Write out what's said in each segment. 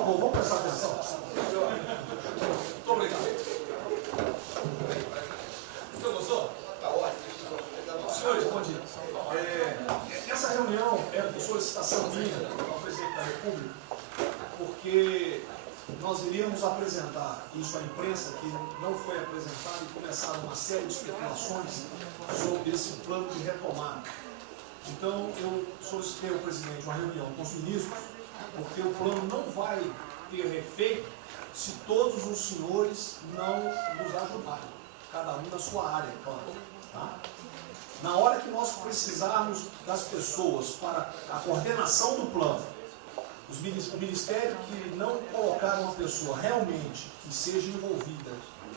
favor, vamos prestar atenção. Muito obrigado. Você gostou? Está ótimo. Senhores, bom dia. Essa reunião é por solicitação minha ao presidente da República, porque nós iríamos apresentar isso à imprensa, que não foi apresentado, e começaram uma série de especulações sobre esse plano de retomada. Então, eu solicitei ao presidente uma reunião com os ministros, porque o plano não vai ter efeito se todos os senhores não nos ajudarem, cada um na sua área, claro. Tá? Na hora que nós precisarmos das pessoas para a coordenação do plano, o Ministério que não colocar uma pessoa realmente que seja envolvida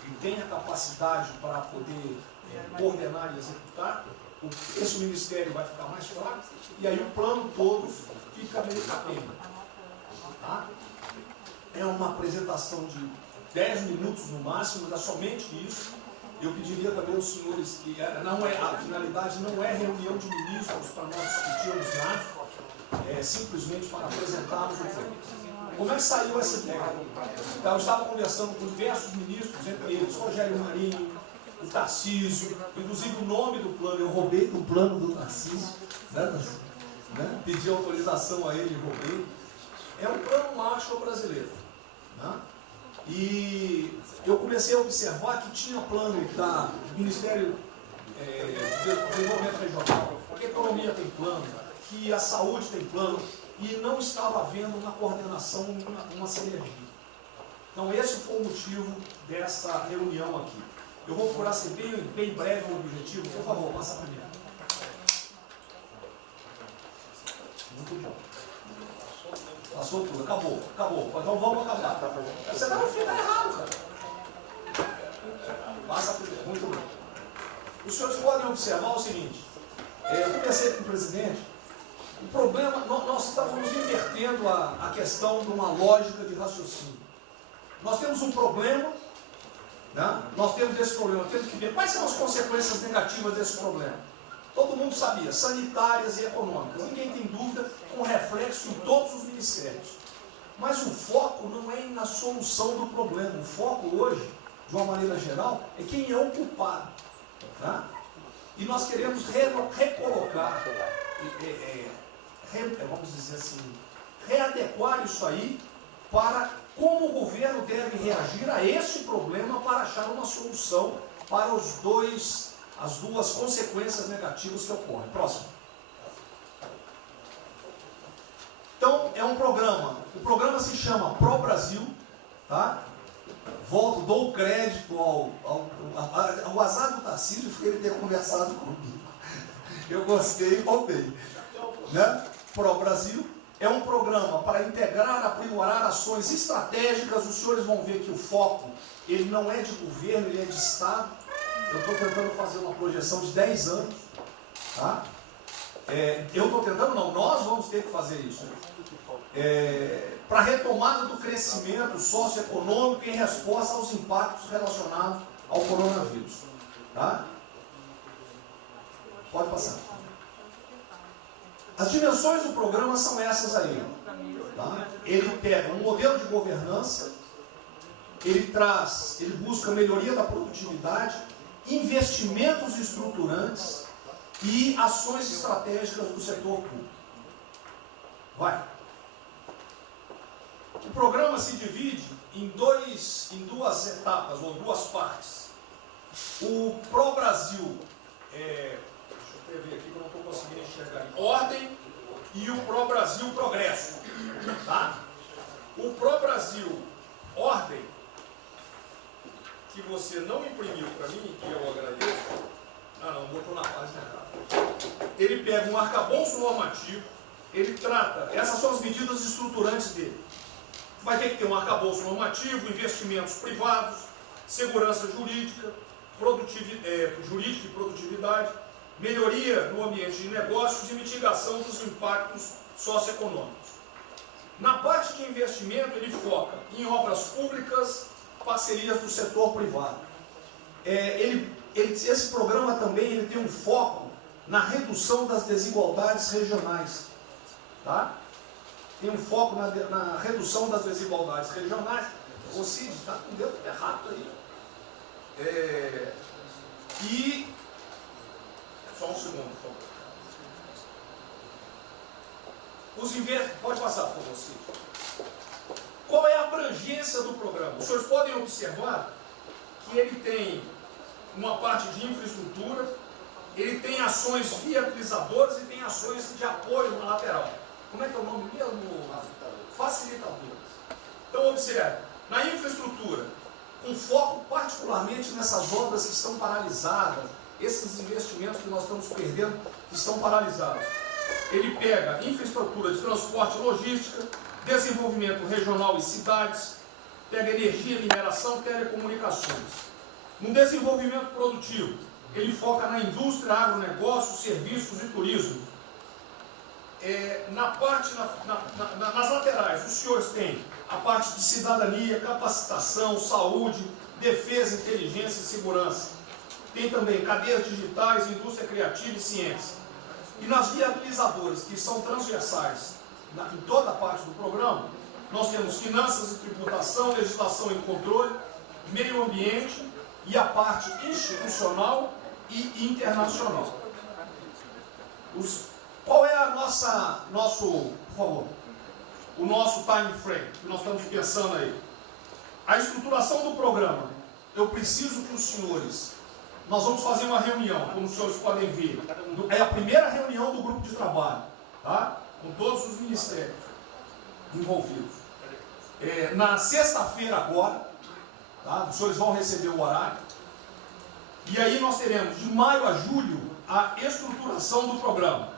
e tenha capacidade para poder coordenar e executar, esse Ministério vai ficar mais fraco e aí o plano todo fica meio capenga. Tá? É uma apresentação de 10 minutos no máximo, mas é somente isso. Eu pediria também aos senhores que a finalidade não é reunião de ministros para nós discutirmos nada, simplesmente para apresentarmos o plano. Como é que saiu essa ideia? Eu estava conversando com diversos ministros, entre eles Rogério Marinho, o Tarcísio, inclusive o nome do plano, eu roubei do plano do Tarcísio, né? Pedi autorização a ele e roubei. É um plano Marshall brasileiro. Né? E eu comecei a observar que tinha plano do Ministério de Desenvolvimento Regional, que a economia tem plano, que a saúde tem plano, e não estava havendo uma coordenação, uma sinergia. Então esse foi o motivo dessa reunião aqui. Eu vou procurar ser bem breve o objetivo. Por favor, passa primeiro. Muito bom. Passou tudo, acabou. Então vamos acabar. Você está no fim, está errado, cara. Passa primeiro, muito bem. Os senhores podem observar o seguinte. Eu conversei com o presidente. O problema, nós estamos invertendo a questão de uma lógica de raciocínio. Nós temos um problema, né? Nós temos esse problema, temos que ver quais são as consequências negativas desse problema. Todo mundo sabia, sanitárias e econômicas. Ninguém tem dúvida, com reflexo em todos os ministérios. Mas o foco não é na solução do problema. O foco hoje, de uma maneira geral, é quem é o culpado. Tá? E nós queremos recolocar, vamos dizer assim, readequar isso aí para como o governo deve reagir a esse problema para achar uma solução para as duas consequências negativas que ocorrem. Próximo. Então, é um programa. O programa se chama Pro Brasil. Tá? Dou crédito ao azar do Tarcísio por ele ter conversado comigo. Eu gostei e roubei. Né? Pro Brasil é um programa para integrar, aprimorar ações estratégicas. Os senhores vão ver que o foco, ele não é de governo, ele é de Estado. Eu estou tentando fazer uma projeção de 10 anos. Tá? Nós vamos ter que fazer isso. Para a retomada do crescimento socioeconômico em resposta aos impactos relacionados ao coronavírus. Tá? Pode passar. As dimensões do programa são essas aí. Tá? Ele pega um modelo de governança, ele busca melhoria da produtividade, investimentos estruturantes e ações estratégicas do setor público. Vai. O programa se divide em duas etapas, ou duas partes. O Pro Brasil, deixa eu ver aqui que eu não estou conseguindo enxergar, Ordem, e o Pro Brasil Progresso. Tá? O Pro Brasil Ordem, que você não imprimiu para mim, que eu agradeço. Não botou na página errada. Ele pega um arcabouço normativo, ele trata, essas são as medidas estruturantes dele. Vai ter que ter um arcabouço normativo, investimentos privados, segurança jurídica, jurídica e produtividade, melhoria no ambiente de negócios e mitigação dos impactos socioeconômicos. Na parte de investimento, ele foca em obras públicas, parcerias do setor privado. Esse programa também ele tem um foco na redução das desigualdades regionais. Tá? tem um foco na redução das desigualdades regionais. O Cid está com o dedo errado aí. E só um segundo, por favor. Pode passar, por favor, Cid. Qual é a abrangência do programa? Os senhores podem observar que ele tem uma parte de infraestrutura, ele tem ações viabilizadoras e tem ações de apoio na lateral. Como é que é o nome mesmo? Facilitadoras. Então, observe, na infraestrutura, com foco particularmente nessas obras que estão paralisadas, esses investimentos que nós estamos perdendo, que estão paralisados. Ele pega infraestrutura de transporte e logística, desenvolvimento regional e cidades, pega energia, mineração, telecomunicações. No desenvolvimento produtivo, ele foca na indústria, agronegócio, serviços e turismo. Nas laterais, os senhores têm a parte de cidadania, capacitação, saúde, defesa, inteligência e segurança. Tem também cadeias digitais, indústria criativa e ciência. E nas viabilizadoras, que são transversais em toda a parte do programa, nós temos finanças e tributação, legislação e controle, meio ambiente e a parte institucional e internacional. Qual é o nosso time frame que nós estamos pensando aí? A estruturação do programa. Eu preciso que os senhores, nós vamos fazer uma reunião, como os senhores podem ver. É a primeira reunião do grupo de trabalho, tá? Com todos os ministérios envolvidos. Na sexta-feira agora, tá? Os senhores vão receber o horário. E aí nós teremos de maio a julho a estruturação do programa.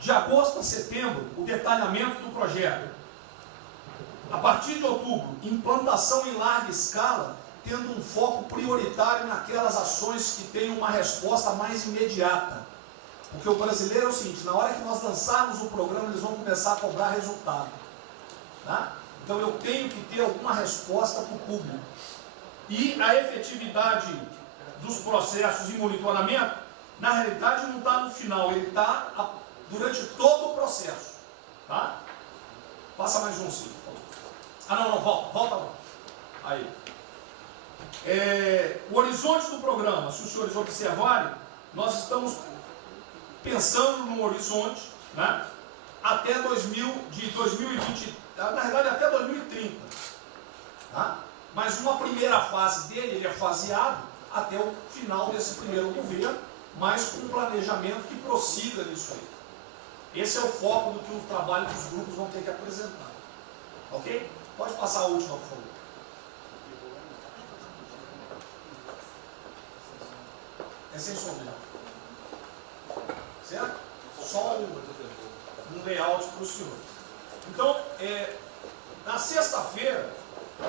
De agosto a setembro, o detalhamento do projeto. A partir de outubro, implantação em larga escala, tendo um foco prioritário naquelas ações que têm uma resposta mais imediata. Porque o brasileiro é o seguinte, na hora que nós lançarmos o programa, eles vão começar a cobrar resultado. Tá? Então eu tenho que ter alguma resposta para o público. E a efetividade dos processos de monitoramento, na realidade não está no final, ele está durante todo o processo. Tá? Passa mais um, sim. Volta. Aí. O horizonte do programa, se os senhores observarem, nós estamos pensando num horizonte, né, até 2020, na verdade até 2030. Tá? Mas uma primeira fase dele, ele é faseado até o final desse primeiro governo, mas com um planejamento que prossiga nisso aí. Esse é o foco do que o trabalho dos grupos vão ter que apresentar. Ok? Pode passar a última, por favor. É sem som mesmo. Certo? Só um layout para os senhores. Então, na sexta-feira,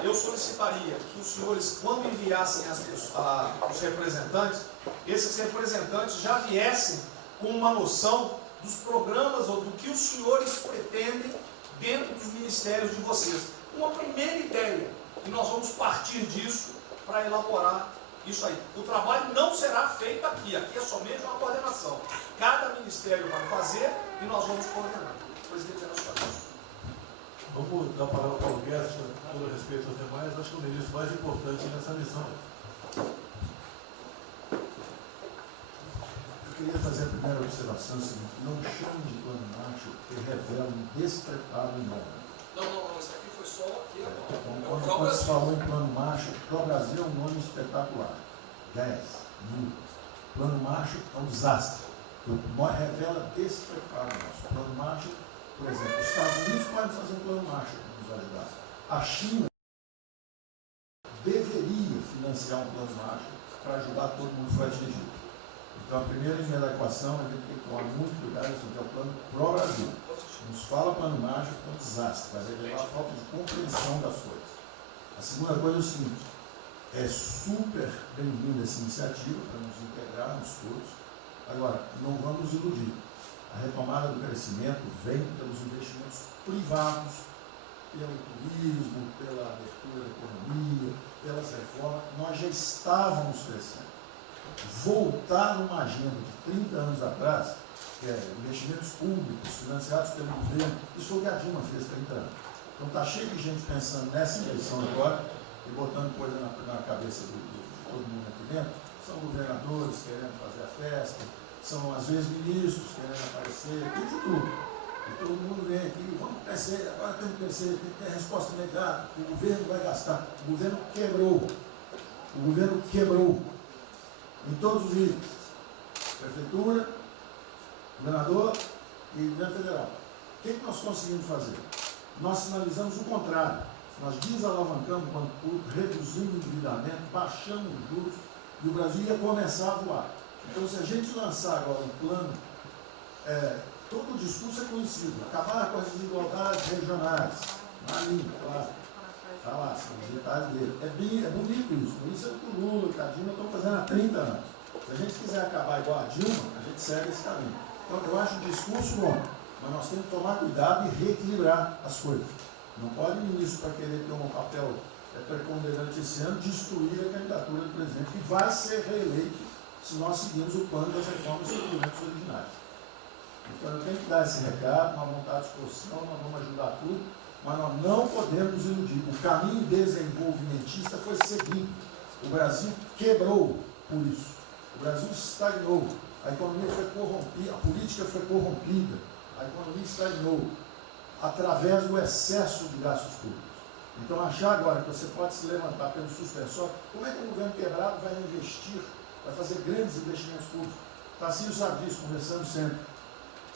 eu solicitaria que os senhores, quando enviassem os representantes, esses representantes já viessem com uma noção dos programas ou do que os senhores pretendem dentro dos ministérios de vocês. Uma primeira ideia, e nós vamos partir disso para elaborar isso aí. O trabalho não será feito aqui é somente uma coordenação. Cada ministério vai fazer e nós vamos coordenar. Presidente, nós fazemos. Vamos dar a palavra para o Guedes, com todo respeito aos demais, acho que o ministro mais importante nessa missão. Eu queria fazer a primeira observação seguinte: não chame de plano Marshall que revela um despreparo enorme. Não, isso aqui foi só aqui agora. Quando se falou em plano Marshall, para o Brasil é um nome espetacular. 10, 1000. Plano Marshall é um desastre. Revela despreparo nosso. Plano Marshall, por exemplo, os Estados Unidos podem fazer um plano Marshall para nos ajudar. A China deveria financiar um plano Marshall para ajudar todo mundo que foi atingido. Então, a primeira linha da equação, a gente tem que tomar muito cuidado, isso aqui é o plano pro Brasil. Nos fala plano Marshall, é um desastre, vai revelar a falta de compreensão das coisas. A segunda coisa é o seguinte: é super bem-vinda essa iniciativa para nos integrarmos todos. Agora, não vamos nos iludir. A retomada do crescimento vem pelos investimentos privados, pelo turismo, pela abertura da economia, pelas reformas. Nós já estávamos crescendo. Voltar numa agenda de 30 anos atrás que é investimentos públicos financiados pelo governo. Isso foi o que a Dilma fez 30 anos. Então está cheio de gente pensando nessa eleição agora e botando coisa na cabeça de todo mundo aqui dentro. São governadores querendo fazer a festa, são às vezes ministros querendo aparecer, tem de tudo. E todo mundo vem aqui, vamos crescer, agora temos que crescer, tem que ter resposta imediata, o governo vai gastar. O governo quebrou. O governo quebrou. Em todos os níveis. Prefeitura, governador e governo federal. O que nós conseguimos fazer? Nós sinalizamos o contrário. Nós desalavancamos o banco público, reduzimos o endividamento, baixamos os juros e o Brasil ia começar a voar. Então, se a gente lançar agora um plano, todo o discurso é conhecido, acabar com as desigualdades regionais, na língua, claro, está lá, são os detalhes dele. É bonito isso, por isso é que o Lula e a Dilma estão fazendo há 30 anos. Se a gente quiser acabar igual a Dilma, a gente segue esse caminho. Então, eu acho o discurso bom, mas nós temos que tomar cuidado e reequilibrar as coisas. Não pode o ministro, para querer ter um papel preponderante esse ano, destruir a candidatura do presidente, que vai ser reeleito se nós seguirmos o plano das reformas estruturantes originárias. Então, eu tenho que dar esse recado, uma vontade de exposição, nós vamos ajudar tudo, mas nós não podemos nos iludir. O caminho desenvolvimentista foi seguido. O Brasil quebrou por isso. O Brasil estagnou. A economia foi corrompida, a política foi corrompida. A economia estagnou através do excesso de gastos públicos. Então, achar agora que você pode se levantar pelo suspensório, como é que o governo quebrado vai investir, vai fazer grandes investimentos públicos? Tarcísio sabe disso, conversando sempre.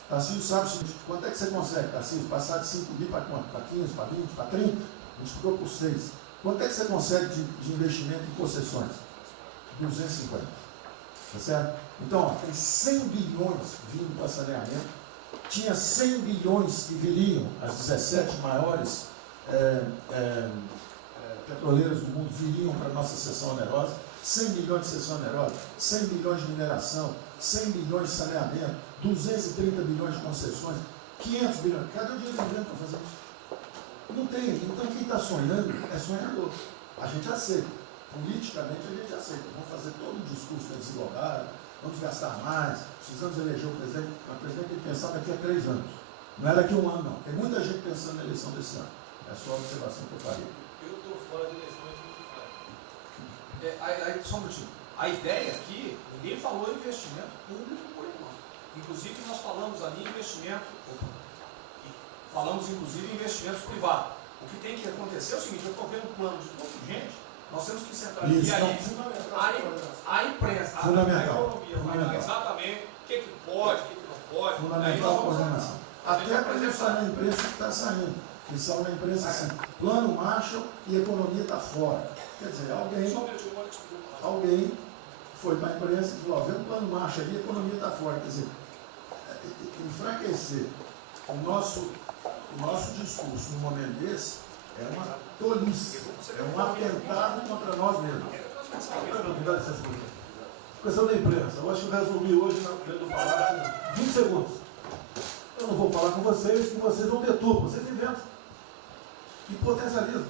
Tarcísio sabe o seguinte: quanto é que você consegue, Tarcísio? Passar de 5 bi para quanto? Para 15, para 20, para 30? Multiplicou por 6. Quanto é que você consegue de investimento em concessões? 250. Tá certo? Então, ó, tem 100 bilhões vindo para saneamento. Tinha 100 bilhões que viriam, as 17 maiores petroleiras do mundo viriam para a nossa seção onerosa. 100 bilhões de seção onerosa, 100 bilhões de mineração, 100 bilhões de saneamento, 230 bilhões de concessões, 500 bilhões. Cadê o dinheiro do governo para fazer isso? Não tem. Então, quem está sonhando é sonhador. A gente aceita. Politicamente, a gente aceita. Vamos fazer todo o discurso da desigualdade, vamos gastar mais, precisamos eleger o presidente. Mas o presidente tem que pensar daqui a 3 anos. Não é daqui a 1 ano, não. Tem muita gente pensando na eleição desse ano. É só a observação que eu faria. Eu estou fora de eleição, só um minutinho. A ideia aqui, ninguém falou em investimento público por enquanto. Inclusive, nós falamos ali em investimento, falamos inclusive em investimentos privados. O que tem que acontecer é o seguinte: eu estou vendo um plano de pouca gente, nós temos que centralizar a imprensa, a economia, falar exatamente o que pode, o que não pode. Fundamental a coordenação. Até para isso na imprensa que está saindo. Que são na imprensa assim: plano Marshall e economia está fora. Quer dizer, alguém foi para a imprensa e falou: vendo o plano Marshall ali, a economia está fora. Quer dizer, enfraquecer o nosso discurso no momento desse é uma tolice, é um atentado contra nós mesmos. Questão da imprensa, eu acho que eu resumi hoje dentro do palácio 20 segundos. Eu não vou falar com vocês, que vocês não deturpam, vocês inventam e potencializam.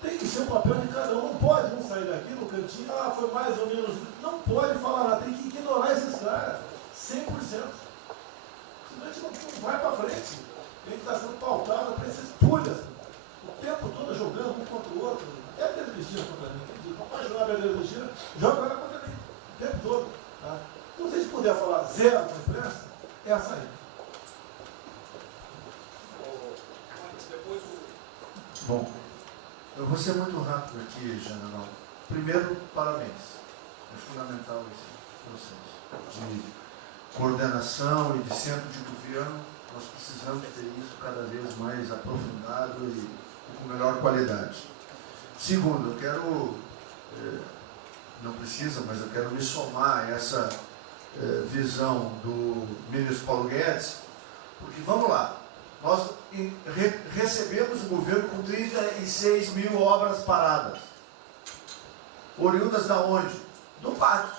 Tem que ser o papel de cada um, não pode um sair daqui no cantinho, foi mais ou menos. Não pode falar nada, tem que ignorar esses caras, 100%. Senão a gente não vai para frente. Tem que estar sendo pautado para esses pulhas, o tempo todo jogando um contra o outro. É a Pedro Cristina contra mim, entendi. Não pode jogar a Pedro Cristina, joga ela contra mim, o tempo todo. Tá? Então, se a gente puder falar zero com a imprensa, é essa aí. Bom, eu vou ser muito rápido aqui, general. Primeiro, parabéns. É fundamental esse processo de coordenação e de centro de governo. Nós precisamos ter isso cada vez mais aprofundado e com melhor qualidade. Segundo, eu quero, não precisa, mas eu quero me somar a essa visão do ministro Paulo Guedes, porque vamos lá, nós recebemos o governo com 36 mil obras paradas. Oriundas da onde? Do pátio.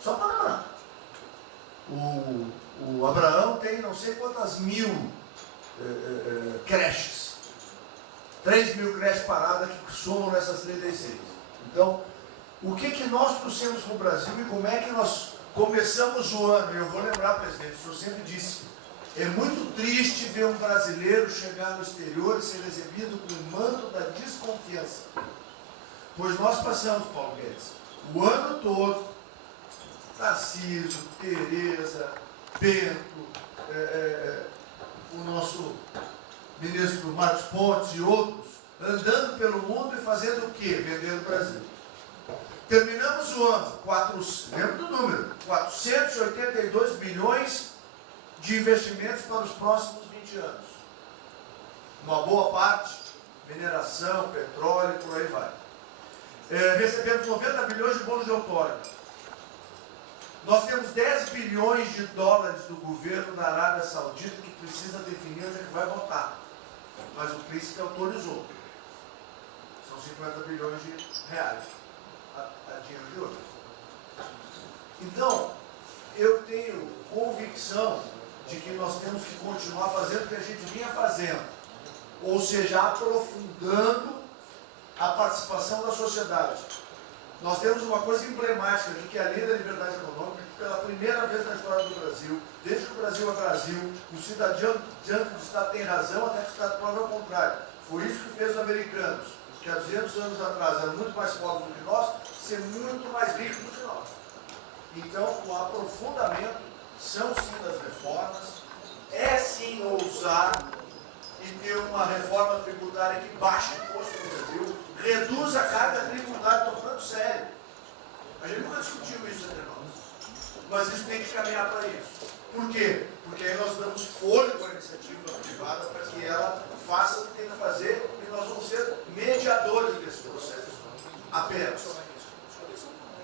Só para lembrar. O Abraão tem não sei quantas mil creches. 3 mil creches paradas que somam nessas 36. Então, o que nós trouxemos para o Brasil e como é que nós começamos o ano, e eu vou lembrar, presidente, o senhor sempre disse, é muito triste ver um brasileiro chegar no exterior e ser recebido com o manto da desconfiança. Pois nós passamos, Paulo Guedes, o ano todo, Tarcísio, Tereza, Bento, o nosso ministro Marcos Pontes e outros, andando pelo mundo e fazendo o quê? Vendendo o Brasil. Terminamos o ano, lembra do número, 482 bilhões de investimentos para os próximos 20 anos. Uma boa parte, mineração, petróleo, por aí vai. Recebemos 90 bilhões de bônus de outorga. Nós temos 10 bilhões de dólares do governo da Arábia Saudita que precisa definir onde é que vai votar. Mas o príncipe autorizou. São 50 bilhões de reais. A dinheiro de hoje. Então, eu tenho convicção de que nós temos que continuar fazendo o que a gente vinha fazendo. Ou seja, aprofundando a participação da sociedade. Nós temos uma coisa emblemática aqui, que é a Lei da Liberdade Econômica, que pela primeira vez na história do Brasil, desde que o Brasil é Brasil, o cidadão diante do Estado tem razão, até que o Estado prova ao contrário. Foi isso que fez os americanos, que há 200 anos atrás eram muito mais pobres do que nós, ser muito mais ricos do que nós. Então, o aprofundamento são sim das reformas, é sim ousar e ter uma reforma tributária que baixe o imposto no Brasil, reduz a carga tributária, estou falando sério. A gente nunca discutiu isso entre nós, mas isso tem que caminhar para isso. Por quê? Porque aí nós damos fôlego à iniciativa privada para que ela faça o que tem que fazer e nós vamos ser mediadores desse processo. Apenas.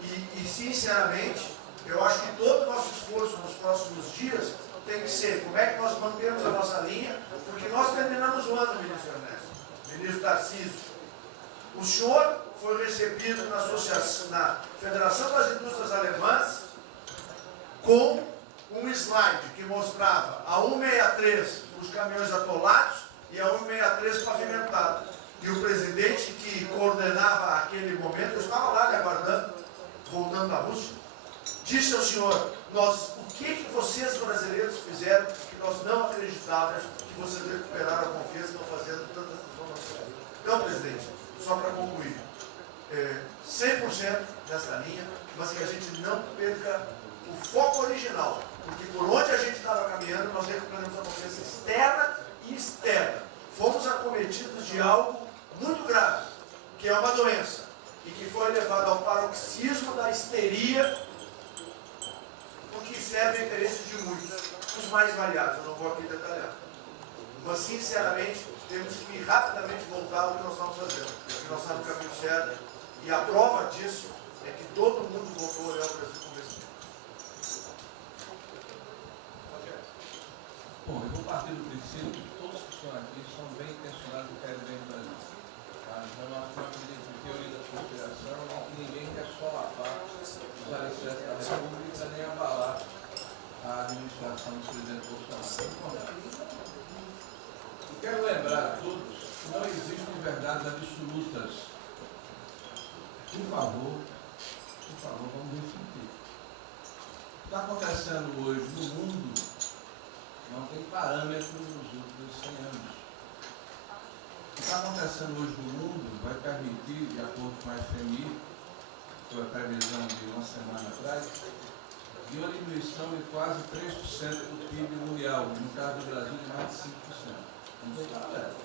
E sinceramente, eu acho que todo o nosso esforço nos próximos dias tem que ser como é que nós mantemos a nossa linha, porque nós terminamos o ano, ministro Ernesto, ministro Tarcísio. O senhor foi recebido na associação, na Federação das Indústrias Alemãs com um slide que mostrava a 163 os caminhões atolados e a 163 pavimentado. E o presidente que coordenava aquele momento, eu estava lá lhe aguardando, voltando da Rússia, disse ao senhor, o que vocês brasileiros fizeram que nós não acreditávamos que vocês recuperaram a confiança e estão fazendo tantas informações. Então, presidente, só para concluir, 100% dessa linha, mas que a gente não perca o foco original, porque por onde a gente estava caminhando, nós recuperamos a confiança externa e externa. Fomos acometidos de algo muito grave, que é uma doença, e que foi levado ao paroxismo da histeria, porque serve ao interesse de muitos, os mais variados, eu não vou aqui detalhar. Mas, sinceramente, temos que rapidamente voltar ao que nós estamos fazendo, porque nós estamos no caminho certo, e a prova disso é que todo mundo voltou a olhar o Brasil como esse. Bom, eu vou partir do princípio que todos que estão aqui são bem intencionados e querem bem no Brasil. Tá? Então, nós não acreditamos em teoria da conspiração e que ninguém quer só lavar os alicerces da República nem abalar a administração do presidente Bolsonaro. Eu quero lembrar a todos que não existem verdades absolutas. Por favor, vamos refletir. O que está acontecendo hoje no mundo não tem parâmetro nos últimos 100 anos. O que está acontecendo hoje no mundo vai permitir, de acordo com a FMI, que foi a previsão de uma semana atrás, de uma diminuição de quase 3% do PIB mundial, no caso do Brasil, de mais de 5%. Não tem parâmetro.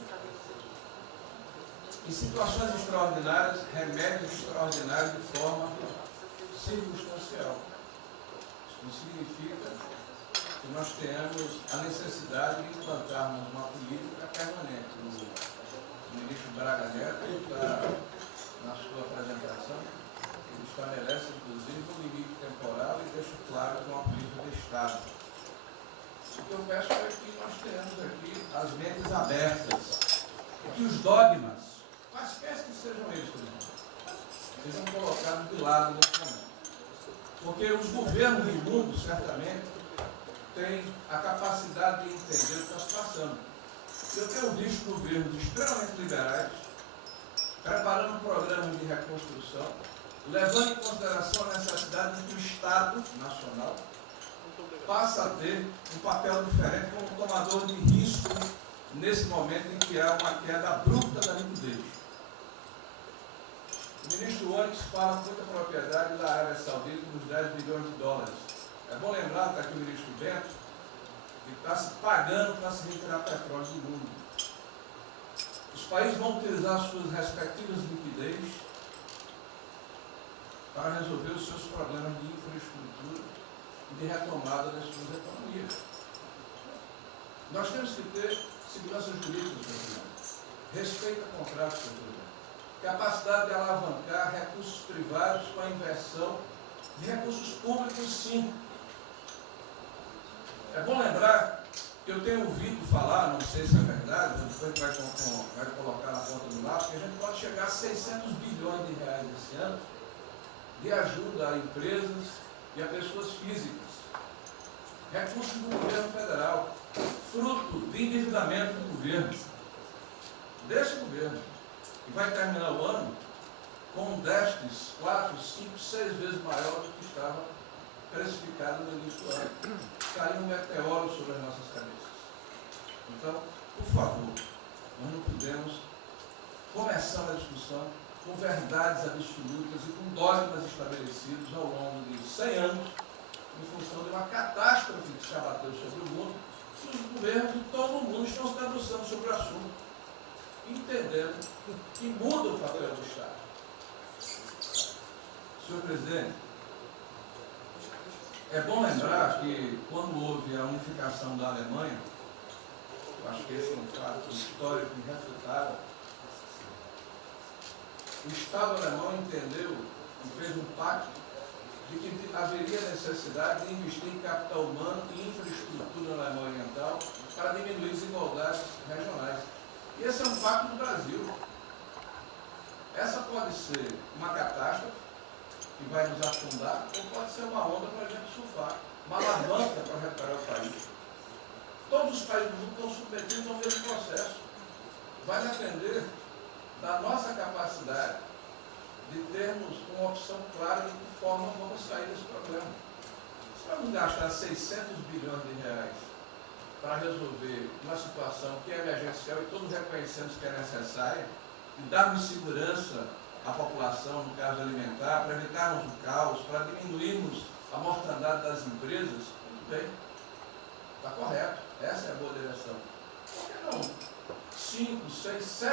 Em situações extraordinárias, remédios extraordinários de forma circunstancial. Isso não significa que nós tenhamos a necessidade de implantarmos uma política permanente. O ministro Braga Neto, na sua apresentação, ele estabelece, inclusive, um limite temporal e deixa claro que é uma política de Estado. O que eu peço é que nós tenhamos aqui as mentes abertas e que os dogmas, quaisquer que sejam eles, sejam colocados de lado nesse momento. Porque os governos do mundo, certamente, têm a capacidade de entender o que está se passando. Eu tenho visto governos extremamente liberais, preparando programas de reconstrução, levando em consideração a necessidade de que o Estado Estado Nacional passa a ter um papel diferente como tomador de risco nesse momento em que há uma queda abrupta da liquidez. O ministro Onyx fala com muita propriedade da Arábia Saudita nos 10 bilhões de dólares. É bom lembrar, está aqui o ministro Bento, que está se pagando para se retirar petróleo do mundo. Os países vão utilizar suas respectivas liquidez para resolver os seus problemas de infraestrutura e de retomada das suas economias. Nós temos que ter segurança jurídica, Sr. Presidente, respeito a contratos, Sr. Presidente, capacidade de alavancar recursos privados com a inversão de recursos públicos, sim. É bom lembrar que eu tenho ouvido falar, não sei se é verdade, depois vai colocar na ponta do lápis, que a gente pode chegar a 600 bilhões de reais esse ano de ajuda a empresas e a pessoas físicas. Recursos do governo federal, fruto de endividamento do governo, desse governo, que vai terminar o ano com déficits 4, 5, 6 vezes maior do que estava precificado no início do ano. Caiu um meteoro sobre as nossas cabeças. Então, por favor, nós não podemos começar uma discussão com verdades absolutas e com dogmas estabelecidos ao longo de 100 anos, em função de uma catástrofe que se abateu sobre o mundo, e os governos de todo o mundo estão se debruçando sobre o assunto, entendendo que muda o papel do Estado. Senhor presidente, é bom lembrar que quando houve a unificação da Alemanha, eu acho que esse é um fato histórico irrefutável, o Estado alemão entendeu e fez um pacto de que haveria necessidade de investir em capital humano e infraestrutura na Alemanha Oriental para diminuir desigualdades regionais. E esse é um pacto do Brasil. Essa pode ser uma catástrofe que vai nos afundar, ou pode ser uma onda para a gente surfar, uma alavanca para reparar o país. Todos os países do mundo estão submetidos ao mesmo processo. Vai depender da nossa capacidade de termos uma opção clara de que forma vamos sair desse problema. Se vamos gastar 600 bilhões de reais para resolver uma situação que é emergencial e todos reconhecemos que é necessária, e darmos segurança à população, no caso alimentar, para evitarmos o caos, para diminuirmos a mortandade das empresas, tudo bem, está correto, essa é a boa direção. Por que não 5, 6, 7%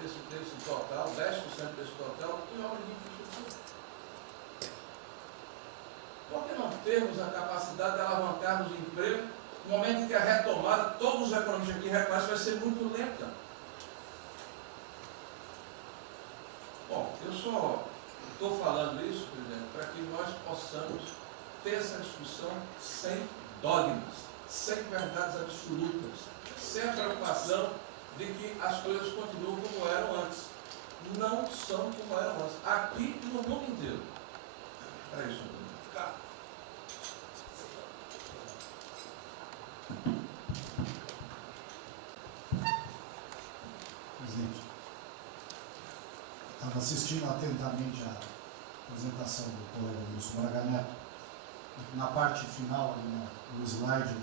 desse total, 10% desse total, em obra de infraestrutura? Por que não termos a capacidade de alavancarmos o emprego no momento em que a retomada, todos os economistas aqui reconhecem, vai ser muito lenta? Bom, eu só estou falando isso, presidente, para que nós possamos ter essa discussão sem dogmas, sem verdades absolutas, sem a preocupação de que as coisas continuam como eram antes. Não são como eram antes. Aqui e no mundo inteiro. É isso. Presidente, estava assistindo atentamente a apresentação do colega Wilson Braga Neto. Na parte final, no slide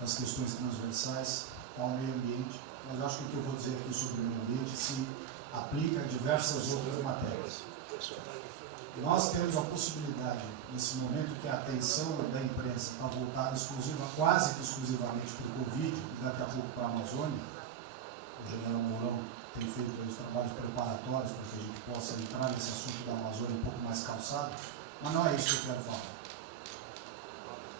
das questões transversais, ao meio ambiente, mas eu acho que o que eu vou dizer aqui sobre o meio ambiente se aplica a diversas outras matérias. Nós temos a possibilidade, nesse momento que a atenção da imprensa está voltada quase que exclusivamente para o Covid e daqui a pouco para a Amazônia, o general Mourão tem feito os trabalhos preparatórios para que a gente possa entrar nesse assunto da Amazônia um pouco mais calçado, mas não é isso que eu quero falar.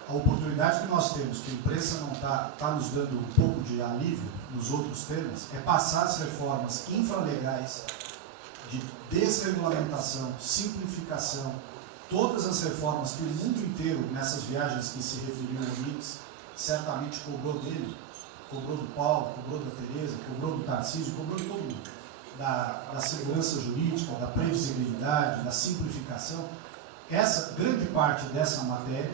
A oportunidade que nós temos, que a imprensa não está nos dando um pouco de alívio nos outros temas, é passar as reformas infralegais de desregulamentação, simplificação, todas as reformas que o mundo inteiro, nessas viagens que se referiu ao Mix, certamente cobrou dele, cobrou do Paulo, cobrou da Tereza, cobrou do Tarcísio, cobrou de todo mundo, da segurança jurídica, da previsibilidade, da simplificação. Essa grande parte dessa matéria,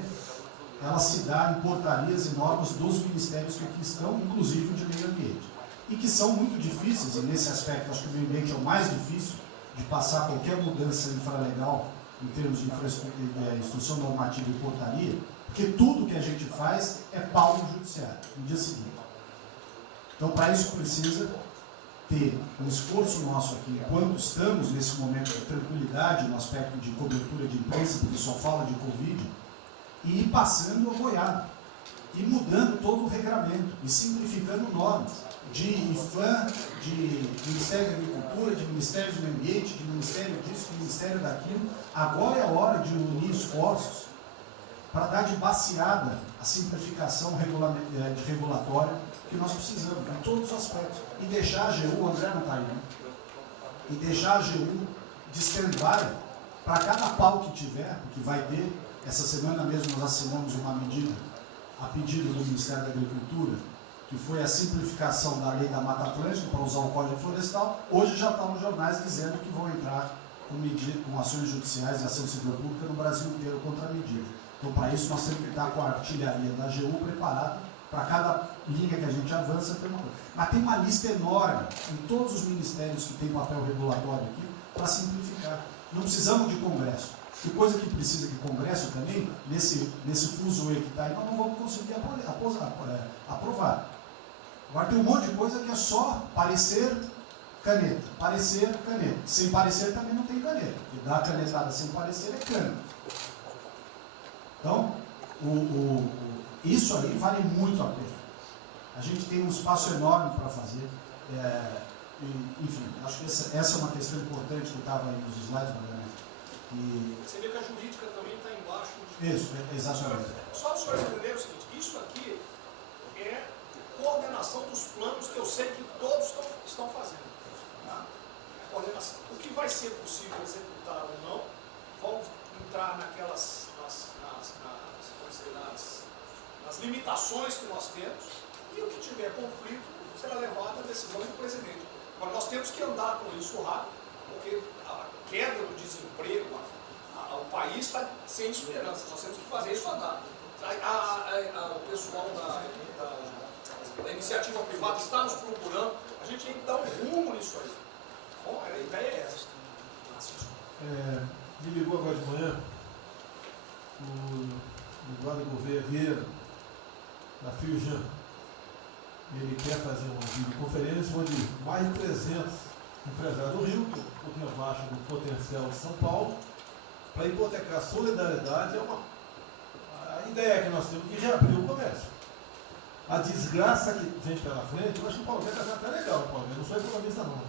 ela se dá em portarias e normas dos ministérios que aqui estão, inclusive de meio ambiente, e que são muito difíceis, e nesse aspecto acho que o meio ambiente é o mais difícil de passar qualquer mudança infralegal em termos de instrução normativa e portaria, porque tudo que a gente faz é pau no judiciário, no dia seguinte. Então, para isso precisa ter um esforço nosso aqui, enquanto estamos nesse momento de tranquilidade, no aspecto de cobertura de imprensa, porque só fala de Covid, e ir passando a boiada, e mudando todo o regramento, e simplificando normas, de IFAM, de Ministério da Agricultura, de Ministério do Meio Ambiente, de Ministério disso, de Ministério daquilo. Agora é a hora de unir esforços para dar de baseada a simplificação regulatória que nós precisamos, em todos os aspectos. E deixar a AGU, o André não está aí, né? E deixar a AGU de stand-by para cada pau que tiver, porque vai ter. Essa semana mesmo nós assinamos uma medida a pedido do Ministério da Agricultura, que foi a simplificação da lei da Mata Atlântica para usar o Código Florestal. Hoje já está nos jornais dizendo que vão entrar com ações judiciais e ação civil pública no Brasil inteiro contra a medida. Então, para isso, nós temos que estar com a artilharia da AGU preparada para cada linha que a gente avança. Mas tem uma lista enorme em todos os ministérios que têm papel regulatório aqui para simplificar. Não precisamos de Congresso. E coisa que precisa de Congresso também, nesse fuso que está aí, nós não vamos conseguir aprovar. Agora tem um monte de coisa que é só parecer, caneta. Parecer, caneta. Sem parecer também não tem caneta. E dar canetada sem parecer é cana. Então, isso aí vale muito a pena. A gente tem um espaço enorme para fazer. Enfim, acho que essa é uma questão importante que estava aí nos slides, Você vê que a jurídica também está embaixo. Isso, exatamente. Só para os senhores entenderem o seguinte, isso aqui é coordenação dos planos que eu sei que todos estão fazendo. Tá? Coordenação. O que vai ser possível executar ou não, vão entrar nas limitações que nós temos, e o que tiver conflito será levado à decisão do presidente. Agora, nós temos que andar com isso rápido, porque a queda do desemprego, o país está sem esperança, nós temos que fazer isso andar. O pessoal da iniciativa privada está nos procurando, a gente tem que dar um rumo nisso aí. Bom, a ideia é essa. Me ligou agora de manhã o Eduardo Gouveia Vieira, da Fiujan. Ele quer fazer uma videoconferência onde mais de 300 empresários do Rio, que é um pouquinho abaixo do potencial de São Paulo, para hipotecar solidariedade. A ideia que nós temos de reabrir o comércio. A desgraça que vem pela frente, eu acho que o Paulo vai estar até legal, Paulo. Eu não sou economista não.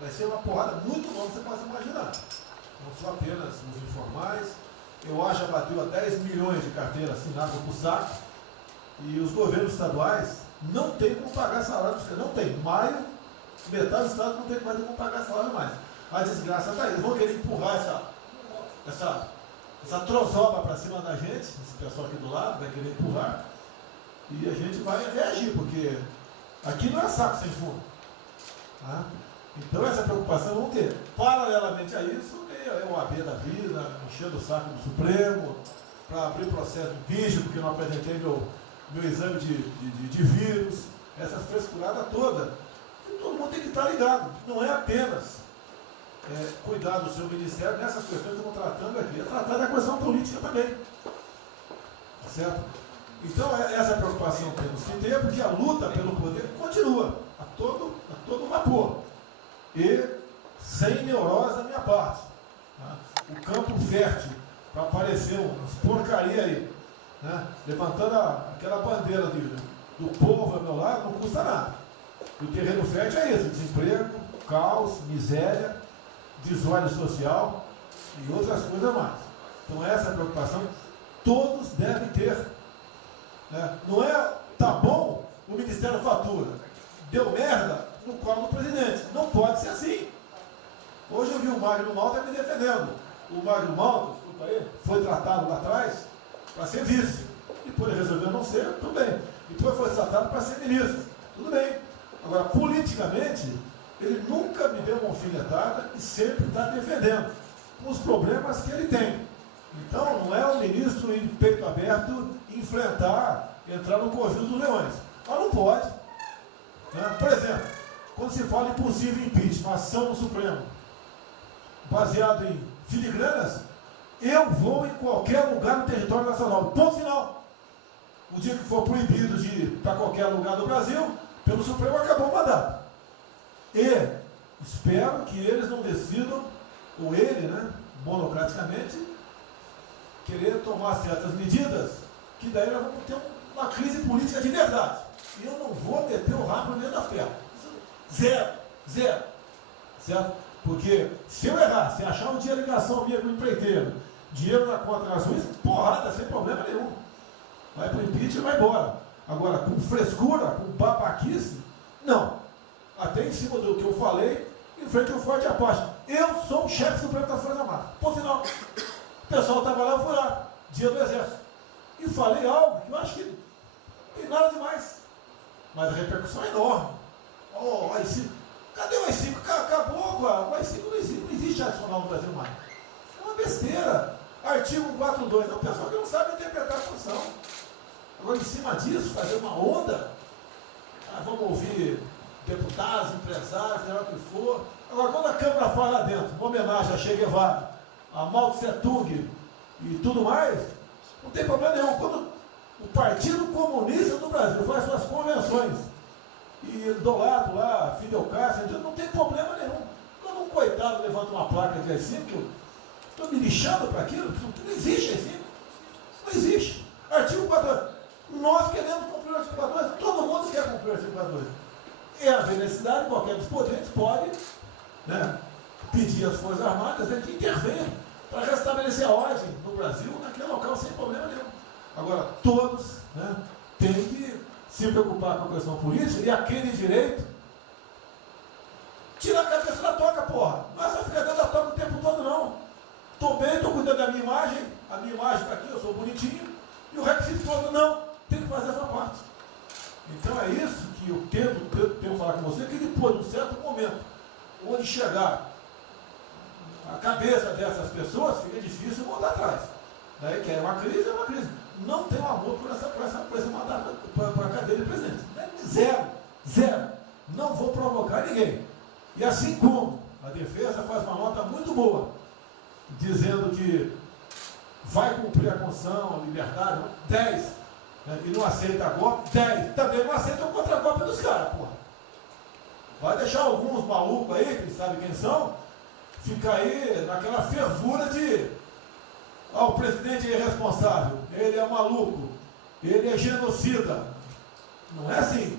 Vai ser uma porrada muito longa, você pode imaginar. Não só apenas nos informais. Eu acho que bateu a 10 milhões de carteiras assinadas por saco. E os governos estaduais não têm como pagar salário. Não tem. Maio, metade do estado não tem mais como pagar salário mais. A desgraça está aí. Eles vão querer empurrar essa trozoba para cima da gente. Esse pessoal aqui do lado vai querer empurrar. E a gente vai reagir, porque aqui não é saco sem fundo. Tá? Então essa preocupação vamos ter. Paralelamente a isso, o AB da vida, enchendo o saco do Supremo, para abrir processo de bicho, porque não apresentei meu exame de vírus, essas frescuradas todas. E todo mundo tem que estar ligado. Não é apenas cuidar do seu ministério nessas questões que estamos tratando aqui, é tratar da questão política também. Certo? Então essa preocupação temos que ter, porque a luta pelo poder continua a todo vapor. E sem neurose da minha parte. Tá? O campo fértil para aparecer umas porcaria aí, né? Levantando aquela bandeira do povo ao meu lado, não custa nada. O terreno fértil é isso: desemprego, caos, miséria, desordem social e outras coisas mais. Então essa preocupação todos devem ter. Né? Não é, tá bom, o Ministério fatura, deu merda no colo do presidente. Não pode ser assim. Hoje eu vi o Magno Malta me defendendo. O Magno Malta, desculpa aí, foi tratado lá atrás para ser vice. Depois resolveu não ser, tudo bem. Depois foi tratado para ser ministro, tudo bem. Agora, politicamente, ele nunca me deu uma alfinetada e sempre está defendendo os problemas que ele tem. Então, não é o ministro em peito aberto entrar no covil dos leões. Mas não pode. Né? Por exemplo, quando se fala em possível impeachment, ação no Supremo, baseado em filigranas, eu vou em qualquer lugar no território nacional. Ponto final. O dia que for proibido de ir para qualquer lugar do Brasil, pelo Supremo acabou o mandato. E espero que eles não decidam, ou ele, né, monocraticamente, querer tomar certas medidas, que daí nós vamos ter uma crise política de verdade. E eu não vou meter o rabo dentro da ferro. Zero. Certo? Porque se eu errar, se achar um dia ligação minha com o empreiteiro, dinheiro na conta nas ruas, porrada, sem problema nenhum. Vai para o impeachment e vai embora. Agora, com frescura, com babaquice, não. Até em cima do que eu falei, em frente ao Forte Apache. Eu sou o chefe supremo das Forças Armadas. Ponto final. O pessoal estava lá, eu fui lá, dia do Exército. E falei algo que eu acho que não tem nada demais. Mas a repercussão é enorme. Oh, AI-5. Cadê o AI-5? Acabou, o AI-5 não existe adicional no Brasil mais. É uma besteira. Artigo 142. É um pessoal que não sabe interpretar a função. Agora, em cima disso, fazer uma onda. Vamos ouvir deputados, empresários, seja o que for. Agora, quando a Câmara fala lá dentro, uma homenagem a Che Guevara, a Mao Tse Tung e tudo mais, não tem problema nenhum. Quando o Partido Comunista do Brasil faz suas convenções e do lado lá, Fidel Castro, não tem problema nenhum. Quando um coitado levanta uma placa de AI-5, que eu estou me lixando para aquilo, não existe AI-5. Não existe. Artigo 42. Nós queremos cumprir o artigo 42, todo mundo quer cumprir o artigo 42. E haver necessidade, qualquer dos potentes pode, né, pedir às Forças Armadas, né, que intervenham para restabelecer a ordem no Brasil, naquele local, sem problema nenhum. Agora, todos, né, têm que se preocupar com a questão política e aquele direito, tira a cabeça da toca, porra. Não é só ficar dentro da toca o tempo todo, não. Estou bem, estou cuidando da minha imagem, a minha imagem está aqui, eu sou bonitinho, e o requisito todo, não, tem que fazer essa parte. Então é isso que eu tenho que falar com você, que depois de um certo momento, onde chegar a cabeça dessas pessoas, fica difícil voltar atrás. Daí que é uma crise, é uma crise. Não tenho amor por esse mandato, para a cadeira de presidente. Zero. Não vou provocar ninguém. E assim como a defesa faz uma nota muito boa, dizendo que vai cumprir a Constituição, a liberdade, 10, né, e não aceita golpe, 10, também não aceita o contra-golpe dos caras, porra. Vai deixar alguns malucos aí, que sabe quem são, ficar aí naquela fervura de o presidente é irresponsável, ele é maluco, ele é genocida. Não é assim.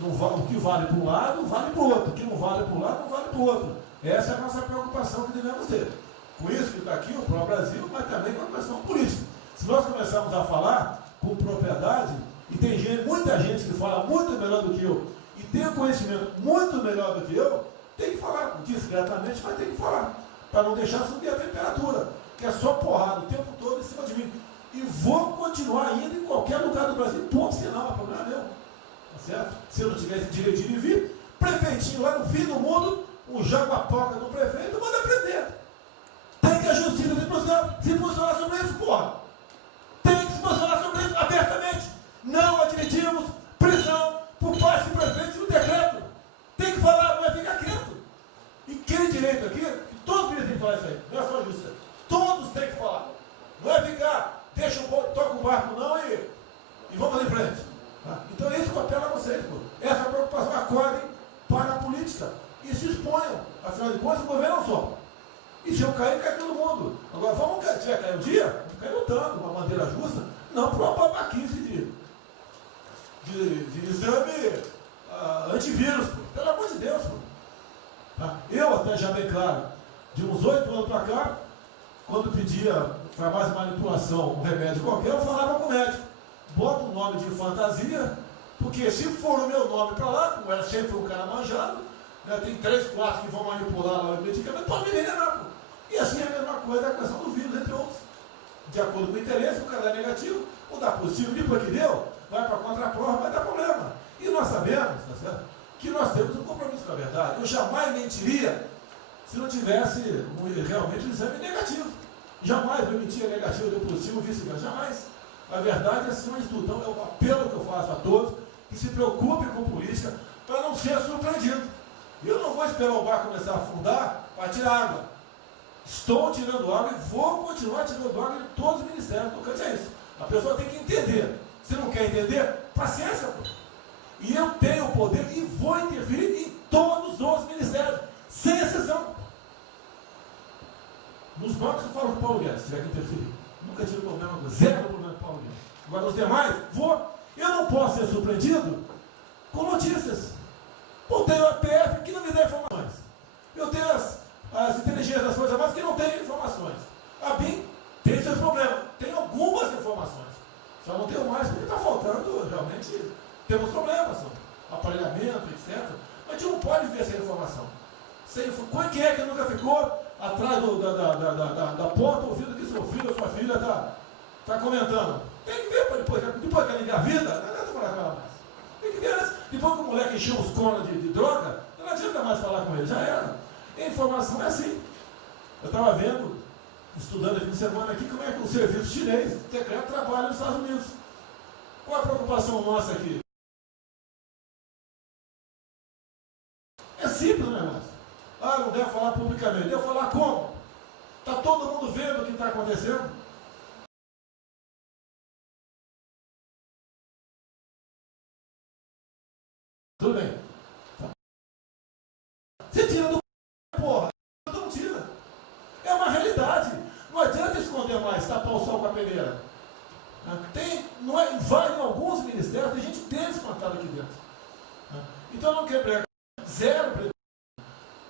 O que vale para um lado, vale para o outro. O que não vale para um lado, não vale para o outro. Essa é a nossa preocupação que devemos ter. Por isso que está aqui o pró-Brasil, mas também com a questão política. Se nós começarmos a falar com propriedade, e tem muita gente que fala muito melhor do que eu, e tem um conhecimento muito melhor do que eu, tem que falar, discretamente, mas tem que falar, para não deixar subir a temperatura, que é só porrada o tempo todo em cima de mim. E vou continuar indo em qualquer lugar do Brasil, ponto final, não é problema meu. Tá certo? Se eu não tivesse direito de vir, prefeitinho lá no fim do mundo, um jaguapoca do prefeito, manda prender. Tem que a justiça se posicionar sobre isso, porra. Tem que se posicionar sobre isso abertamente. Não admitimos prisão por parte do prefeito no decreto. Tem que falar, não é ficar quieto. E quem direito aqui, todos têm que falar isso aí, não é só a justiça. Todos têm que falar. Não é ficar, toca o barco não e vamos em frente. Tá? Então é isso que eu apelo a vocês, pô. Essa preocupação, acordem para a política e se exponham. Afinal de contas, o governo não só. E se eu cair, cai todo mundo. Agora, se vai cair um dia, vamos cair lutando, uma bandeira justa, não por uma babaquice de exame antivírus, pô. Pelo amor de Deus, pô. Tá? Eu até já bem claro, de uns 8 anos para cá, quando pedia farmácia de manipulação, um remédio qualquer, eu falava com o médico. Bota um nome de fantasia, porque se for o meu nome para lá, como era sempre um cara manjado, né, tem 3, 4 que vão manipular lá o medicamento, pode me envenenar, pô. E assim é a mesma coisa a questão do vírus, entre outros. De acordo com o interesse, o cara dá negativo, ou dá positivo, depois que deu, vai para a contraprova, vai dar problema. E nós sabemos, tá certo, que nós temos um compromisso com a verdade. Eu jamais mentiria se não tivesse realmente um exame negativo. Jamais eu mentia negativo, eu deu positivo, vice-versa. Jamais. A verdade é acima de tudo. Então é um apelo que eu faço a todos que se preocupem com política para não ser surpreendido. Eu não vou esperar o barco começar a afundar para tirar água. Estou tirando água e vou continuar tirando água de todos os ministérios. Tocante a isso. A pessoa tem que entender. Se não quer entender, paciência, pô. E eu tenho o poder e vou interferir em todos os ministérios, sem exceção. Nos bancos eu falo com o Paulo Guedes, se tiver que interferir. Nunca tive problema, zero problema com o Paulo Guedes. Agora os demais, vou. Eu não posso ser surpreendido com notícias. Eu tenho a PF que não me dá informações. Eu tenho as inteligências das Forças Armadas que não têm informações. A BIM tem seus problemas. Tem algumas informações. Só não tenho mais porque está faltando, realmente, temos problemas. Aparelhamento, etc. Mas a gente não pode ver essa informação. Quem é que nunca ficou atrás da porta ouvindo que seu filho ou sua filha está comentando? Tem que ver, depois que ela engravida, não adianta falar com ela mais. Tem que ver antes. Depois que o moleque encheu os conos de droga, não adianta mais falar com ele, já era. A informação é assim. Eu estava vendo, estudando aqui no semana aqui, como é que o serviço chinês secreto trabalha nos Estados Unidos. Qual a preocupação nossa aqui? É simples o negócio. Ah, não deve falar publicamente. Deve falar como? Está todo mundo vendo o que está acontecendo? Tudo bem. Você tira do porra. Não tira. É uma realidade. Não adianta esconder mais, tapar o sol com a peneira. Vai em alguns ministérios, tem gente descontada aqui dentro. Então não quer pregar. Zero.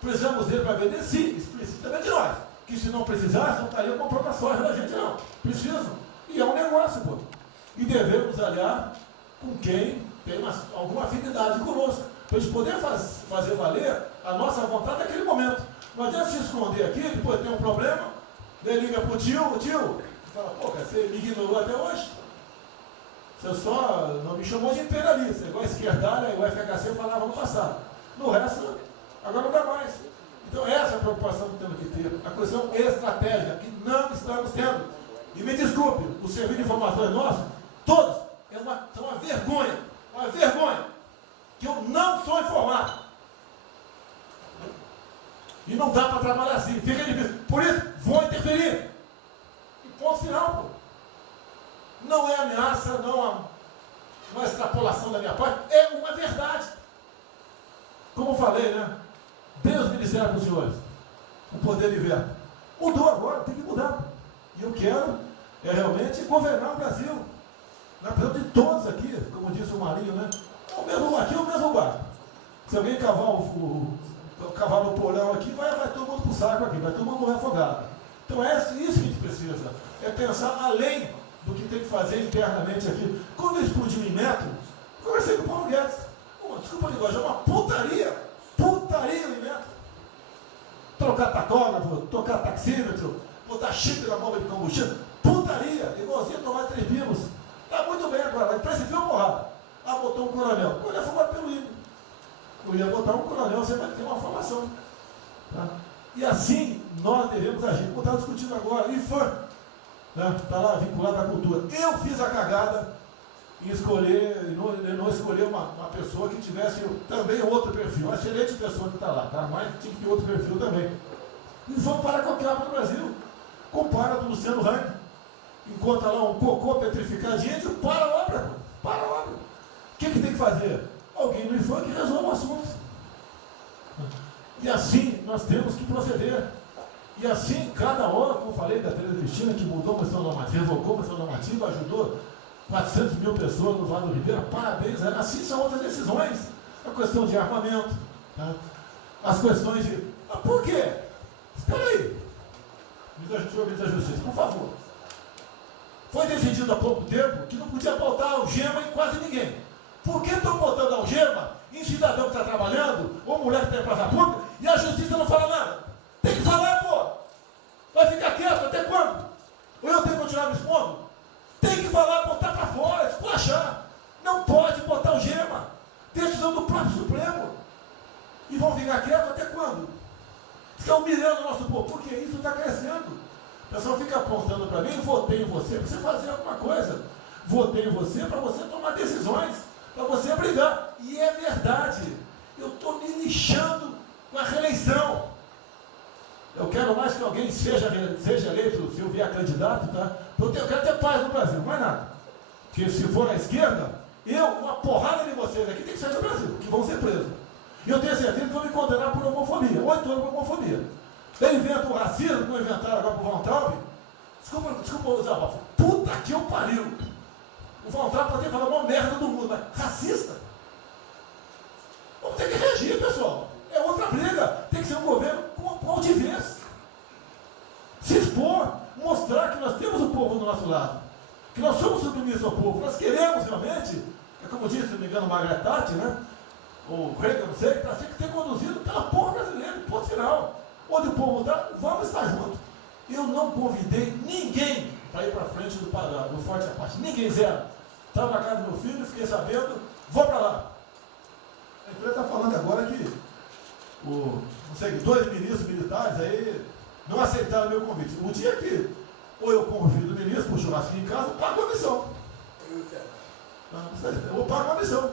Precisamos dele para vender? Sim, isso precisa também de nós. Que se não precisasse, não estaria comprando a soja da gente, não. Precisam. E é um negócio, pô. E devemos aliar com quem tem alguma afinidade conosco, para a gente poder fazer valer a nossa vontade naquele momento. Não adianta se esconder aqui, depois tem um problema, daí liga para o tio, fala, pô, cara, você me ignorou até hoje? Você só não me chamou de imperialista, igual a esquerdalha e o FHC falava no passado. No resto, agora não dá mais. Então essa é a preocupação que temos que ter, a questão estratégica, que não estamos tendo. E me desculpe, o serviço de informações nosso, todos, são uma vergonha, que eu não sou informado. E não dá para trabalhar assim, fica difícil. Por isso, vou interferir. E ponto final, pô. Não é ameaça, não é extrapolação da minha parte, é uma verdade. Como eu falei, né? Deus ministério para os senhores, o poder de ver. Mudou agora, tem que mudar. E eu quero realmente governar o Brasil. Nós precisamos de todos aqui, como disse o Marinho, né? Aqui é o mesmo barco. Se alguém cavar o cavalo no porão aqui, vai todo mundo para o saco aqui, vai todo mundo morrer afogado. Então é isso que a gente precisa, é pensar além do que tem que fazer internamente aqui. Quando explodiu em Metro, conversei com o Paulo Guedes. Desculpa a linguagem, é uma putaria em Metro. Trocar tacógrafo, trocar taxímetro, botar chip na bomba de combustível, putaria, igualzinho tomar 3 pinos. Está muito bem agora, a empresa enfiou porrada. Ah, botou um coronel. O coronel foi batido pelo hino. Eu ia botar um coronel, você vai ter uma formação. Tá? E assim nós devemos agir. Como está discutindo agora, IFAM, está lá vinculado à cultura. Eu fiz a cagada em escolher, não escolher uma pessoa que tivesse também outro perfil. Uma excelente pessoa que está lá, tá? Mas tinha que ter outro perfil também. IFAM para qualquer obra no Brasil. Compara com o Luciano Hang. Encontra lá um cocô petrificado de índio, para a obra. Para a obra. O que tem que fazer? Alguém no IFAM que resolva o assunto. E assim nós temos que proceder. E assim, cada hora, como eu falei da Tereza Cristina, que mudou a questão normativa, revocou a questão normativa, ajudou 400 mil pessoas no Vale do Ribeira, parabéns. Assim são outras decisões. A questão de armamento, tá? As questões de... por quê? Espera aí. Ministro da Justiça, por favor. Foi decidido há pouco tempo que não podia botar algema em quase ninguém. Por que estão botando algema em cidadão que está trabalhando, ou mulher que está em praça pública, e a justiça não fala nada? Tem que falar, pô! Vai ficar quieto até quando? Ou eu tenho que continuar me expondo? Tem que falar, botar para fora, esculachar. Não pode botar algema. Decisão do próprio Supremo. E vão ficar quietos até quando? Fica humilhando o nosso povo, porque isso está crescendo. O pessoal fica apontando para mim, votei em você para você fazer alguma coisa. Votei em você para você tomar decisões, para você brigar. E é verdade. Eu estou me lixando com a reeleição. Eu quero mais que alguém seja eleito, se eu vier candidato, tá? Eu quero ter paz no Brasil, mais nada. Porque se for à esquerda, uma porrada de vocês aqui tem que sair do Brasil, que vão ser presos. E eu tenho certeza que vão me condenar por homofobia, 8 anos por homofobia. Ele inventa o racismo, como inventaram agora pro Von Traub. Desculpa usar a puta que eu pariu. O Von Traub pode ter falado uma merda do mundo, mas racista? Vamos ter que reagir, pessoal. É outra briga. Tem que ser um governo com altivez. Se expor, mostrar que nós temos o povo do nosso lado. Que nós somos submissos ao povo. Nós queremos realmente, como disse, se não me engano, Margaret Thatcher, né? O Reagan, não sei, para ser conduzido pela povo brasileira, ponto final. Onde o povo está, vamos estar juntos. Eu não convidei ninguém para ir para frente do Forte Apache. Ninguém, zero. Estava na casa do meu filho, fiquei sabendo, vou para lá. A empresa está falando agora que não sei, 2 ministros militares aí não aceitaram meu convite. O dia que ou eu convido o ministro para o churrasquinho em casa, eu pago a missão. Eu vou pagar a missão.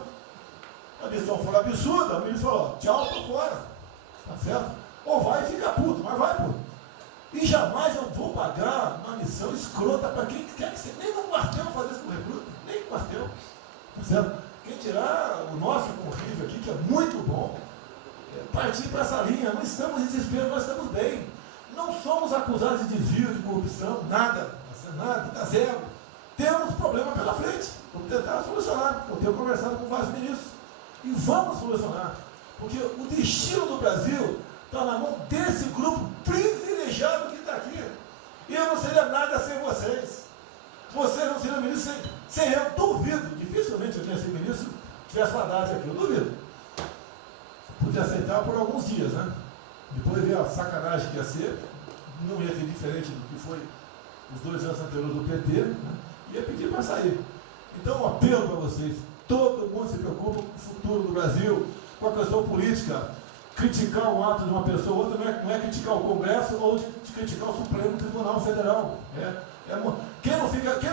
A missão for absurda, o ministro falou, tchau, tô fora. Tá certo? Ou vai e fica puto, mas vai, pô. E jamais eu vou pagar uma missão escrota para quem quer que seja. Nem no quartel fazer isso com o recruta, nem no quartel. Tá certo? Quem tirar o nosso convívio aqui, que é muito bom, partir para essa linha. Não estamos em desespero, nós estamos bem. Não somos acusados de desvio, de corrupção, nada, tá zero. Temos problema pela frente. Vamos tentar solucionar. Eu tenho conversado com vários ministros. E vamos solucionar. Porque o destino do Brasil está na mão desse grupo privilegiado que está aqui. E eu não seria nada sem vocês. Vocês não seriam ministros sem eu. Duvido. Dificilmente eu tenha sido ministro se tivesse Haddad aqui. Eu duvido. Podia aceitar por alguns dias, né? Depois ver a sacanagem que ia ser. Não ia ser diferente do que foi os 2 anos anteriores do PT. Né? Ia pedir para sair. Então, um apelo para vocês. Todo mundo se preocupa com o futuro do Brasil, com a questão política. Criticar o ato de uma pessoa ou outra não é criticar o Congresso ou de criticar o Supremo Tribunal Federal. Quem não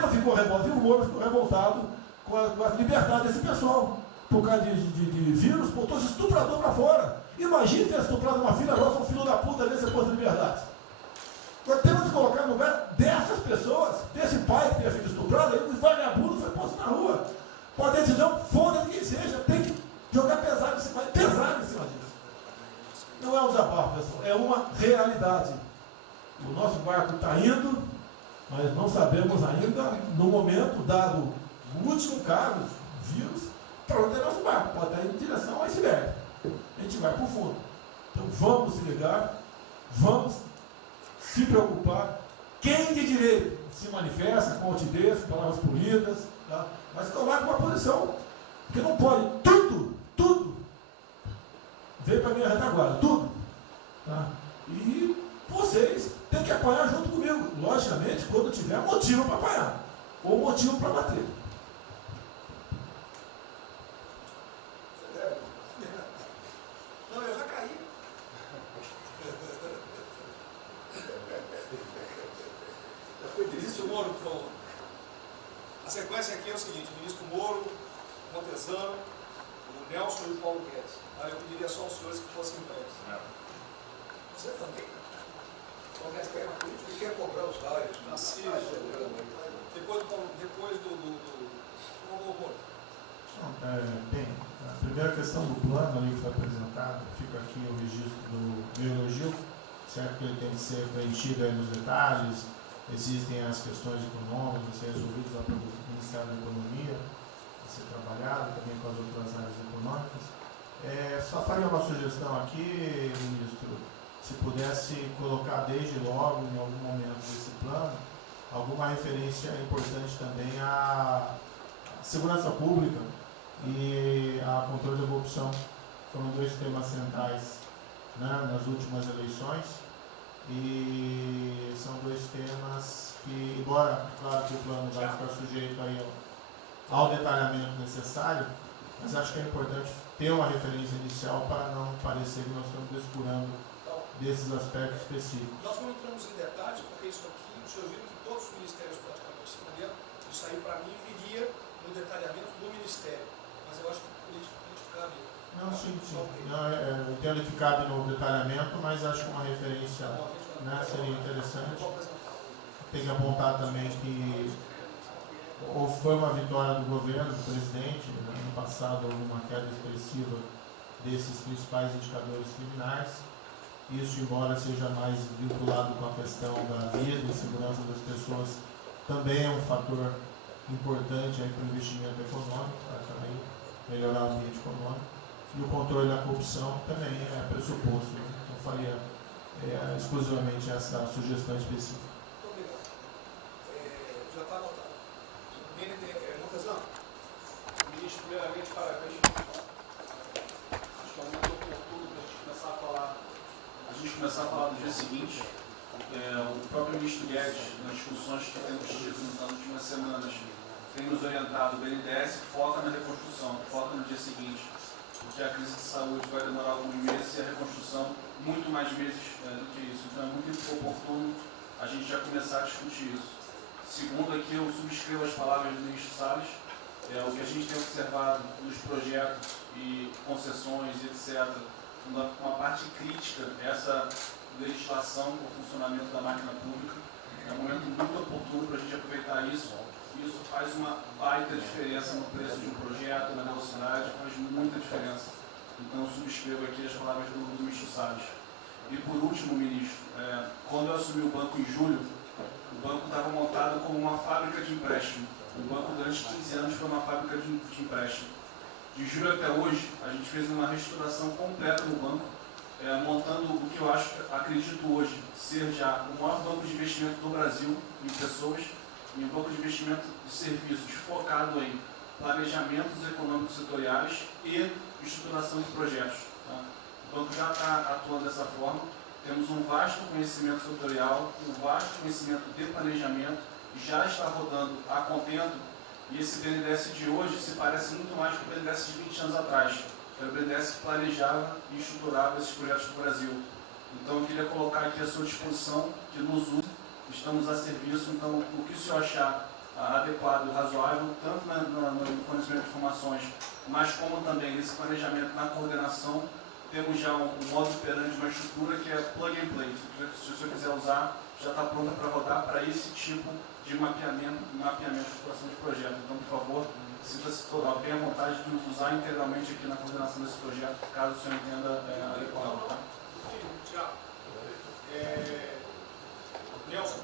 ficou revoltado, o Moro ficou revoltado com a liberdade desse pessoal. Por causa de vírus, botou esse estuprador para fora. Imagine ter estuprado uma filha nossa, um filho da puta desse posto de liberdade. Nós temos que colocar no lugar dessas pessoas, desse pai que tem a filha estuprada, e o vagabundo foi posto na rua. Com a decisão, foda-se quem seja, tem que jogar pesado em cima disso. Não é um desabafo, pessoal, é uma realidade. O nosso barco está indo, mas não sabemos ainda, no momento, dado o último caso, vírus, para onde é nosso barco. Pode estar indo em direção ao iceberg. A gente vai para o fundo. Então vamos se ligar, vamos se preocupar. Quem de direito se manifesta com altivez, com palavras polidas, tá? Mas tomar uma posição, porque não pode tudo veio para a minha retaguarda, tudo. Tá? E vocês têm que apanhar junto comigo, logicamente, quando tiver motivo para apanhar, ou motivo para bater. Não, eu já caí. O ministro Moro falou. A sequência aqui é o seguinte: o ministro Moro, o Montezano, o Nelson e o Paulo Guedes. Aí eu pediria só aos senhores que fossem breves. Você também. O Guedes pega uma política e quer cobrar os raios. Assim, depois do Moro. Bem, a primeira questão do plano ali que foi apresentado, fica aqui o registro do meu elogio, certo que ele tem que ser preenchido aí nos detalhes, existem as questões econômicas a ser resolvidas lá pelo Ministério da Economia, a ser trabalhado também com as outras áreas econômicas. Só faria uma sugestão aqui, ministro, se pudesse colocar desde logo, em algum momento desse plano, alguma referência importante também à segurança pública e a controle da corrupção. Foram 2 temas centrais, né, nas últimas eleições, e são 2 temas que, embora, claro que o plano vai ficar sujeito aí ao detalhamento necessário, mas acho que é importante ter uma referência inicial para não parecer que nós estamos descurando desses aspectos específicos. Nós não entramos em detalhes, porque isso aqui, os senhores viram que todos os ministérios praticamente responderam, isso aí para mim viria no detalhamento do Ministério, mas eu acho que politicamente cabe. Não, sim. Não, eu entendo que cabe no detalhamento, mas acho que uma referência né, seria interessante. Tem que apontar também que foi uma vitória do governo, do presidente. No ano passado houve uma queda expressiva desses principais indicadores criminais. Isso, embora seja mais vinculado com a questão da vida e segurança das pessoas, também é um fator importante para o investimento econômico, para também melhorar o ambiente econômico. E o controle da corrupção também é pressuposto. Né? Então, faria exclusivamente essa sugestão específica. Já está anotado. Montezano, ministro, primeiramente, parabéns. Acho que é um momento oportuno para a gente começar a falar. Do dia seguinte. O próprio ministro Guedes, nas discussões que temos tido nas últimas semanas, tem nos orientado. O BNDES foca na reconstrução, foca no dia seguinte, porque a crise de saúde vai demorar alguns meses e a reconstrução muito mais meses do que isso. Então é muito oportuno a gente já começar a discutir isso. Segundo, aqui eu subscrevo as palavras do ministro Salles. O que a gente tem observado nos projetos e concessões, etc., uma parte crítica, essa legislação para o funcionamento da máquina pública. É um momento muito oportuno para a gente aproveitar isso. Isso faz uma baita diferença no preço de um projeto, na velocidade, faz muita diferença. Então eu subscrevo aqui as palavras do ministro Salles. E por último, ministro, quando eu assumi o banco em julho, o banco estava montado como uma fábrica de empréstimo. O banco durante 15 anos foi uma fábrica de empréstimo. De julho até hoje, a gente fez uma reestruturação completa no banco, montando o que eu acredito hoje ser já o maior banco de investimento do Brasil em pessoas, e um banco de investimento de serviços focado em planejamentos econômicos setoriais e estruturação de projetos. Tá? O banco já está atuando dessa forma. Temos um vasto conhecimento setorial, um vasto conhecimento de planejamento, já está rodando a contento, e esse BNDES de hoje se parece muito mais com o BNDES de 20 anos atrás, que era o BNDES que planejava e estruturava esses projetos no Brasil. Então eu queria colocar aqui à sua disposição, que nos usa, estamos a serviço. Então o que o senhor achar adequado, razoável, tanto no fornecimento de informações, mas como também nesse planejamento, na coordenação, temos já um modo operante, uma estrutura que é plug and play. Se o senhor quiser usar, já está pronta para rodar para esse tipo de mapeamento e estruturação de projeto. Então, por favor, sinta-se bem à vontade de nos usar integralmente aqui na coordenação desse projeto, caso o senhor entenda adequado. Tá? Tiago. Nelson.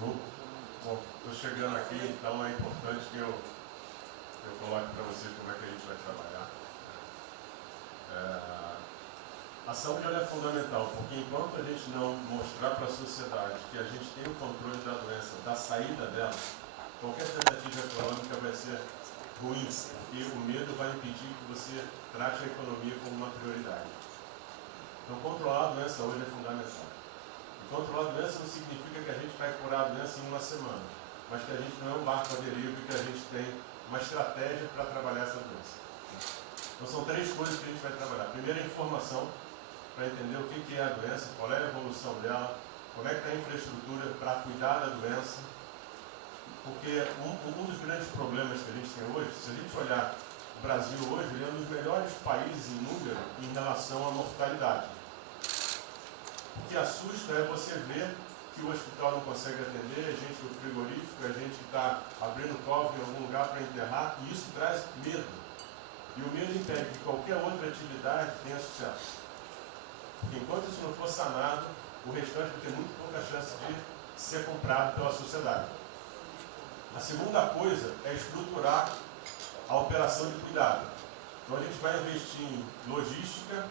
Bom, estou chegando aqui, então é importante que eu coloque para vocês como é que a gente vai trabalhar. A saúde é fundamental, porque enquanto a gente não mostrar para a sociedade que a gente tem o controle da doença, da saída dela, qualquer tentativa econômica vai ser ruim, porque o medo vai impedir que você trate a economia como uma prioridade. Então, controlar a doença hoje é fundamental. E controlar a doença não significa que a gente vai curar a doença em uma semana, mas que a gente não é um barco à deriva e que a gente tem uma estratégia para trabalhar essa doença. Então, são três coisas que a gente vai trabalhar. Primeiro, a informação, para entender o que é a doença, qual é a evolução dela, como é que está a infraestrutura para cuidar da doença. Porque um dos grandes problemas que a gente tem hoje, se a gente olhar o Brasil hoje, ele é um dos melhores países em número em relação à mortalidade. O que assusta é você ver que o hospital não consegue atender, a gente do frigorífico, a gente que está abrindo cofre em algum lugar para enterrar, e isso traz medo. E o medo impede que qualquer outra atividade tenha sucesso. Porque enquanto isso não for sanado, o restante vai ter muito pouca chance de ser comprado pela sociedade. A segunda coisa é estruturar a operação de cuidado. Então a gente vai investir em logística,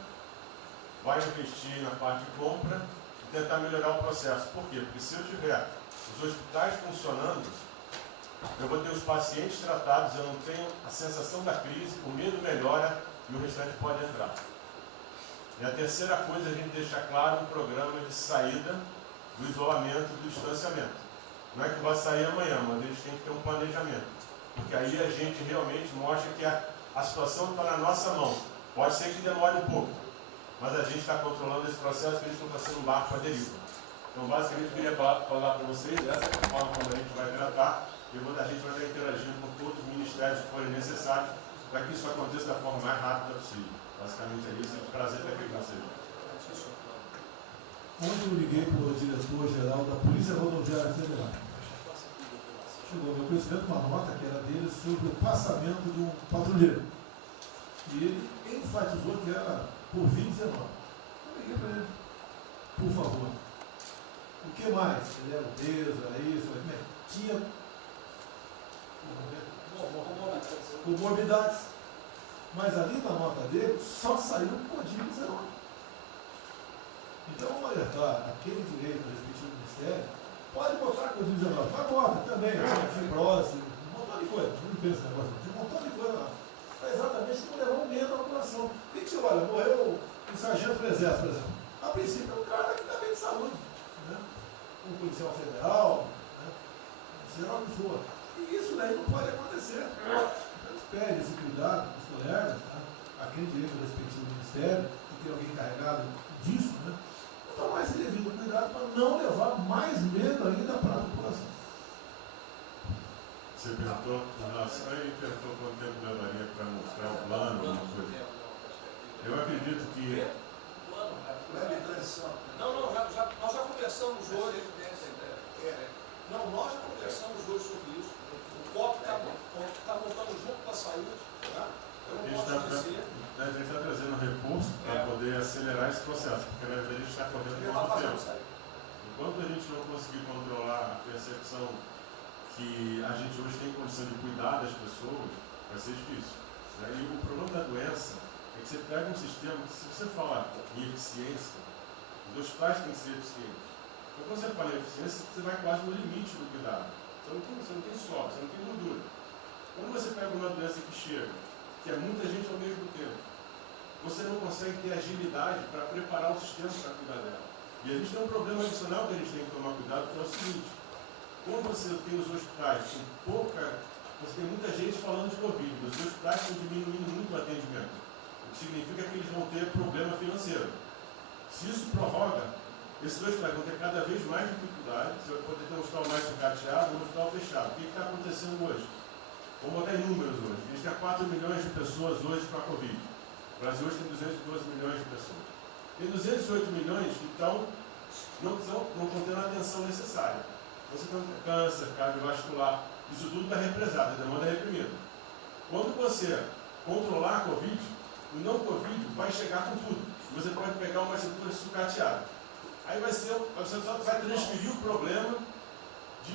vai investir na parte de compra e tentar melhorar o processo. Por quê? Porque se eu tiver os hospitais funcionando, eu vou ter os pacientes tratados, eu não tenho a sensação da crise, o medo melhora e o restante pode entrar. E a terceira coisa é a gente deixar claro um programa de saída do isolamento e do distanciamento. Não é que vai sair amanhã, mas a gente tem que ter um planejamento. Porque aí a gente realmente mostra que a situação está na nossa mão. Pode ser que demore um pouco, mas a gente está controlando esse processo, que a gente não está sendo um barco à deriva. Então, basicamente, eu queria falar para vocês, essa é a forma como a gente vai tratar, e a gente vai estar interagindo com todos os ministérios que forem necessários, para que isso aconteça da forma mais rápida possível. Basicamente é isso, é um prazer estar aqui com vocês. onde eu liguei para o diretor-geral da Polícia Rodoviária Federal. Chegou ao meu conhecimento uma nota que era dele sobre o passamento de um patrulheiro. E ele enfatizou que era por 2019. Eu liguei para ele, por favor. O que mais? Ele era obeso, era isso, tinha comorbidades. Mas ali na nota dele só saiu por 19. Então vamos alertar aquele direito do respectivo ministério, pode botar Covid-19, mas bota também, fibrose, um montão de coisa, não pensa nesse negócio, tem um montão de coisa lá. Para exatamente não levar um medo à população. E que olha, morreu um sargento do exército, por exemplo. A princípio é um cara que está bem de saúde, né? Um policial federal, né? Seja lá o que for. E isso daí não pode acontecer. Então pede esse cuidado dos colegas, né? Aquele direito do respectivo ministério, que tem alguém encarregado disso, né? Tomar esse devido cuidado para não levar mais medo ainda para a população. Você perguntou, aí perguntou quanto tempo levaria para mostrar o plano, alguma coisa. Eu acredito que. Nós já conversamos hoje. Não, nós já conversamos hoje sobre isso. O COP está montando junto com a saúde. Tá? Eu não posso dizer. A gente está trazendo recurso para poder acelerar esse processo, porque na verdade a gente está correndo muito tempo. Enquanto a gente não conseguir controlar a percepção que a gente hoje tem condição de cuidar das pessoas, vai ser difícil. Né? E o problema da doença é que você pega um sistema que, se você falar em eficiência, os hospitais têm que ser eficientes. Então, quando você fala em eficiência, você vai quase no limite do cuidado. Você não tem sobra, você não tem gordura. Quando você pega uma doença que chega, que é muita gente ao mesmo tempo, você não consegue ter agilidade para preparar o sistema para cuidar dela. E a gente tem um problema adicional que a gente tem que tomar cuidado, que é o seguinte: quando você tem os hospitais com você tem muita gente falando de Covid, os hospitais estão diminuindo muito o atendimento, o que significa que eles vão ter problema financeiro. Se isso prorroga, esses hospitais vão ter cada vez mais dificuldade, você vai poder ter um hospital mais sucateado, um hospital fechado. O que está acontecendo hoje? Vamos botar em números hoje. A gente tem 4 milhões de pessoas hoje com a Covid. O Brasil hoje tem 212 milhões de pessoas. Tem 208 milhões que não estão tendo a atenção necessária. Você tem câncer, cardiovascular, isso tudo está represado, a demanda é reprimida. Quando você controlar a Covid, o não Covid vai chegar com tudo. Você pode pegar uma estrutura sucateada. Aí você só vai transferir o problema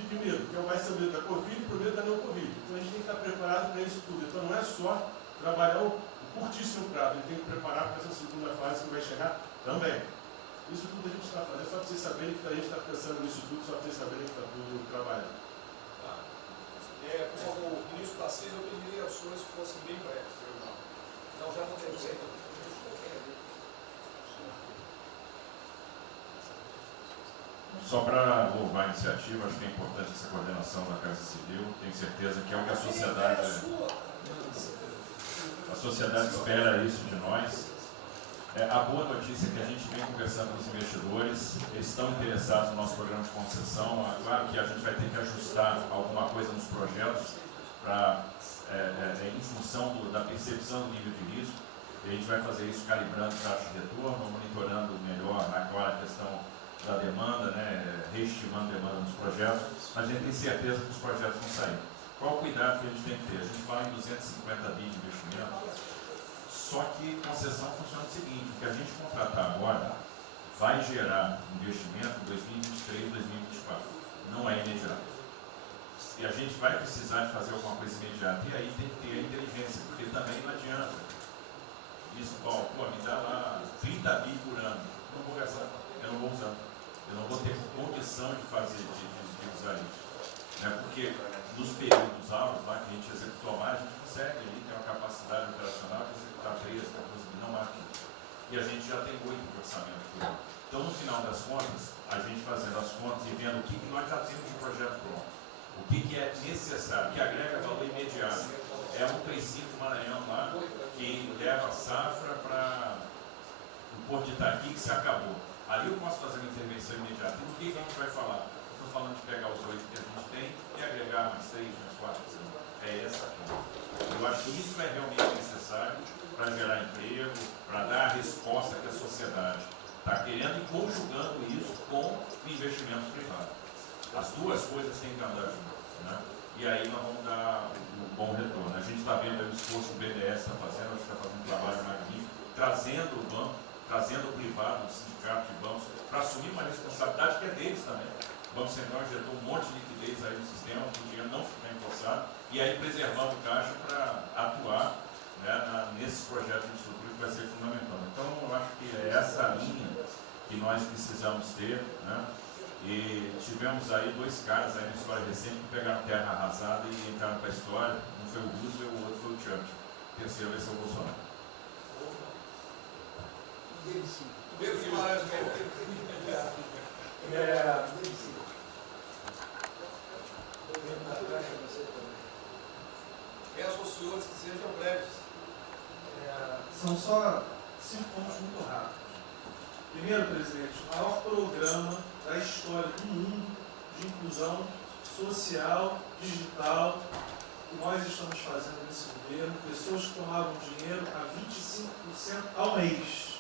primeiro, que vai ser o medo da Covid e o medo da não Covid. Então a gente tem que estar preparado para isso tudo. Então não é só trabalhar o curtíssimo prazo, a gente tem que preparar para essa segunda fase que vai chegar também. Isso tudo a gente está fazendo, só para vocês saberem que a gente está pensando nisso tudo, só para vocês saberem que está tudo trabalhando. Por favor, o ministro Tarcísio, eu pediria aos senhores que fossem bem breves. Não, já não temos aí. Só para louvar a iniciativa, acho que é importante essa coordenação da Casa Civil. Tenho certeza que é o que a sociedade espera isso de nós. A boa notícia é que a gente vem conversando com os investidores, eles estão interessados no nosso programa de concessão. Claro que a gente vai ter que ajustar alguma coisa nos projetos em função da percepção do nível de risco. E a gente vai fazer isso calibrando taxa de retorno, monitorando melhor agora a questão da demanda, né, reestimando a demanda nos projetos, mas a gente tem certeza que os projetos vão sair. Qual o cuidado que a gente tem que ter? A gente fala em 250 bi de investimento, só que concessão funciona o seguinte: o que a gente contratar agora vai gerar investimento em 2023, 2024, não é imediato. E a gente vai precisar de fazer alguma coisa imediata, e aí tem que ter a inteligência, porque também não adianta. Isso, me dá lá 30 bi por ano, não vou gastar, eu não vou usar. Eu não vou ter condição de usar isso. Né? Porque nos períodos altos lá que a gente executou mais, a gente consegue ali ter uma capacidade operacional de executar 13, 14 milhões máquinas. E a gente já tem 8 de orçamento por ano. Então, no final das contas, a gente fazendo as contas e vendo o que nós já temos de projeto pronto, o que é necessário, que agrega valor imediato. É um 35 Maranhão lá, que leva a safra para o Porto de Itaqui, que se acabou. Ali eu posso fazer uma intervenção imediata. E o que a gente vai falar? Estou falando de pegar os 8 que a gente tem e agregar mais 3, mais 4. É essa a conta. Eu acho que isso é realmente necessário para gerar emprego, para dar a resposta que a sociedade está querendo e conjugando e investimento privado. As duas coisas têm que andar juntas, né? E aí nós vamos dar um bom retorno. A gente está vendo aí o esforço que o BNDES está fazendo, acho que está fazendo um trabalho magnífico, trazendo o banco, trazendo o privado, o sindicato de bancos, para assumir uma responsabilidade que é deles também. O Banco Central injetou um monte de liquidez aí no sistema, para o dinheiro não ficar empossado, e aí preservando o caixa para atuar, né, nesses projetos de infraestrutura que vai ser fundamental. Então, eu acho que é essa linha que nós precisamos ter, né? E tivemos aí dois caras aí na história recente que pegaram terra arrasada e entraram para a história. Um foi o Roosevelt, o outro foi o Churchill. O terceiro vai ser o Bolsonaro. Pedro Guimarães, peço aos senhores que sejam breves. São só 5 pontos muito rápidos. Primeiro, presidente, o maior programa da história do mundo de inclusão social, digital, que nós estamos fazendo nesse governo, pessoas que tomavam dinheiro a 25% ao mês.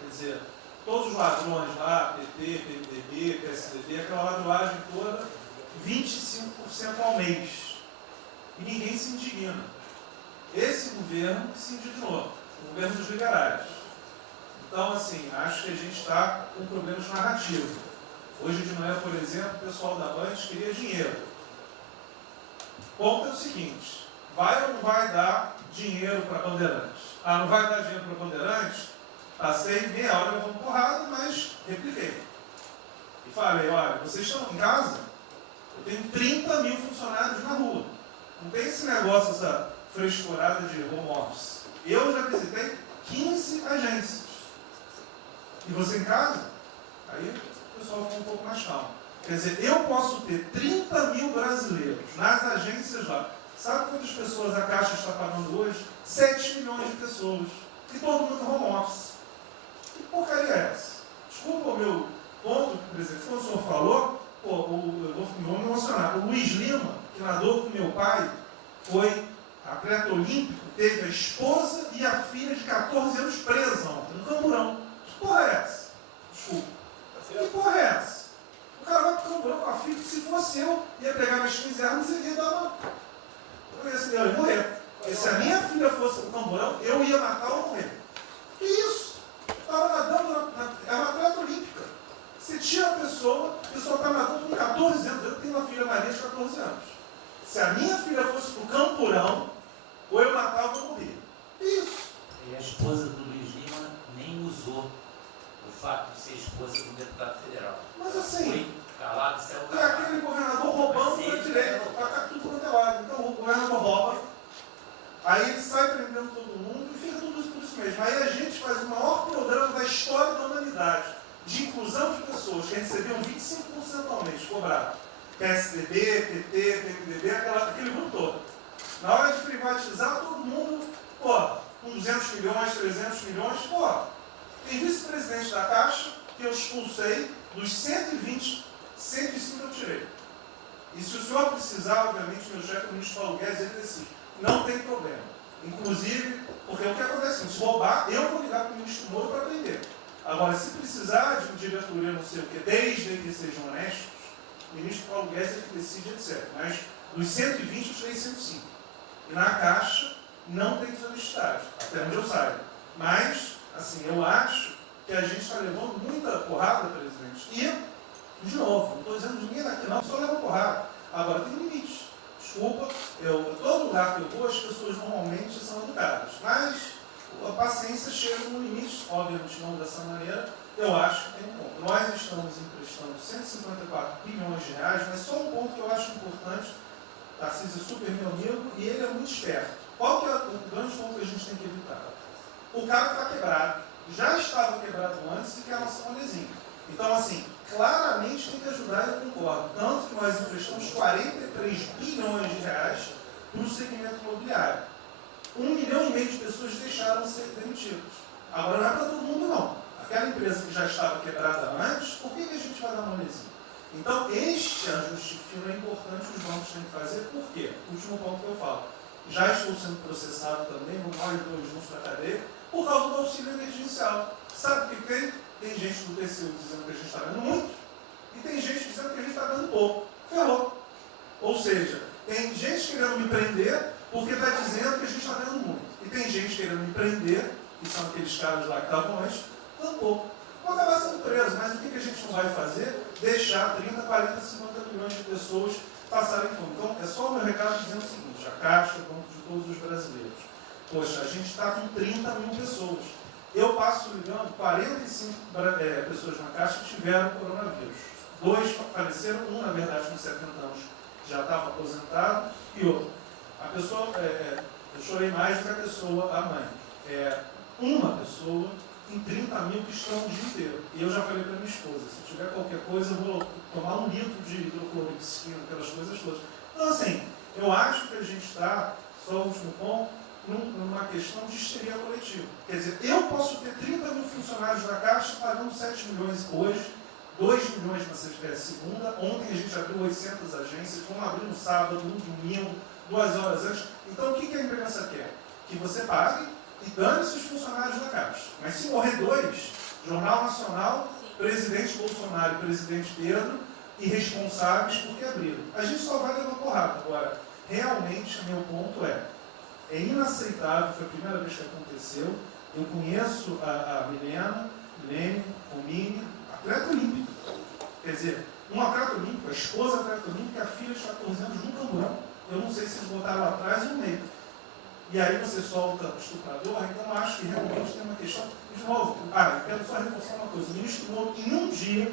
Quer dizer, todos os ladrões lá, PT, PMDB, PSDB, aquela ladroagem toda, 25% ao mês. E ninguém se indigna. Esse governo que se indignou, o governo dos liberais. Então, assim, acho que a gente está com problemas narrativos. Hoje de manhã, por exemplo, o pessoal da Band queria dinheiro. O ponto é o seguinte, vai ou não vai dar dinheiro para Bandeirantes? Ah, não vai dar dinheiro para Bandeirantes? Passei meia hora levando porrada, mas repliquei. E falei, olha, vocês estão em casa? Eu tenho 30 mil funcionários na rua. Não tem esse negócio, essa frescurada de home office. Eu já visitei 15 agências. E você em casa? Aí o pessoal ficou um pouco mais calmo. Quer dizer, eu posso ter 30 mil brasileiros nas agências lá. Sabe quantas pessoas a Caixa está pagando hoje? 7 milhões de pessoas. E todo mundo home office. Que porcaria é essa? Desculpa o meu ponto, presidente. Quando o senhor falou, eu vou me emocionar. O Luiz Lima, que nadou com meu pai, foi atleta olímpico, teve a esposa e a filha de 14 anos presa ontem, no Camburão. Que porra é essa? Desculpa. Que porra é essa? O cara vai pro Camburão com a filha, que se fosse eu, ia pegar minhas 15 armas e ia dar uma... Eu ia morrer. E se a minha filha fosse pro Camburão, eu ia matar ou morrer. Que isso? Estava nadando, é uma atleta olímpica. Você tira a pessoa está nadando com 14 anos. Eu tenho uma filha Maria de 14 anos. Se a minha filha fosse pro Camburão, ou eu matava ou morria. Que isso? E a esposa do Luiz Lima nem usou o fato de ser esposa do deputado federal. Mas assim, foi calado, saiu é aquele governador roubando para direito, está tudo quanto é lado. Então o governador rouba, aí ele sai prendendo todo mundo e fica tudo isso por isso mesmo. Aí a gente faz o maior programa da história da humanidade de inclusão de pessoas que recebiam 25% ao mês, cobrado. PSDB, PT, PMDB, aquele grupo todo. Na hora de privatizar, todo mundo, com 200 milhões, 300 milhões, tem vice-presidente da Caixa que eu expulsei, dos 120, 105 eu tirei. E se o senhor precisar, obviamente, meu chefe, o ministro Paulo Guedes, ele decide. Não tem problema. Inclusive, porque o que acontece? Se roubar, eu vou ligar para o ministro Moro para prender. Agora, se precisar de uma diretoria, não sei o quê, desde que sejam honestos, o ministro Paulo Guedes é que decide, etc. Mas dos 120, eu tirei 105. E na Caixa, não tem desonestidade, até onde eu saiba. Mas, assim, eu acho que a gente está levando muita porrada, presidente. E, de novo, não estou dizendo de ninguém daqui, não, só leva porrada. Agora, tem limite. Desculpa, todo lugar que eu vou, as pessoas normalmente são educadas. Mas a paciência chega no limite, obviamente não dessa maneira, eu acho que tem um ponto. Nós estamos emprestando 154 bilhões de reais, mas só um ponto que eu acho importante. Tarcísio é super meu amigo e ele é muito esperto. Qual que é o grande ponto que a gente tem que evitar? O cara está quebrado, já estava quebrado antes e quer lançar um lesinho. Então, assim, claramente tem que ajudar, eu concordo. Tanto que nós emprestamos 43 bilhões de reais para o segmento imobiliário. 1,5 milhão de pessoas deixaram de ser demitidas. Agora não é para todo mundo, não. Aquela empresa que já estava quebrada antes, por que a gente vai dar uma lesinha? Então, este ajuste fino é importante que os bancos têm que fazer. Por quê? Último ponto que eu falo. Já estou sendo processado também, nós dois juntos na cadeia, por causa do auxílio emergencial. Sabe o que tem? Tem gente do TCU dizendo que a gente está ganhando muito, E tem gente dizendo que a gente está dando pouco. Ferrou. Ou seja, tem gente querendo me prender porque está dizendo que a gente está dando muito. E tem gente querendo me prender, que são aqueles caras lá que estavam antes, dando pouco. Vão acabar sendo presos, mas o que a gente não vai fazer? Deixar 30, 40, 50 milhões de pessoas passarem fome. Então, é só o meu recado dizendo o seguinte: a Caixa, Banco de todos os brasileiros. Poxa, a gente está com 30 mil pessoas. Eu passo ligando 45 pessoas na Caixa que tiveram coronavírus. 2 faleceram, um, na verdade, com 70 anos, já estava aposentado, e outro. A pessoa, eu chorei mais do que a pessoa, a mãe. Uma pessoa em 30 mil que estão o dia inteiro. E eu já falei para minha esposa, se tiver qualquer coisa, eu vou tomar 1 litro de hidrocloroquina, aquelas coisas todas. Então, assim, eu acho que a gente está, só o último ponto, numa questão de histeria coletiva. Quer dizer, eu posso ter 30 mil funcionários da Caixa pagando 7 milhões hoje, 2 milhões na segunda, ontem a gente abriu 800 agências, vamos abrir no sábado, no domingo, 2 horas antes. Então, o que a imprensa quer? Que você pague e dane-se os funcionários da Caixa. Mas se morrer 2, Jornal Nacional, presidente Bolsonaro e presidente Pedro, irresponsáveis porque abriram. A gente só vai levar porrada. Agora, realmente, meu ponto é inaceitável, foi a primeira vez que aconteceu. Eu conheço a Milena, Romine, atleta olímpico. Quer dizer, um atleta olímpico, a esposa atleta olímpica, a filha de 14 anos no camburão. Eu não sei se eles botaram lá atrás ou no meio. E aí você solta o estuprador, então acho que realmente tem uma questão. De novo, eu quero só reforçar uma coisa. O ministro Moro, em um dia,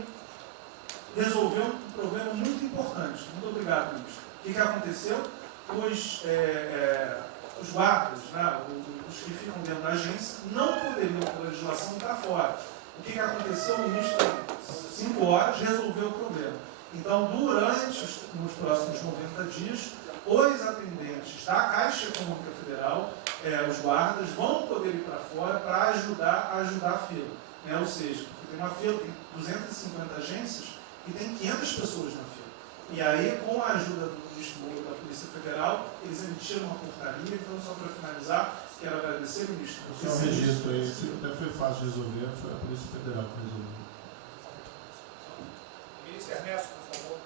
resolveu um problema muito importante. Muito obrigado, ministro. O que aconteceu? Os guardas, né, os que ficam dentro da agência, não poderiam, pela legislação, estar fora. O que aconteceu? O ministro, 5 horas, resolveu o problema. Então, nos próximos 90 dias, os atendentes da Caixa Econômica Federal, os guardas, vão poder ir para fora para ajudar a fila. Né? Ou seja, tem uma fila, tem 250 agências e tem 500 pessoas na fila. E aí, com a ajuda do ministro Moro da Polícia Federal, eles emitiram uma portaria. Então, só para finalizar, quero agradecer, ministro. Esse é um registro aí, até foi fácil de resolver, foi a Polícia Federal que resolveu. Ministro Ernesto, por favor.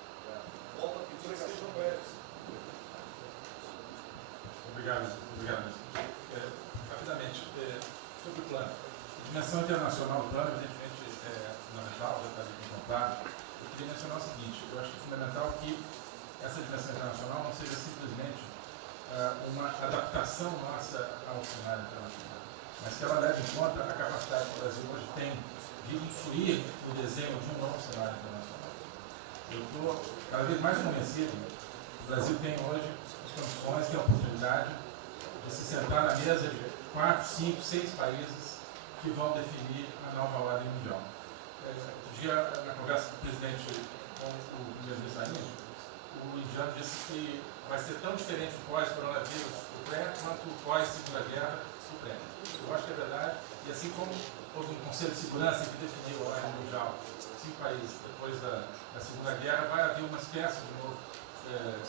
Volta a pedir que sejam breves. Obrigado. Rapidamente, sobre o plano. A dimensão internacional do plano, evidentemente, é fundamental, já está ali contemplado. Eu queria mencionar o seguinte: eu acho que é fundamental que essa dimensão internacional não seja simplesmente uma adaptação nossa ao cenário internacional, mas que ela leve em conta a capacidade que o Brasil hoje tem de influir no desenho de um novo cenário internacional. Eu estou cada vez mais convencido que o Brasil tem hoje as condições, tem a oportunidade de se sentar na mesa de 4, 5, 6 países que vão definir a nova ordem mundial. Um dia, na conversa do presidente com o primeiro-ministro da Índia, o indiano disse que vai ser tão diferente o pós-coronavírus do pré quanto o pós-segunda guerra do pré. Eu acho que é verdade, e assim como houve um Conselho de Segurança que definiu a ordem mundial, 5 países depois da Segunda Guerra, vai haver uma espécie de novo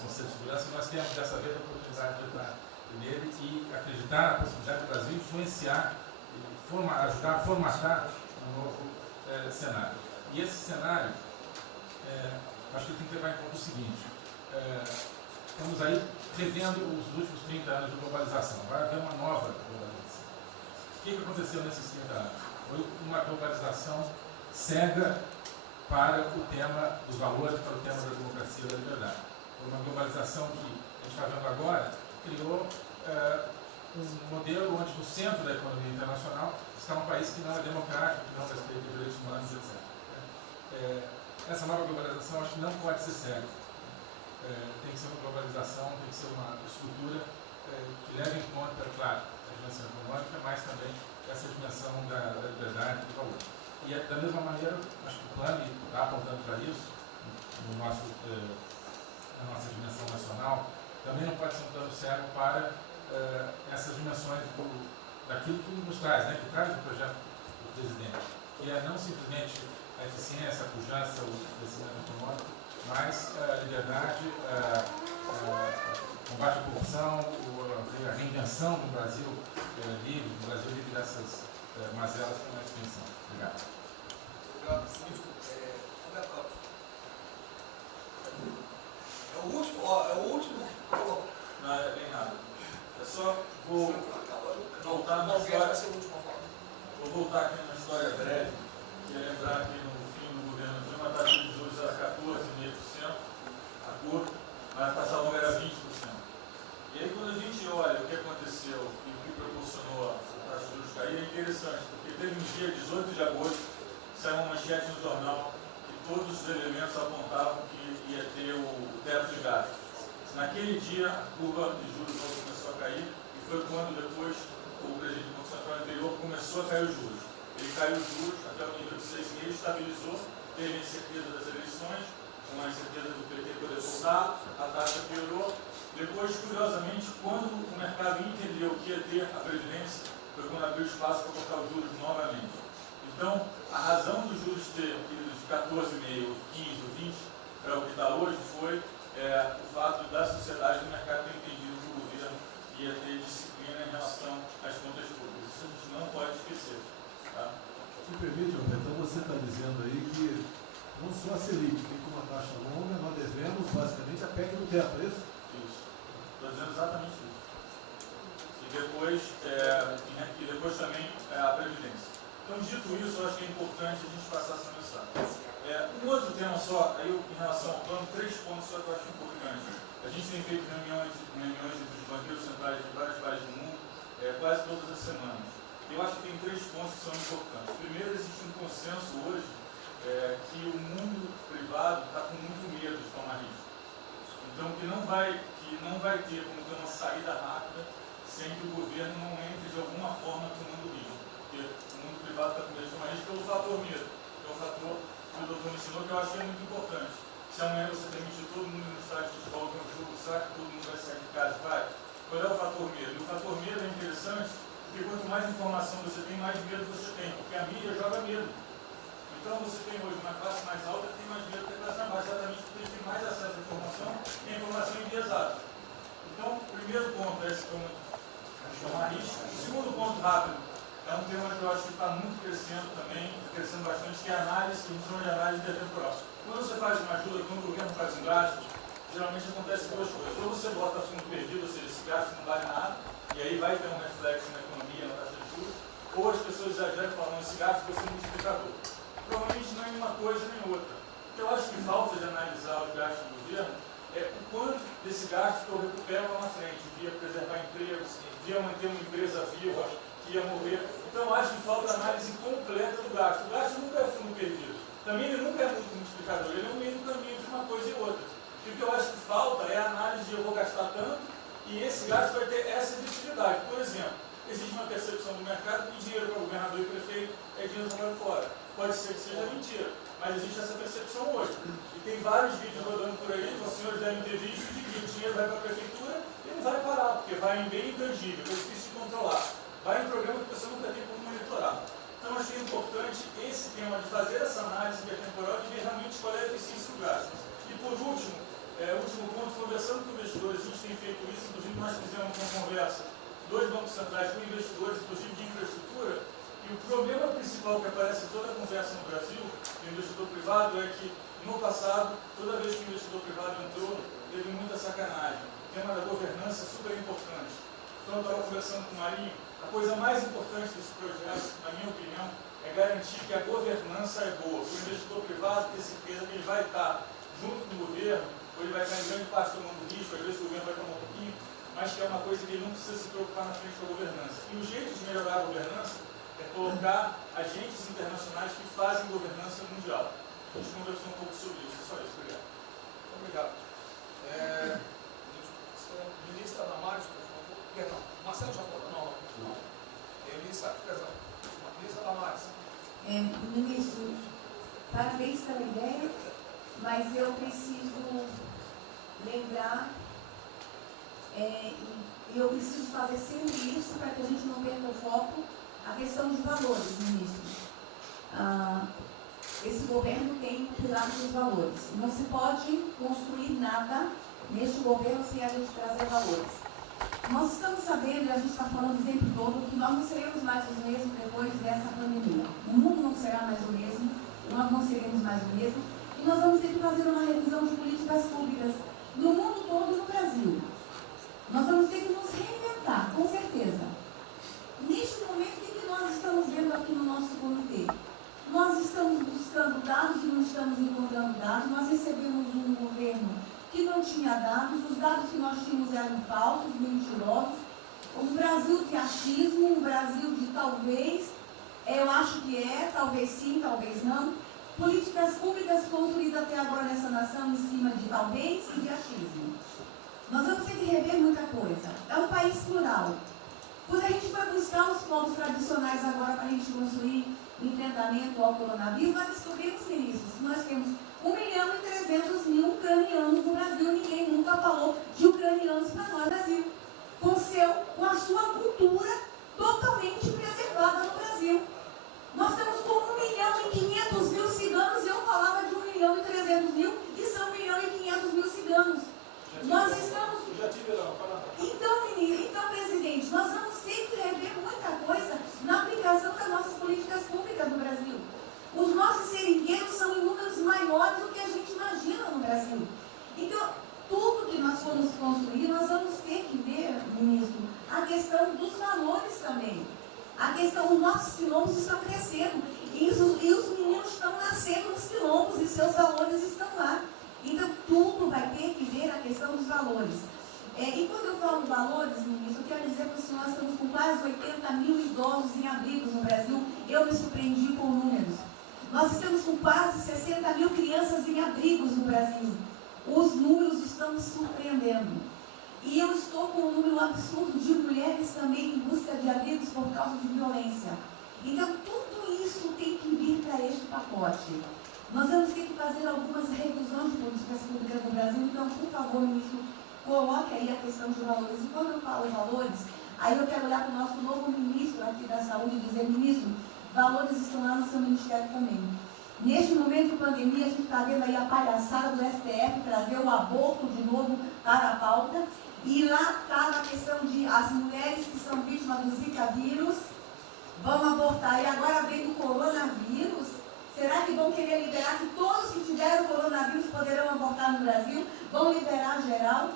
Conselho de Segurança, e nós temos dessa vez a oportunidade de entrar nele e acreditar na possibilidade do Brasil influenciar e ajudar a formatar um novo cenário. E esse cenário, acho que tem que levar em conta o seguinte: estamos aí revendo os últimos 30 anos de globalização. Vai haver uma nova globalização. O que aconteceu nesses 30 anos? Foi uma globalização cega para o tema dos valores, para o tema da democracia e da liberdade. Foi uma globalização que a gente está vendo agora, criou um modelo onde no centro da economia internacional está um país que não é democrático, que não respeita os direitos humanos, etc. Essa nova globalização acho que não pode ser cega. Tem que ser uma globalização, tem que ser uma estrutura que leve em conta, claro, a dimensão econômica, mas também essa dimensão da liberdade e do valor. E da mesma maneira, acho que o plano está apontando para isso, na nossa dimensão nacional, também não pode ser um plano cego para essas dimensões daquilo que nos traz, né, que traz o projeto do presidente, que é não simplesmente a eficiência, a pujança, o crescimento econômico, mas a liberdade, o combate à corrupção, a reinvenção do Brasil livre dessas mazelas que nós pensamos. Obrigado. Obrigado, ministro. Roberto Campos. Guedes vai ser o último a falar. Vou voltar aqui numa história breve, que é lembrar que no fim do governo Dilma a taxa de juros era 14,5%, a curva, mas a taxa longa era 20%. E aí quando a gente olha o que aconteceu e o que proporcionou a taxa de juros cair, é interessante, porque teve um dia, 18 de agosto, saiu uma manchete no jornal que todos os elementos apontavam que ia ter o teto de gastos. Naquele dia, a curva de juros começou a cair, e foi quando depois o presidente do Banco Central anterior começou a cair os juros. Ele caiu os juros até o nível de 6,5, estabilizou, teve a incerteza das eleições, com a incerteza do PT poder voltar, a taxa piorou. Depois, curiosamente, quando o mercado entendeu que ia ter a Previdência, foi quando abriu espaço para colocar os juros novamente. Então, a razão dos juros ter ido de 14,5, 15, 20 para o que está hoje foi o fato da sociedade do mercado ter entendido que o governo ia ter disciplina em relação às contas públicas. Isso a gente não pode esquecer. Tá? Se permite, então você está dizendo aí que não só a Selic tem como uma taxa longa, nós devemos basicamente a PEC do teto, é isso? Isso. Estou dizendo exatamente isso. E depois também a Previdência. Então, dito isso, eu acho que é importante a gente passar essa mensagem. Um outro tema só, aí em relação ao plano, 3 pontos só que eu acho importantes. A gente tem feito reuniões entre os banqueiros centrais de vários países do mundo, quase todas as semanas. Eu acho que tem 3 pontos que são importantes. Primeiro, existe um consenso hoje que o mundo privado está com muito medo de tomar risco. Então, que não vai ter como ter uma saída rápida sem que o governo não entre de alguma forma tomando risco. Porque o mundo privado está com medo de tomar risco pelo fator medo, que é o fator que o doutor mencionou, que eu acho que é muito importante. Se amanhã você demitir todo mundo no estádio de futebol com o jogo, será que todo mundo vai sair de casa e vai? Qual é o fator medo? E o fator medo é interessante, porque quanto mais informação você tem, mais medo você tem, porque a mídia joga medo. Então você tem hoje uma classe mais alta que tem mais medo que a classe mais baixa, exatamente porque eles têm mais acesso à informação e a informação enviesada. Então, o primeiro ponto é esse como tomar risco. O segundo ponto rápido é um tema que eu acho que está muito crescendo também, crescendo bastante, que é a análise, que a gente chama de análise intertemporal. Quando você faz uma ajuda, quando o governo faz um gasto, geralmente acontece duas coisas. Ou você bota fundo perdido, ou seja, esse gasto não vale nada, e aí vai ter um reflexo na economia, na taxa de juros, ou as pessoas exageram falando esse gasto vai ser multiplicador. Provavelmente não é nenhuma coisa nem outra. O que eu acho que falta de analisar os gastos do governo é o quanto desse gasto que eu recupero lá na frente, via preservar empregos, via manter uma empresa viva, que ia morrer. Então, eu acho que falta análise completa do gasto. O gasto nunca é fundo perdido. Também ele nunca é muito multiplicador, ele é um meio do caminho de uma coisa e outra. E o que eu acho que falta é a análise de eu vou gastar tanto e esse gasto vai ter essa efetividade. Por exemplo, existe uma percepção do mercado que dinheiro para governador e prefeito é dinheiro jogado fora. Pode ser que seja mentira, mas existe essa percepção hoje. E tem vários vídeos rodando por aí, os senhores devem ter visto, de que o dinheiro vai para a prefeitura e não vai parar, porque vai em bem intangível, que é difícil de controlar. Vai em programa que a pessoa nunca tem como monitorar. Então, acho que é importante esse tema de fazer essa análise intertemporal e ver realmente qual é a eficiência do gasto. E por último, último ponto, conversando com investidores, a gente tem feito isso, inclusive nós fizemos uma conversa, 2 bancos centrais com investidores, inclusive de infraestrutura, e o problema principal que aparece em toda a conversa no Brasil, do investidor privado, é que no passado, toda vez que o investidor privado entrou, teve muita sacanagem. O tema da governança é super importante. Então, eu estava conversando com o Marinho, a coisa mais importante desse projeto, na minha opinião, é garantir que a governança é boa. O investidor privado ter certeza que ele vai estar junto com o governo, ou ele vai estar em grande parte tomando risco, às vezes o governo vai tomar um pouquinho, mas que é uma coisa que ele não precisa se preocupar na frente da governança. E o jeito de melhorar a governança é colocar agentes internacionais que fazem governança mundial. A gente conversou um pouco sobre isso. Só isso. Obrigado. Obrigado. Ministra Damares, por favor. Perdão, Marcelo já falou? Não. Ministra Damares. Ministro, parabéns pela ideia, mas eu preciso lembrar, eu preciso fazer sempre isso para que a gente não perca o foco, a questão de valores, ministro. Esse governo tem um pilar dos valores. Não se pode construir nada neste governo sem a gente trazer valores. Nós estamos sabendo, e a gente está falando o tempo todo, que nós não seremos mais os mesmos depois dessa pandemia. O mundo não será mais o mesmo, nós não seremos mais o mesmo, e nós vamos ter que fazer uma revisão de políticas públicas no mundo todo e no Brasil. Nós vamos ter que nos reinventar, com certeza. Neste momento, os dados que nós tínhamos eram falsos, mentirosos, um Brasil de achismo, um Brasil de talvez, eu acho que é, talvez sim, talvez não, políticas públicas construídas até agora nessa nação em cima de talvez e de achismo. Nós vamos ter que rever muita coisa. É um país plural. Quando a gente foi buscar os povos tradicionais agora para a gente construir enfrentamento ao coronavírus, nós descobrimos, ministros, que nós temos 1.300.000 ucranianos no Brasil. Ninguém nunca falou de ucranianos para nós no Brasil. Com a sua cultura totalmente preservada no Brasil. Nós estamos com 1.500.000 ciganos e eu falava de 1.300.000 e são 1.500.000 ciganos. Nós estamos... Então, presidente, nós vamos ter que rever muita coisa na aplicação das nossas políticas públicas no Brasil. Os nossos seringueiros são em números maiores do que a gente imagina no Brasil. Então, tudo que nós formos construir, nós vamos ter que ver, ministro, a questão dos valores também. A questão, os nossos quilombos estão crescendo e os meninos estão nascendo nos quilombos e seus valores estão lá. Então, tudo vai ter que ver a questão dos valores. E quando eu falo valores, ministro, eu quero dizer para o senhor, nós estamos com quase 80.000 idosos em abrigos no Brasil. Eu me surpreendi com números. Nós estamos com quase 60.000 crianças em abrigos no Brasil. Os números estão me surpreendendo. E eu estou com um número absurdo de mulheres também em busca de abrigos por causa de violência. Então, tudo isso tem que vir para este pacote. Nós vamos ter que fazer algumas revisões de políticas públicas no Brasil. Então, por favor, ministro, coloque aí a questão de valores. E quando eu falo valores, aí eu quero olhar para o nosso novo ministro aqui da Saúde e dizer, ministro, valores estão lá no seu ministério também. Neste momento de pandemia, a gente está vendo aí a palhaçada do STF trazer o aborto de novo para a pauta. E lá está a questão de as mulheres que são vítimas do Zika vírus vão abortar. E agora vem do coronavírus. Será que vão querer liberar que todos que tiveram coronavírus poderão abortar no Brasil? Vão liberar geral?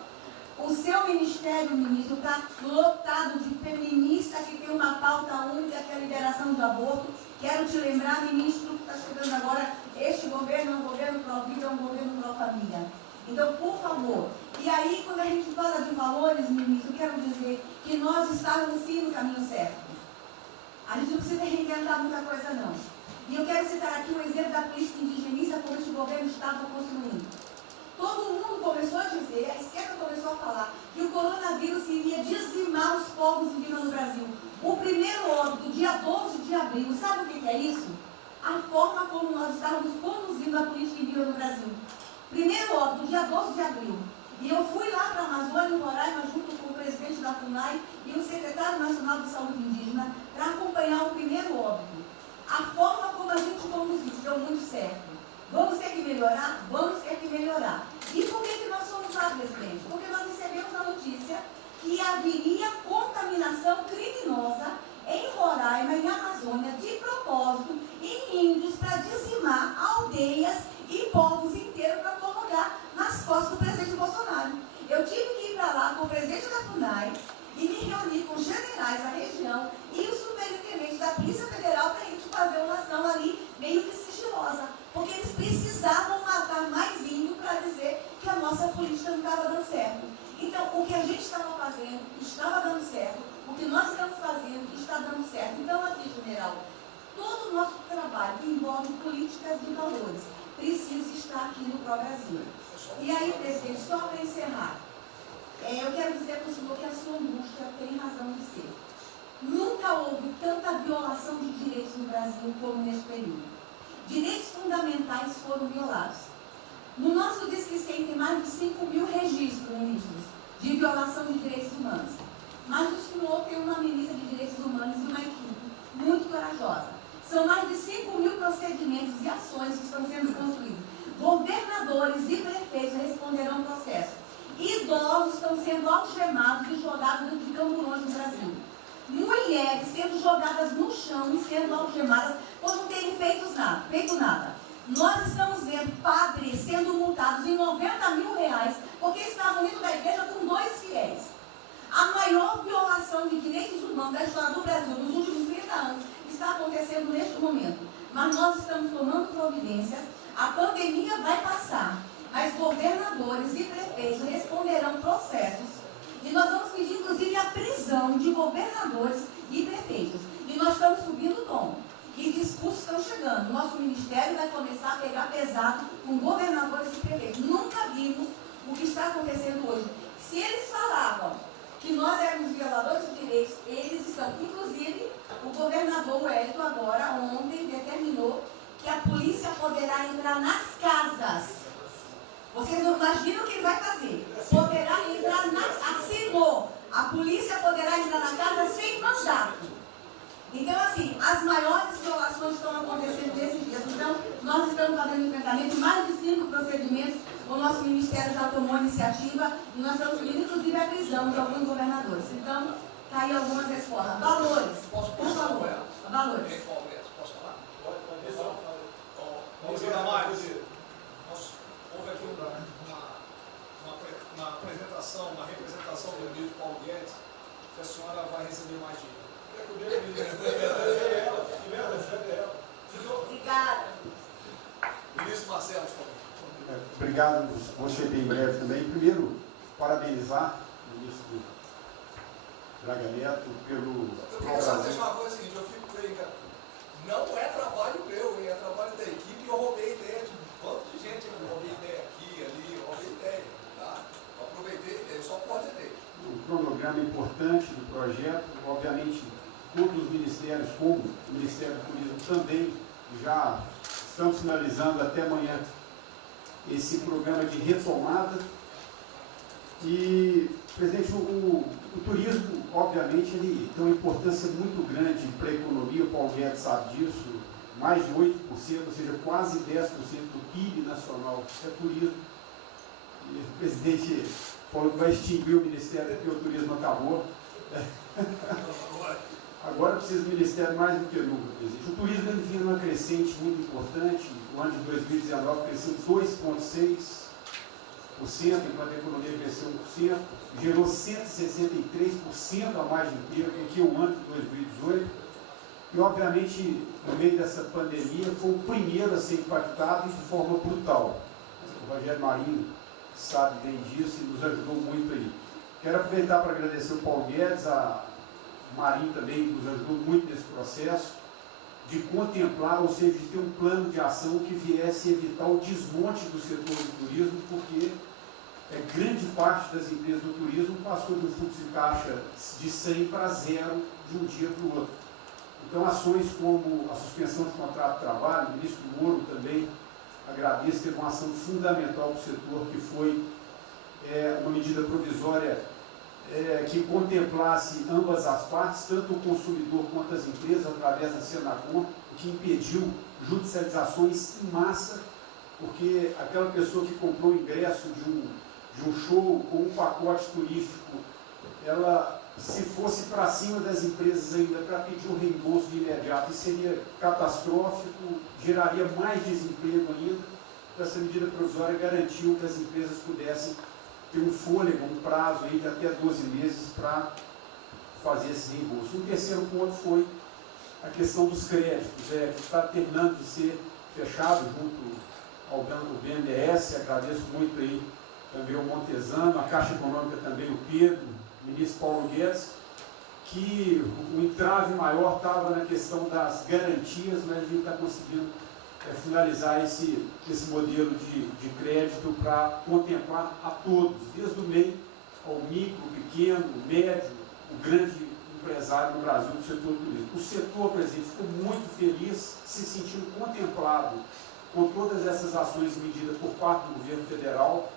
O seu ministério, ministro, está lotado de feminista que tem uma pauta única, que é a liberação do aborto. Quero te lembrar, ministro, que está chegando agora, este governo é um governo pró-vida, é um governo pró-família. Então, por favor. E aí, quando a gente fala de valores, ministro, quero dizer que nós estávamos sim no caminho certo. A gente não precisa reinventar muita coisa, não. E eu quero citar aqui um exemplo da política indigenista como este governo estava construindo. Todo mundo começou a dizer, a esquerda começou a falar, que o coronavírus iria dizimar os povos indígenas no Brasil. O primeiro óbito, dia 12 de abril, sabe o que é isso? A forma como nós estávamos conduzindo a política indígena no Brasil. Primeiro óbito, dia 12 de abril. E eu fui lá para a Amazônia, em Roraima, junto com o presidente da FUNAI e o secretário nacional de saúde indígena, para acompanhar o primeiro óbito. A forma como a gente conduziu deu muito certo. Vamos ter que melhorar? Vamos ter que melhorar. E por que nós fomos lá, presidente? Porque nós recebemos a notícia que haveria contaminação criminosa em Roraima, em Amazônia, de propósito, em índios, para dizimar aldeias e povos inteiros para colocar nas costas do presidente Bolsonaro. Eu tive que ir para lá com o presidente da FUNAI e me reunir com os generais da região e o superintendente da Polícia Federal para a gente fazer uma ação ali meio que sigilosa. Porque eles precisavam matar mais índio para dizer que a nossa política não estava dando certo. Então, o que a gente estava fazendo estava dando certo. O que nós estamos fazendo está dando certo. Então, aqui, general, todo o nosso trabalho que envolve políticas de valores precisa estar aqui no Pró-Brasil. E aí, presidente, só para encerrar, eu quero dizer para o senhor que a sua angústia tem razão de ser. Nunca houve tanta violação de direitos no Brasil como neste período. Direitos fundamentais foram violados. No nosso Disque 100 tem mais de 5.000 registros, ministros, de violação de direitos humanos. Mas o senhor tem uma ministra de direitos humanos e uma equipe muito corajosa. São mais de 5.000 procedimentos e ações que estão sendo construídos. Governadores e prefeitos responderão ao processo. Idosos estão sendo algemados e jogados dentro de camburões no Brasil. Mulheres sendo jogadas no chão e sendo algemadas por não terem feito nada. Nós estamos vendo padres sendo multados em R$90.000 porque estavam indo da igreja com 2 fiéis. A maior violação de direitos humanos da história do Brasil nos últimos 30 anos está acontecendo neste momento. Mas nós estamos tomando providências, a pandemia vai passar, mas governadores e prefeitos responderão reunião de governadores e prefeitos. E nós estamos subindo o tom. E discursos estão chegando. Nosso ministério vai começar a pegar pesado com governadores e prefeitos. Nunca vimos o que está acontecendo hoje. Se eles falavam que nós éramos violadores de direitos, eles estão. Inclusive, o governador Wellington agora, ontem, determinou que a polícia poderá entrar nas casas. Vocês não imaginam o que ele vai fazer. Poderá entrar assinou. A polícia poderá entrar na casa sem mandato. Então, assim, as maiores violações estão acontecendo nesses dias. Então, nós estamos fazendo enfrentamento, mais de 5 procedimentos. O nosso ministério já tomou a iniciativa e nós estamos subindo, inclusive, a prisão de alguns governadores. Então, está aí algumas respostas. Valores. Posso por favor. Valores. Posso falar? Pode falar. Vamos ver mais. Houve aqui uma apresentação, uma representação do ministro Paulo Guedes, que a senhora vai receber mais dinheiro. Obrigada. Ministro Marcelo, por favor. Obrigado, vou ser bem breve também. Primeiro, parabenizar o ministro Braga Neto pelo... Eu queria só deixar uma coisa seguinte, eu fico bem, cara. Não é trabalho meu, é trabalho da equipe e eu roubei ideia de um tanto de gente. Eu roubei ideia aqui, ali, eu roubei ideia, tá? Eu aproveitei a ideia, eu só coordenei. Um cronograma importante do projeto, obviamente, todos os ministérios, como o Ministério do Turismo também, já estão finalizando até amanhã esse programa de retomada. E, presidente, o turismo, obviamente, ele tem uma importância muito grande para a economia, o Paulo Guedes sabe disso, mais de 8%, ou seja, quase 10% do PIB nacional é turismo. E o presidente falou que vai extinguir o Ministério porque o turismo acabou. Agora precisa do Ministério mais do que nunca, presidente. O turismo ele vinha numa crescente muito importante. O ano de 2019 cresceu 2,6%, enquanto a economia cresceu 1%, gerou 163% a mais de emprego do que o ano de 2018. E, obviamente, no meio dessa pandemia, foi o primeiro a ser impactado de forma brutal. O Rogério Marinho sabe bem disso e nos ajudou muito aí. Quero aproveitar para agradecer o Paulo Guedes, a Marinho também nos ajudou muito nesse processo, de contemplar, ou seja, de ter um plano de ação que viesse evitar o desmonte do setor do turismo, porque grande parte das empresas do turismo passou de um fluxo de caixa de 100 para 0 de um dia para o outro. Então, ações como a suspensão de contrato de trabalho, o ministro Moro também agradeço, teve uma ação fundamental para o setor, que foi uma medida provisória que contemplasse ambas as partes, tanto o consumidor quanto as empresas, através da Senacom, o que impediu judicializações em massa, porque aquela pessoa que comprou o ingresso de um show ou um pacote turístico, ela, se fosse para cima das empresas ainda para pedir o reembolso de imediato, isso seria catastrófico, geraria mais desemprego ainda. Então, essa medida provisória garantiu que as empresas pudessem ter um fôlego, um prazo aí de até 12 meses para fazer esse reembolso. Um terceiro ponto foi a questão dos créditos, que está terminando de ser fechado junto ao BNDES. Agradeço muito aí também o Montesano, a Caixa Econômica também, o Pedro, o ministro Paulo Guedes, que o entrave maior estava na questão das garantias, mas a gente está conseguindo finalizar esse modelo de crédito para contemplar a todos, desde o MEI ao micro, pequeno, médio, o grande empresário no Brasil do setor turístico. O setor, presidente, ficou muito feliz, se sentindo contemplado com todas essas ações medidas por parte do governo federal.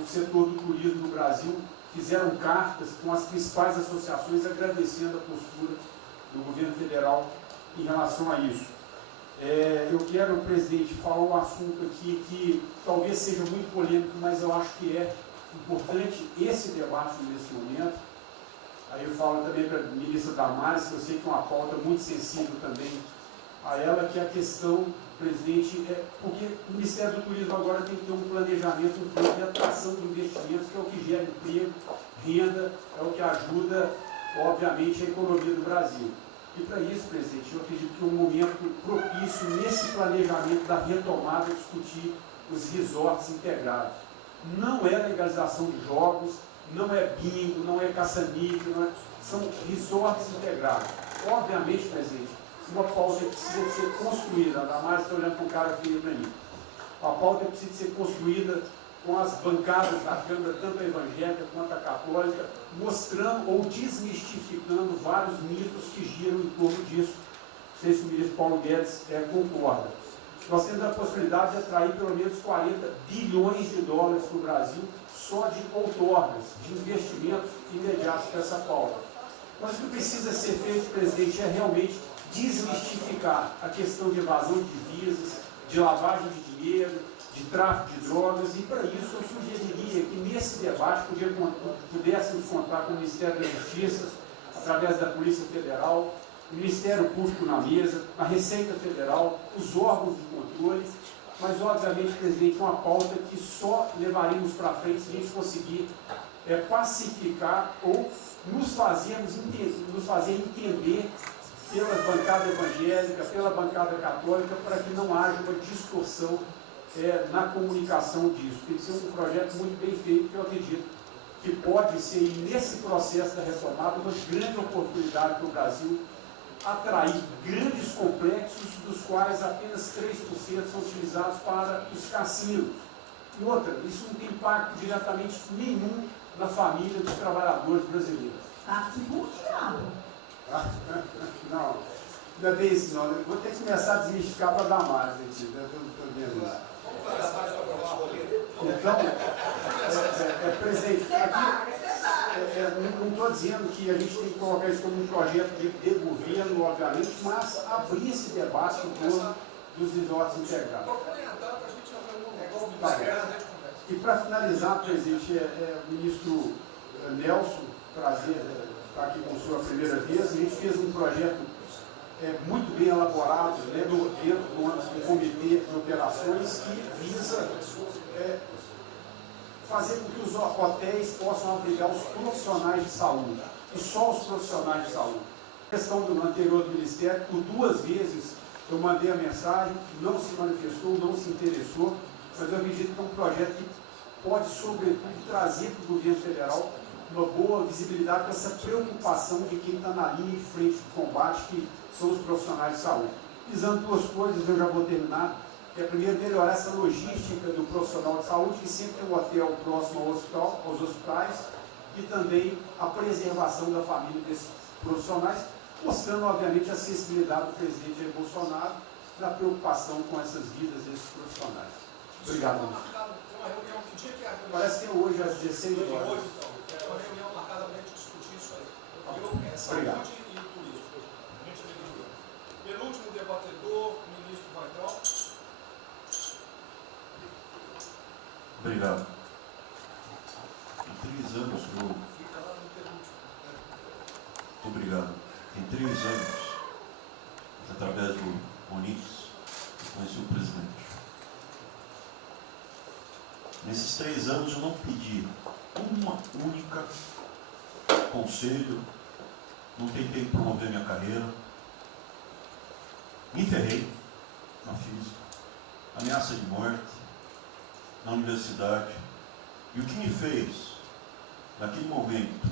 O setor do turismo no Brasil fizeram cartas com as principais associações agradecendo a postura do governo federal em relação a isso. Eu quero, presidente, falar um assunto aqui que talvez seja muito polêmico, mas eu acho que é importante esse debate nesse momento. Aí eu falo também para a ministra Damares, que eu sei que é uma pauta muito sensível também a ela, que é a questão, presidente, porque o Ministério do Turismo agora tem que ter um planejamento, um plano de atração de investimentos, que é o que gera emprego, renda, é o que ajuda, obviamente, a economia do Brasil. E para isso, presidente, eu acredito que é um momento propício nesse planejamento da retomada discutir os resorts integrados. Não é legalização de jogos, não é bingo, não é caça-níquel, são resorts integrados. Obviamente, presidente, uma pauta precisa de ser construída, ainda mais estou olhando para um cara que veio para mim. A pauta precisa de ser construída com as bancadas da Câmara, tanto a evangélica quanto a católica, mostrando ou desmistificando vários mitos que giram em torno disso. Não sei se o ministro Paulo Guedes concorda. Nós temos a possibilidade de atrair pelo menos 40 bilhões de dólares para o Brasil só de outorgas, de investimentos imediatos para essa pauta. Mas o que precisa ser feito, presidente, é realmente desmistificar a questão de evasão de divisas, de lavagem de dinheiro, de tráfico de drogas, e para isso eu sugeriria que nesse debate pudéssemos contar com o Ministério da Justiça, através da Polícia Federal, o Ministério Público na mesa, a Receita Federal, os órgãos de controle, mas obviamente, presidente, uma pauta que só levaríamos para frente se a gente conseguir pacificar ou nos fazer entender pela bancada evangélica, pela bancada católica, para que não haja uma distorção na comunicação disso. Tem que ser um projeto muito bem feito, que eu acredito que pode ser, nesse processo da retomada, uma grande oportunidade para o Brasil atrair grandes complexos, dos quais apenas 3% são utilizados para os cassinos. E outra, isso não tem impacto diretamente nenhum na família dos trabalhadores brasileiros. Tá diabo. Não, não é bem isso não. Eu vou ter que começar a desmistificar para dar mais, gente. Eu estou vendo isso. Então, presidente, aqui, não estou dizendo que a gente tem que colocar isso como um projeto de governo, obviamente, mas abrir esse debate em torno dos resorts integrados. E para finalizar, presidente, o ministro Nelson, prazer estar aqui com o senhor a primeira vez, a gente fez um projeto muito bem elaborado, dentro do comitê de operações, que visa fazer com que os hotéis possam abrigar os profissionais de saúde, e só os profissionais de saúde. A questão do anterior do Ministério, por 2 vezes eu mandei a mensagem, não se manifestou, não se interessou, mas eu acredito que é um projeto que pode, sobretudo, trazer para o governo federal uma boa visibilidade com essa preocupação de quem está na linha de frente de combate, que são os profissionais de saúde. Visando 2 coisas, eu já vou terminar. É, primeiro, melhorar essa logística do profissional de saúde, que sempre tem um hotel próximo ao hospital, aos hospitais, e também a preservação da família desses profissionais, mostrando, obviamente, a sensibilidade do presidente Jair Bolsonaro na preocupação com essas vidas desses profissionais. Obrigado. Parece que é hoje, às 16 horas. É uma reunião marcada para a gente discutir isso aí. Obrigado. Saúde e turismo. Penúltimo debatedor, ministro Weintraub. Obrigado. Em 3 anos eu... Obrigado. Em 3 anos, através do Onix, eu conheci o presidente. Nesses 3 anos eu não pedi uma única conselho, não tentei promover minha carreira, me ferrei na física, ameaça de morte na universidade, e o que me fez naquele momento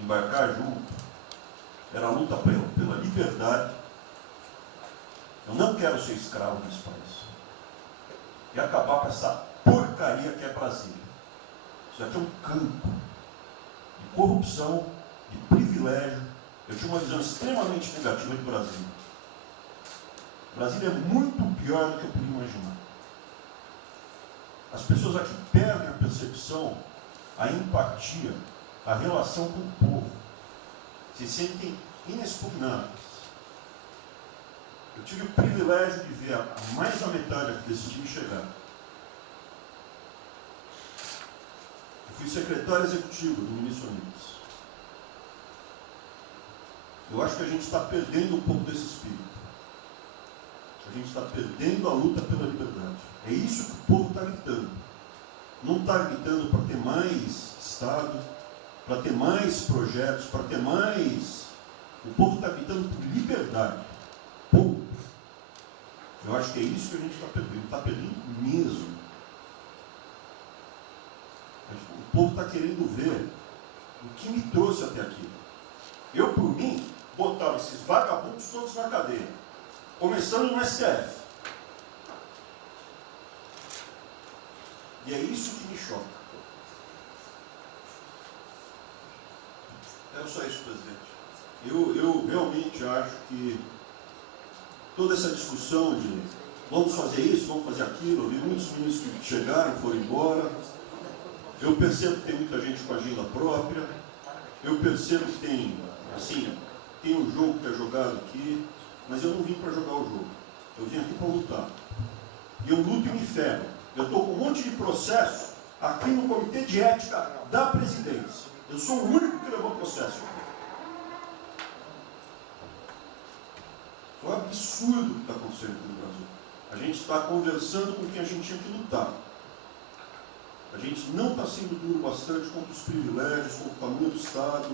embarcar junto era a luta pela liberdade. Eu não quero ser escravo nesse país e acabar com essa porcaria que é Brasília. Isso aqui é um campo de corrupção, de privilégio. Eu tinha uma visão extremamente negativa de Brasília. Brasília é muito pior do que eu podia imaginar. As pessoas aqui perdem a percepção, a empatia, a relação com o povo. Se sentem inexpugnáveis. Eu tive o privilégio de ver a mais da metade aqui desse time chegar. Eu fui secretário executivo do ministro Onix. Eu acho que a gente está perdendo um pouco desse espírito. A gente está perdendo a luta pela liberdade. É isso que o povo está gritando. Não está gritando para ter mais Estado, para ter mais projetos, para ter mais... O povo está gritando por liberdade. Ponto. Eu acho que é isso que a gente está perdendo. Está perdendo mesmo. O povo está querendo ver o que me trouxe até aqui. Eu, por mim, botava esses vagabundos todos na cadeia, começando no STF. E é isso que me choca. É só isso, presidente. Eu realmente acho que toda essa discussão de vamos fazer isso, vamos fazer aquilo, eu vi muitos ministros que chegaram, foram embora. Eu percebo que tem muita gente com agenda própria. Eu percebo que tem, assim, tem um jogo que é jogado aqui, mas eu não vim para jogar o jogo. Eu vim aqui para lutar. E eu luto e me ferro. Eu estou com um monte de processo aqui no Comitê de Ética da Presidência. Eu sou o único que levou processo. É um absurdo o que está acontecendo aqui no Brasil. A gente está conversando com quem a gente tinha que lutar. A gente não está sendo duro bastante contra os privilégios, contra o tamanho do Estado.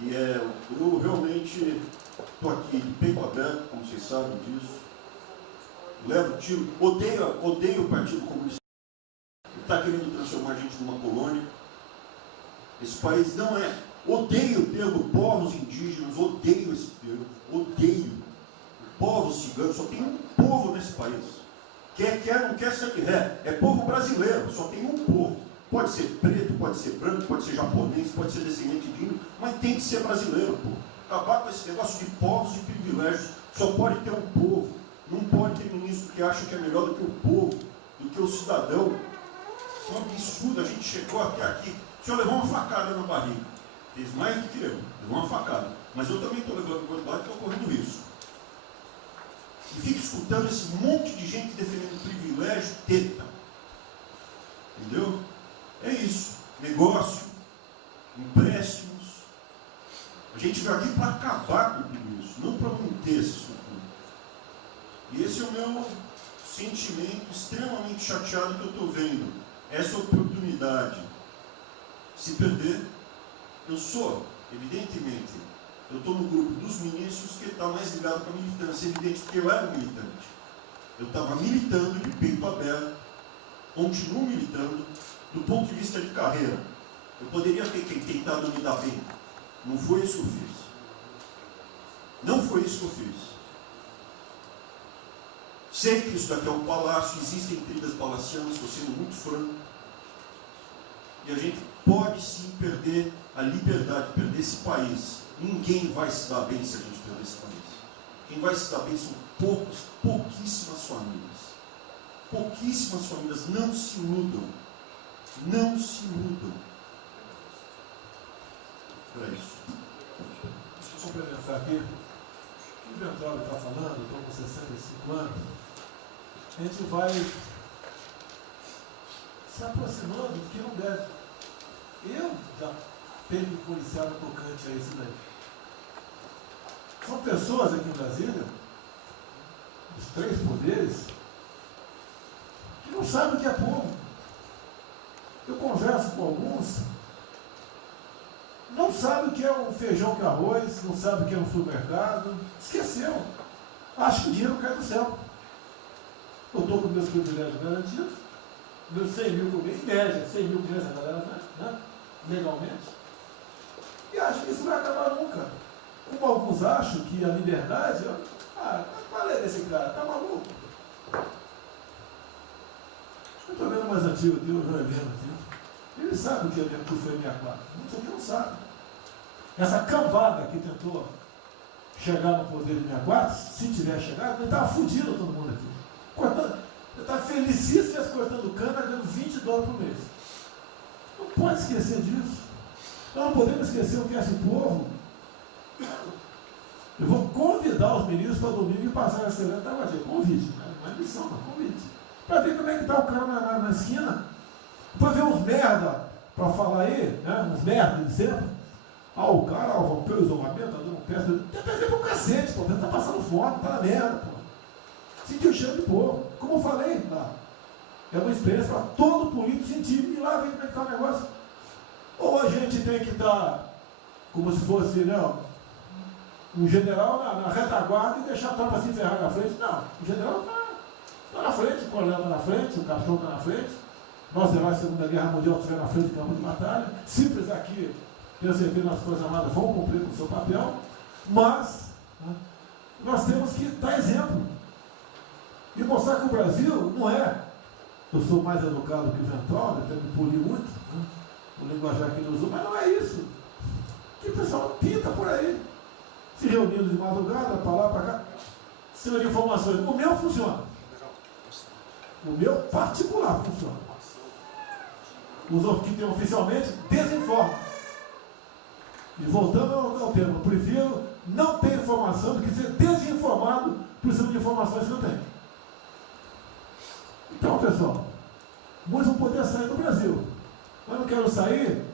E eu realmente estou aqui de peito aberto, como vocês sabem disso. Levo tiro, odeio o Partido Comunista. Que está querendo transformar a gente numa colônia. Esse país não é. Odeio o termo povos indígenas, odeio esse termo, odeio. Povos ciganos, só tem um povo nesse país. Quer, não quer ser de ré. É povo brasileiro, só tem um povo. Pode ser preto, pode ser branco, pode ser japonês, pode ser descendente de índio, mas tem que ser brasileiro, pô. Acabar com esse negócio de povos e privilégios. Só pode ter um povo. Não pode ter ministro que acha que é melhor do que o povo, do que o cidadão. Isso é um absurdo, a gente chegou até aqui. O senhor levou uma facada na barriga. Fez mais do que eu, levou uma facada. Mas eu também estou levando guardado e estou correndo risco. E fico escutando esse monte de gente defendendo privilégio, teta. Entendeu? É isso. Negócio, empréstimos. A gente veio aqui para acabar com tudo isso, não para manter essa estrutura. E esse é o meu sentimento extremamente chateado que eu estou vendo. Essa oportunidade se perder. Eu sou, evidentemente, eu estou no grupo dos ministros que está mais ligado com a militância, evidente, porque eu era um militante. Eu estava militando de peito aberto, continuo militando, do ponto de vista de carreira. Eu poderia ter tentado me dar bem. Não foi isso que eu fiz. Não foi isso que eu fiz. Sei que isso daqui é um palácio, existem intrigas palacianas, estou sendo muito franco. E a gente pode sim perder a liberdade, perder esse país. Ninguém vai se dar bem se a gente perder esse país. Quem vai se dar bem são pouquíssimas famílias. Pouquíssimas famílias. Não se iludam. Não se iludam. É isso. Deixa eu complementar aqui. O que o Ventório está falando, estou com 65 anos, a gente vai se aproximando do que não deve. Eu já tenho me policiado tocante a isso daí. São pessoas aqui em Brasília, os três poderes, que não sabem o que é povo. Eu converso com alguns, não sabem o que é um feijão com arroz, não sabem o que é um supermercado, esqueceu. Acho que o dinheiro cai do céu. Eu estou com meus privilégios garantidos, meus 100 mil por mês, em média, 100 mil por mês, a galera, né? Legalmente. E acho que isso não vai acabar nunca. Como alguns acham que a liberdade, qual é desse cara? Tá maluco? Eu estou vendo mais antigo aqui, o Joelino aqui. Ele sabe o que foi 64. Muitos aqui não sabem. Essa cambada que tentou chegar no poder de 64, se tiver chegado, ele estava fudido todo mundo aqui. Cortando, ele estava felicíssimo cortando cana, ganhando $20 por mês. Não pode esquecer disso. Nós não podemos esquecer o que é esse povo. Eu vou convidar os ministros para domingo e passar essa semana. Convite, né? Não é missão, não, convite. Para ver como é que está o cara na esquina. Para ver uns merda para falar aí, né? Uns merda de sempre. O cara rompeu o isolamento, está dando peça. Tem peça pro cacete, pô. Está passando fome, está na merda, pô. Sentiu o cheiro de povo. Como eu falei lá. É uma experiência para todo político sentir e lá ver como é que está o negócio. Ou a gente tem que estar como se fosse, né, um general na retaguarda e deixar a tropa se ferrar na frente. Não, o general está na frente, o coronel está na frente, o capitão está na frente. nossos heróis da Segunda Guerra Mundial estiveram na frente do campo de batalha. Se precisar aqui, tenho certeza, nas Forças Armadas vão cumprir com o seu papel, mas nós temos que dar exemplo e mostrar que o Brasil não é. Eu sou mais educado que o Ventral, até me polir muito, o linguajar que ele usou, mas não é isso. Que o pessoal pinta por aí, se reunindo de madrugada, para lá, para cá, sem informações. O meu funciona. O meu particular funciona. Os que tem oficialmente desinformam. E voltando ao termo, eu prefiro não ter informação do que ser desinformado por cima de informações que eu tenho. Então, pessoal, muitos vão poder sair do Brasil. Mas não quero sair,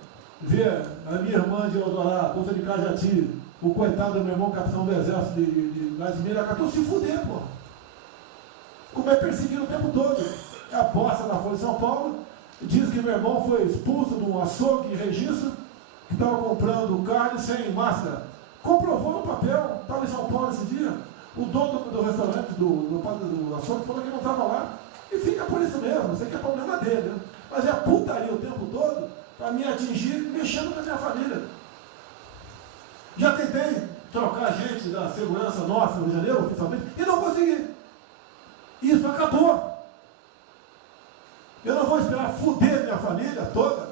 ver a minha irmã de Eldorado, outra de Cajati, o coitado do meu irmão, capitão do exército de Miracatu, se fuder, pô. Como é perseguido o tempo todo. É a bosta da Folha de São Paulo. Diz que meu irmão foi expulso de um açougue em Registro, que estava comprando carne sem máscara. Comprovou no papel, estava em São Paulo esse dia. O dono do restaurante, do açougue, falou que não estava lá. E fica por isso mesmo, isso aqui é problema dele. Né? Mas é putaria o tempo todo para me atingir, mexendo com a minha família. Já tentei trocar gente da segurança nossa no Rio de Janeiro, oficialmente, e não consegui. Isso acabou. Eu não vou esperar fuder minha família toda,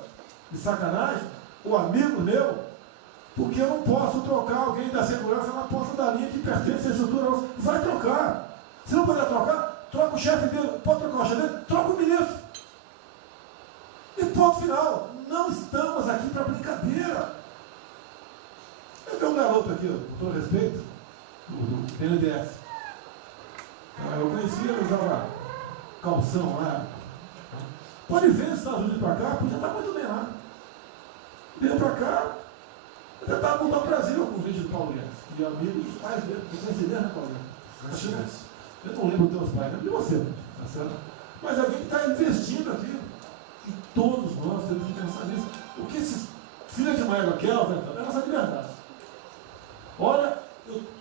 de sacanagem, ou amigo meu, porque eu não posso trocar alguém da segurança na ponta da linha que pertence à estrutura. Vai trocar. Se não puder trocar, troca o chefe dele. Pode trocar o chefe dele? Troca o ministro. E ponto final. Não estamos aqui para brincadeira. Eu tenho um garoto aqui, com todo respeito, do BNDES. Eu conhecia, ele usava calção lá. Pode ver os Estados Unidos para cá, podia estar muito bem lá. Veio para cá, eu tentava voltar ao Brasil com o vídeo do Paulo Guedes. E amigos dos pais dele, eu conheci ele, né, Paulo Guedes? Eu não lembro dos teus pais, não de você, tá certo? Mas alguém que está investindo aqui. E todos nós temos que pensar nisso. O que esses filhos de Maia querem, é a nossa liberdade. Olha,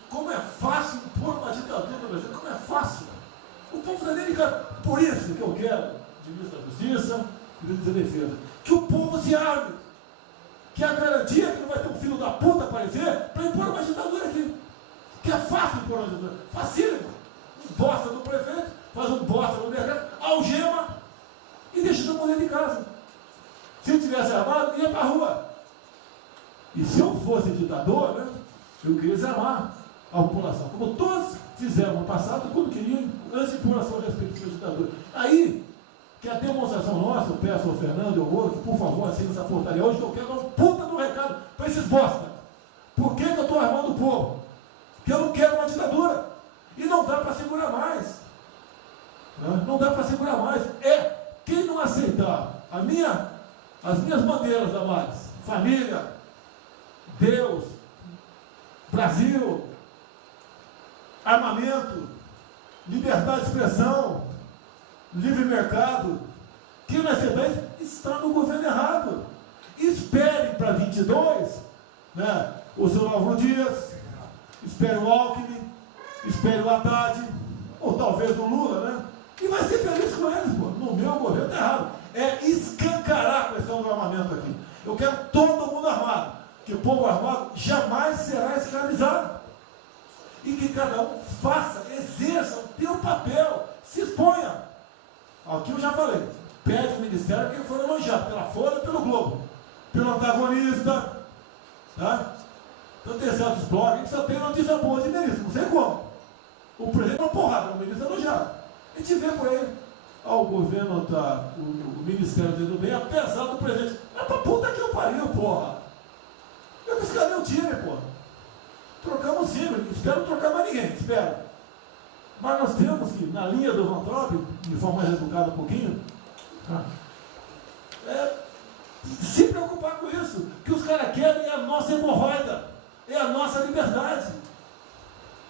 como é fácil impor uma ditadura no Brasil, como é fácil. O povo da delicado. Por isso que eu quero, de ministro da Justiça e ministro da Defesa, que o povo se arme. Que é a garantia que não vai ter um filho da puta aparecer para impor uma ditadura aqui. Que é fácil impor uma ditadura. Facílimo. Um bosta do prefeito, faz um bosta no decreto, algema e deixa todo mundo dentro de casa. Se eu tivesse armado, ia para a rua. E se eu fosse ditador, né, eu queria desarmar a população. Como todos fizeram no passado, quando queriam, antes de impor a sua respeito da ditadura. Aí, que a demonstração nossa, eu peço ao Fernando e ao Moro, que por favor assine essa portaria hoje, que eu quero dar um puta do recado para esses bosta. Por que eu estou armando o povo? Porque eu não quero uma ditadura. E não dá para segurar mais. Não dá para segurar mais. Quem não aceitar as minhas bandeiras, Damares, família, Deus, Brasil, armamento, liberdade de expressão, livre mercado, quem não aceitar isso está no governo errado. Espere para 22, né, o seu Álvaro Dias, espere o Alckmin, espere o Haddad, ou talvez o Lula, né? E vai ser feliz com eles, pô. No meu governo está errado. É escancarar a questão do armamento aqui. Eu quero todo mundo armado. Que o povo armado jamais será escravizado. E que cada um faça, exerça o seu papel, se exponha. Aqui eu já falei. Pede o ministério quem for elogiado, pela Folha e pelo Globo. Pelo antagonista. Tá? Então tem certos blogs que só tem notícia boa de ministro, não sei como. O presidente é uma porrada, o ministro é elogiado. A gente vê por aí. O governo está, o Ministério do Bem, apesar do presidente. É pra puta que eu pariu, porra. Eu escalei o time, porra. Trocamos o time, espero trocar mais ninguém, espero. Mas nós temos que, na linha do Van Traub, de forma mais educada um pouquinho, se preocupar com isso. Que os caras querem é a nossa hemorroida, é a nossa liberdade.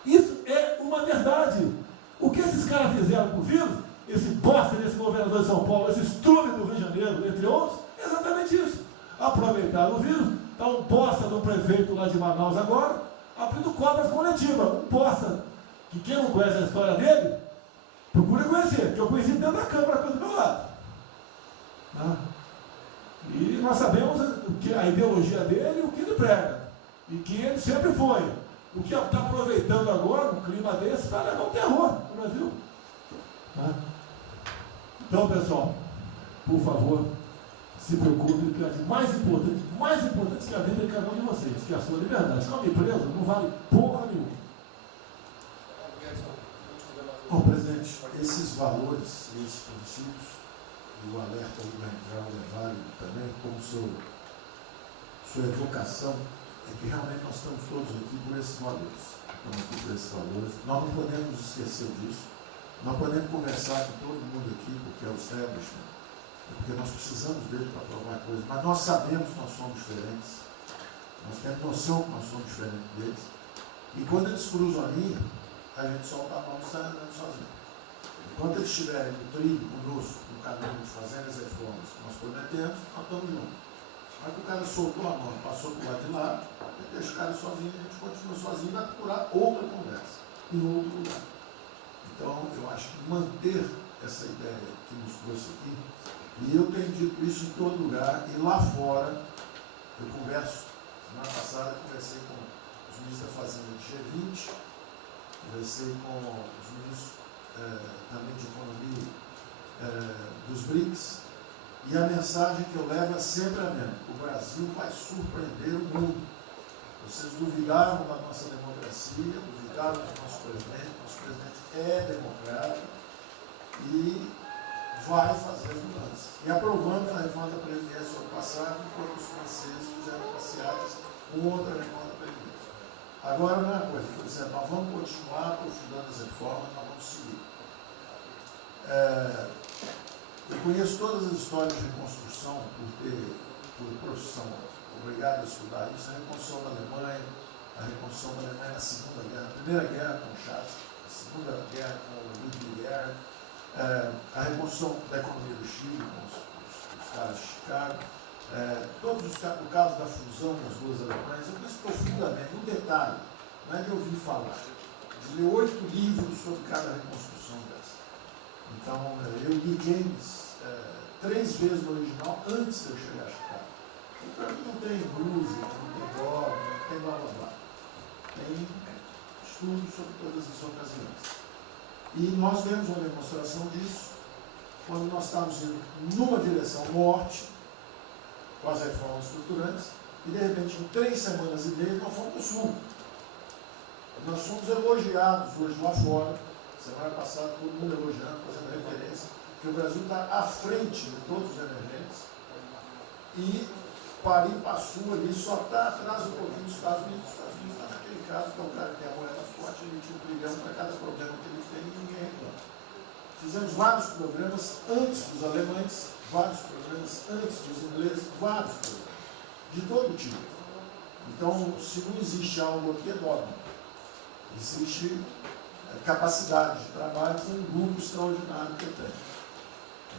Isso é uma verdade. O que esses caras fizeram com o vírus, esse bosta desse governador de São Paulo, esse estrume do Rio de Janeiro, entre outros, é exatamente isso. Aproveitaram o vírus, está um bosta do prefeito lá de Manaus agora, abrindo cobras coletivas. Um bosta, que quem não conhece a história dele, procure conhecer, que eu conheci dentro da Câmara aqui do meu lado. Né? E nós sabemos que a ideologia dele e o que ele prega. E que ele sempre foi. O que está aproveitando agora, um clima desse, para levar o terror no Brasil. Né? Então, pessoal, por favor, se preocupe, que é mais importante que a vida de cada um de vocês, que é a sua liberdade. Se não me preso, não vale porra nenhuma. Bom, presidente, esses valores, esses princípios, e o alerta do Ventral é válido também, como sua evocação, é que realmente nós estamos todos aqui por esses valores. Estamos aqui por esses valores. Nós não podemos esquecer disso. Nós podemos conversar com todo mundo aqui, porque é o establishment, porque nós precisamos dele para provar coisas, mas nós sabemos que nós somos diferentes. Nós temos noção que nós somos diferentes deles. E quando eles cruzam a linha, a gente solta a mão e sai andando sozinho. Enquanto eles estiverem no trilho conosco, no caminho, fazendo as reformas que nós prometemos, nós estamos juntos. Mas que o cara soltou a mão, passou para o lado de lá, deixa o cara sozinho, a gente continua sozinho e vai procurar outra conversa, em outro lugar. Então, eu acho que manter essa ideia que nos trouxe aqui, e eu tenho dito isso em todo lugar, e lá fora, eu converso, semana passada eu conversei com os ministros da Fazenda de G20, conversei com os ministros também de Economia dos BRICS, e a mensagem que eu levo é sempre a mesma: o Brasil vai surpreender o mundo. Vocês duvidaram da nossa democracia, duvidaram do nosso presidente é democrático e vai fazer as mudanças. E aprovamos a reforma da Previdência no ano passado, enquanto os franceses fizeram passeatas com outra reforma da Previdência. Agora, não é uma coisa, por exemplo, nós vamos continuar aprofundando as reformas, nós vamos seguir. Eu conheço todas as histórias de reconstrução por profissão, obrigado a estudar isso, a reconstrução da Alemanha, na Segunda Guerra, a Primeira Guerra com Chaves, a Segunda Guerra com o Ludwig Erhard, a reconstrução da economia do Chile com os caras de Chicago, o caso da fusão das duas Alemanhas. Eu conheço profundamente, um detalhe, não é de ouvir falar, de ler 8 livros sobre cada reconstrução dessa. Então, eu li James 3 vezes no original antes de eu chegar a Chicago. Então, não tem música, não tem dogma, não tem blá blá blá. Tem estudos sobre todas as ocasiões. E nós vemos uma demonstração disso quando nós estávamos indo numa direção norte, com as reformas estruturantes, e de repente, em 3 semanas e meia, nós fomos para o sul. Nós fomos elogiados hoje lá fora, semana passada, todo mundo elogiando, fazendo referência, que o Brasil está à frente de todos os emergentes, e Paris passou ali, só está atrás um pouquinho dos Estados Unidos. Os Estados Unidos está naquele caso, que é um cara que tem a moeda forte, emitiu $1 trilhão para cada problema que ele tem e ninguém reclama. Fizemos vários programas antes dos alemães, vários programas antes dos ingleses, vários programas, de todo tipo. Então, se não existe algo aqui, é dogma. Existe capacidade de trabalho com um grupo extraordinário que eu tenho.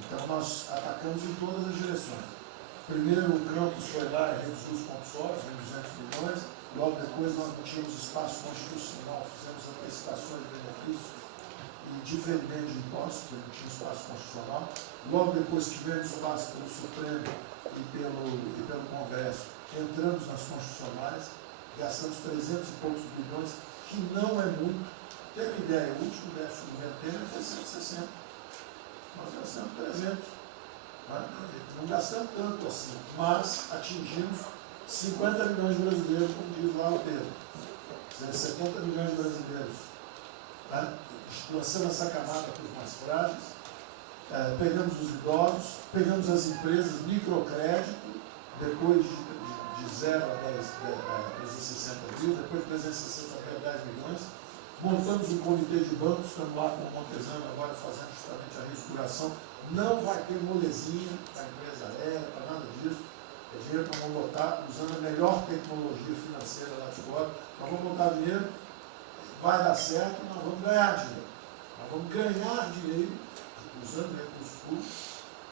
Então, nós atacamos em todas as direções. Primeiro, o campus foi lá e reduziu os compulsórios em 200 milhões. Logo depois, nós não tínhamos espaço constitucional, fizemos antecipações de benefícios e diferimento de impostos, porque não tinha espaço constitucional. Logo depois, tivemos espaço pelo Supremo e pelo Congresso. Entramos nas constitucionais, gastamos 300 e poucos bilhões, que não é muito. Tem uma ideia, o último déficit do governo Temer foi 160. Nós gastamos 300. Não gastamos tanto assim, mas atingimos 50 milhões de brasileiros, como diz lá o Pedro. 70 milhões de brasileiros. Lançando essa camada para os mais frágeis, pegamos os idosos, pegamos as empresas, microcrédito, depois de 0 a 360 mil, depois de 360 a 10 milhões. Montamos um comitê de bancos, estamos lá com o Montezano agora fazendo justamente a reestruturação. Não vai ter molezinha para a empresa aérea, para nada disso. É dinheiro que nós vamos botar usando a melhor tecnologia financeira lá de fora. Nós vamos botar dinheiro, vai dar certo, nós vamos ganhar dinheiro. Nós vamos ganhar dinheiro, usando recursos públicos,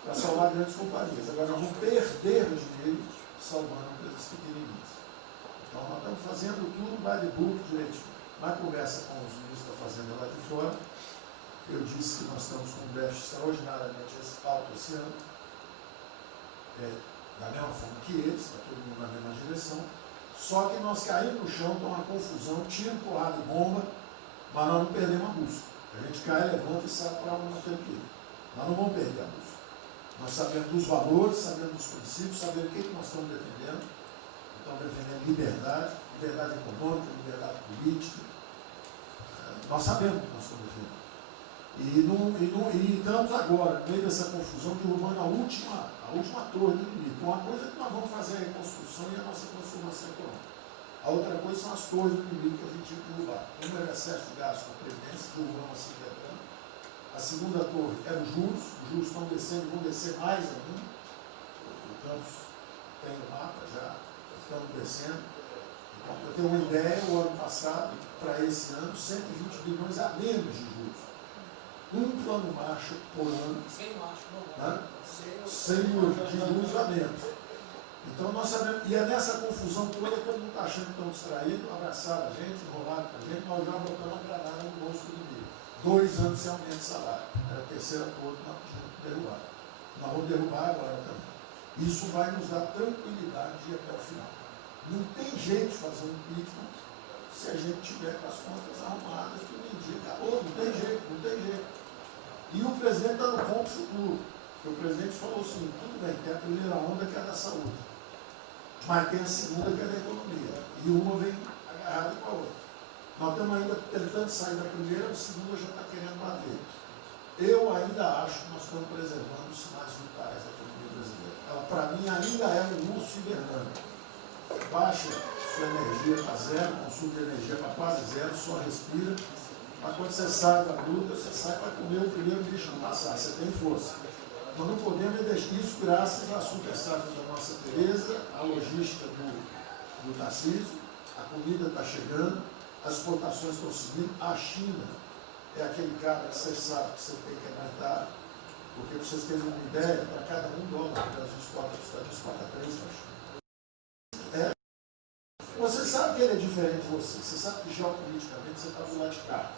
para salvar grandes companhias. Agora nós vamos perder dinheiro salvando empresas pequenininhas. Então nós estamos fazendo tudo by the book direitinho. Na conversa com os ministros da Fazenda lá de fora, eu disse que nós estamos com um déficit extraordinariamente alto esse ano, da mesma forma que eles, está todo mundo na mesma direção, só que nós caímos no chão, com uma confusão, tiro, porrada e bomba, mas nós não perdemos a busca. A gente cai, levanta e sai para onde nós temos que ir. Nós não vamos perder a busca. Nós sabemos dos valores, sabemos dos princípios, sabemos o que nós estamos defendendo. Estamos defendendo liberdade, liberdade econômica, liberdade política. Nós sabemos o que nós estamos defendendo. E estamos agora, no meio dessa confusão, derrubando a última torre do inimigo. Uma coisa é que nós vamos fazer a reconstrução e a nossa transformação econômica. A outra coisa são as torres do inimigo que a gente tinha que derrubar. Uma era o excesso de gasto com a Previdência, derrubamos assim quebrando. A segunda torre era os juros estão descendo e vão descer mais ainda. O Campos tem o mapa já, estamos descendo. Então, para ter uma ideia, o ano passado, para esse ano, 120 bilhões a menos de juros. Um plano Marshall por ano, sem de juros a menos. Então nós sabemos, e é nessa confusão toda, todo mundo está achando que estão distraídos, abraçaram a gente, enrolaram com a gente, nós já botamos a granada no bolso do inimigo. 2 anos sem aumento de salário. Era a terceira toda que nós tínhamos que derrubar. Nós vamos derrubar agora também. Isso vai nos dar tranquilidade de ir até o final. Não tem jeito de fazer um impeachment se a gente tiver com as contas arrumadas, tudo indica. Acabou, não tem jeito, não tem jeito. E o presidente está no ponto futuro. Porque o presidente falou assim, tudo bem, tem a primeira onda que é a da saúde, mas tem a segunda que é da economia. E uma vem agarrada com a outra. Nós estamos ainda tentando sair da primeira, a segunda já está querendo bater. Eu ainda acho que nós estamos preservando os sinais vitais da economia brasileira. Ela, para mim, ainda é um urso hibernando. Baixa sua energia para zero, consumo de energia para quase zero, só respira. Mas quando você sai da luta, você sai para comer o primeiro bicho não passar, você tem força. Nós não podemos deixar isso graças à super safra da nossa Tereza, à logística do Tarcísio, a comida está chegando, as exportações estão subindo, a China é aquele cara que você sabe que você tem que aguentar, porque para vocês terem uma ideia, para cada $1 que a gente exporta para os Estados Unidos, exporta 3 para a China. Você sabe que ele é diferente de você sabe que geopoliticamente você está do lado de cá.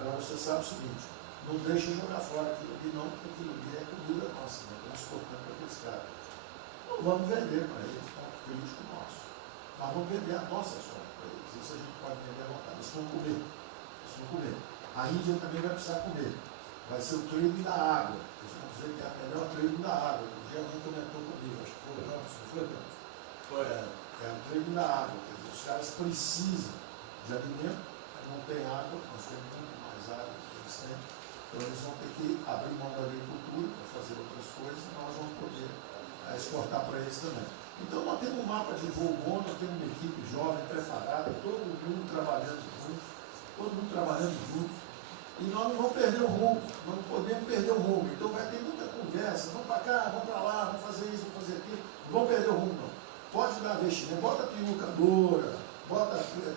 Agora você sabe o seguinte, não deixa jogar fora aquilo ali não, porque aquilo ali é comida nossa, né? Estamos exportando para aqueles caras. Não vamos vender para eles, é um político nosso. Mas vamos vender a nossa soja para eles. Isso a gente pode vender à vontade. Eles vão comer. Eles vão comer. A Índia também vai precisar comer. Vai ser o trading da água. Eles vão dizer que é a melhor trading da água. Um dia alguém comentou comigo, acho que foi o Campos, não foi o Campos? Foi. É o trading da água. Quer dizer, os caras precisam de alimento, não tem água, nós temos muito mais água que eles têm. Então eles vão ter que abrir mão da agricultura para fazer outras coisas e nós vamos poder exportar para eles também. Então nós temos um mapa de voo bom, nós temos uma equipe jovem, preparada, todo mundo trabalhando junto, e nós não vamos perder o rumo, nós não podemos perder o rumo. Então vai ter muita conversa, vamos para cá, vamos para lá, vamos fazer isso, vamos fazer aquilo, não vamos perder o rumo não. Pode dar vestimento, bota peruca loura,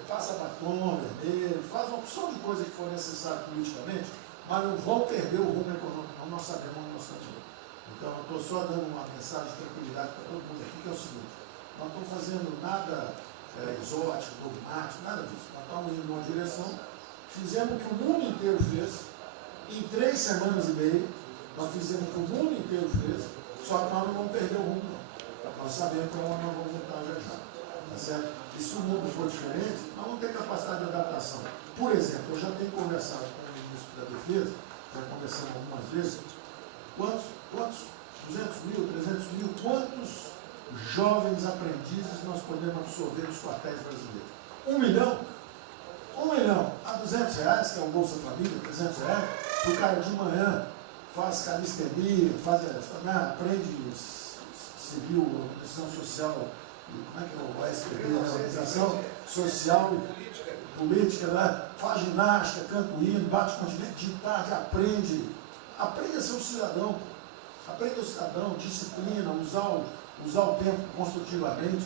passa batom vermelho, faz uma opção de coisa que for necessária politicamente, mas não vão perder o rumo econômico, não, nós sabemos onde nós estamos indo. Então, eu estou só dando uma mensagem de tranquilidade para todo mundo aqui, que é o seguinte, nós não estamos fazendo nada exótico, dogmático, nada disso. Nós estamos indo numa direção, fizemos o que o mundo inteiro fez, em 3 semanas e meia, nós fizemos o que o mundo inteiro fez, só que nós não vamos perder o rumo, não. Nós sabemos para onde nós vamos voltar já já. Tá certo? E se o mundo for diferente, nós vamos ter capacidade de adaptação. Por exemplo, eu já tenho conversado com o ministro da Defesa, já conversamos algumas vezes, quantos 200 mil, 300 mil, quantos jovens aprendizes nós podemos absorver nos quartéis brasileiros? 1 milhão? 1 milhão a R$200, que é o Bolsa Família, R$300, o cara de manhã faz calistenia, aprende civil, organização social, como é que é o OSPB, organização social e política, né? Faz ginástica, canta o hino, bate continente de tarde, aprende a ser um cidadão, aprende o cidadão, disciplina, usar o tempo construtivamente,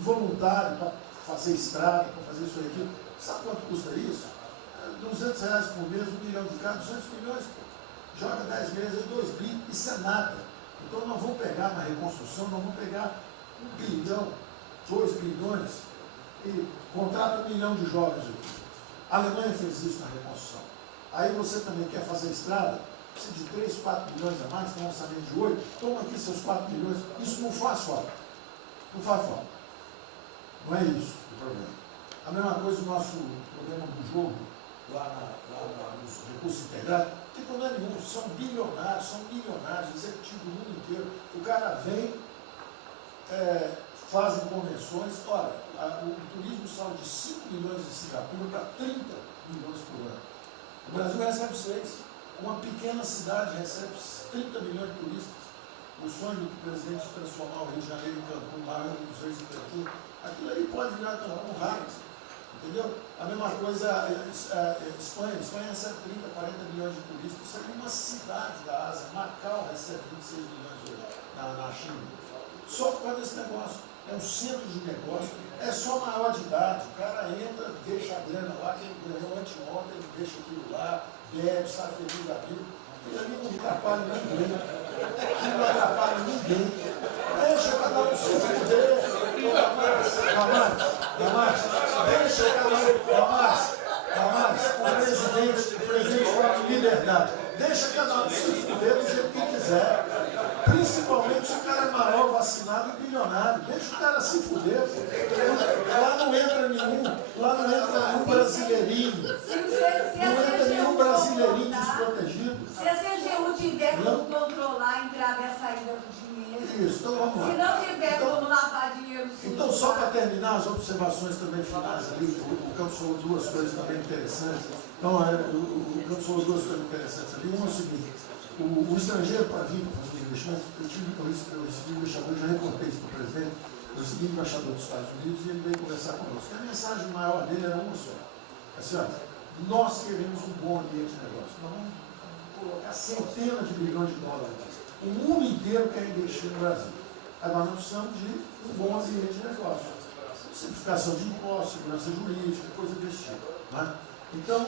voluntário para fazer estrada, para fazer isso e aquilo. Sabe quanto custa isso? R$200 por mês, 1 milhão de cada, 200 milhões, pô. Joga 10 meses, 2 bi, isso é nada. Então nós vamos pegar na reconstrução, nós vamos pegar 1 bilhão, 2 bilhões e contrata 1 milhão de jovens aqui. A Alemanha fez isso na reconstrução. Aí você também quer fazer estrada, precisa de 3, 4 milhões a mais, tem um orçamento de 8, toma aqui seus 4 milhões. Isso não faz falta. Não faz falta. Não é isso o problema. A mesma coisa o nosso problema do jogo, lá nos recursos integrados, não tem problema nenhum, são milionários, executivos do mundo inteiro. O cara vem, fazem convenções, olha, o turismo saiu de 5 milhões de Singapura para 30 milhões por ano. O Brasil recebe 6. Uma pequena cidade recebe 30 milhões de turistas. O sonho do presidente de transformar o Rio de Janeiro em Cancún, Maior dos Reis em Cancún, aquilo ali pode virar um raio. Entendeu? A mesma coisa a Espanha. Espanha recebe 30, 40 milhões de turistas. Isso é uma cidade da Ásia. Macau recebe 26 milhões hoje na China. Só por causa desse negócio. É um centro de negócio. É só maior de idade. O cara entra, deixa a grana lá, que ele ganhou anteontem, ele deixa aquilo lá, bebe, sai feliz da vida. Ele ali não atrapalha ninguém. Ele não atrapalha ninguém. Deixa cada um se fuder. O presidente fala de liberdade. Deixa cada um se fuder do jeito que quiser. Principalmente se o cara é maior, vacinado e bilionário. Deixa o cara se fuder. Lá não entra nenhum brasileirinho. Não entra nenhum brasileirinho desprotegido. Se a CGU tiver como controlar a entrada e a saída do dinheiro. Isso, então vamos lá. Se não tiver como lavar dinheiro sujo. Então, só para terminar as observações também finais ali, o Campos falou duas coisas também interessantes. Então, o Campos falou duas coisas interessantes ali. Uma é o seguinte: o estrangeiro para vir para fazer investimento, eu recebi um embaixador, já reportei isso para o presidente, eu recebi um embaixador dos Estados Unidos e ele veio conversar conosco. E a mensagem maior dele era uma só. Assim, olha, nós queremos um bom ambiente de negócio. Nós vamos colocar centenas de bilhões de dólares. O mundo inteiro quer investir no Brasil. Agora nós precisamos de um bom ambiente de negócio. Simplificação de impostos, segurança jurídica, coisa desse tipo. Né? Então,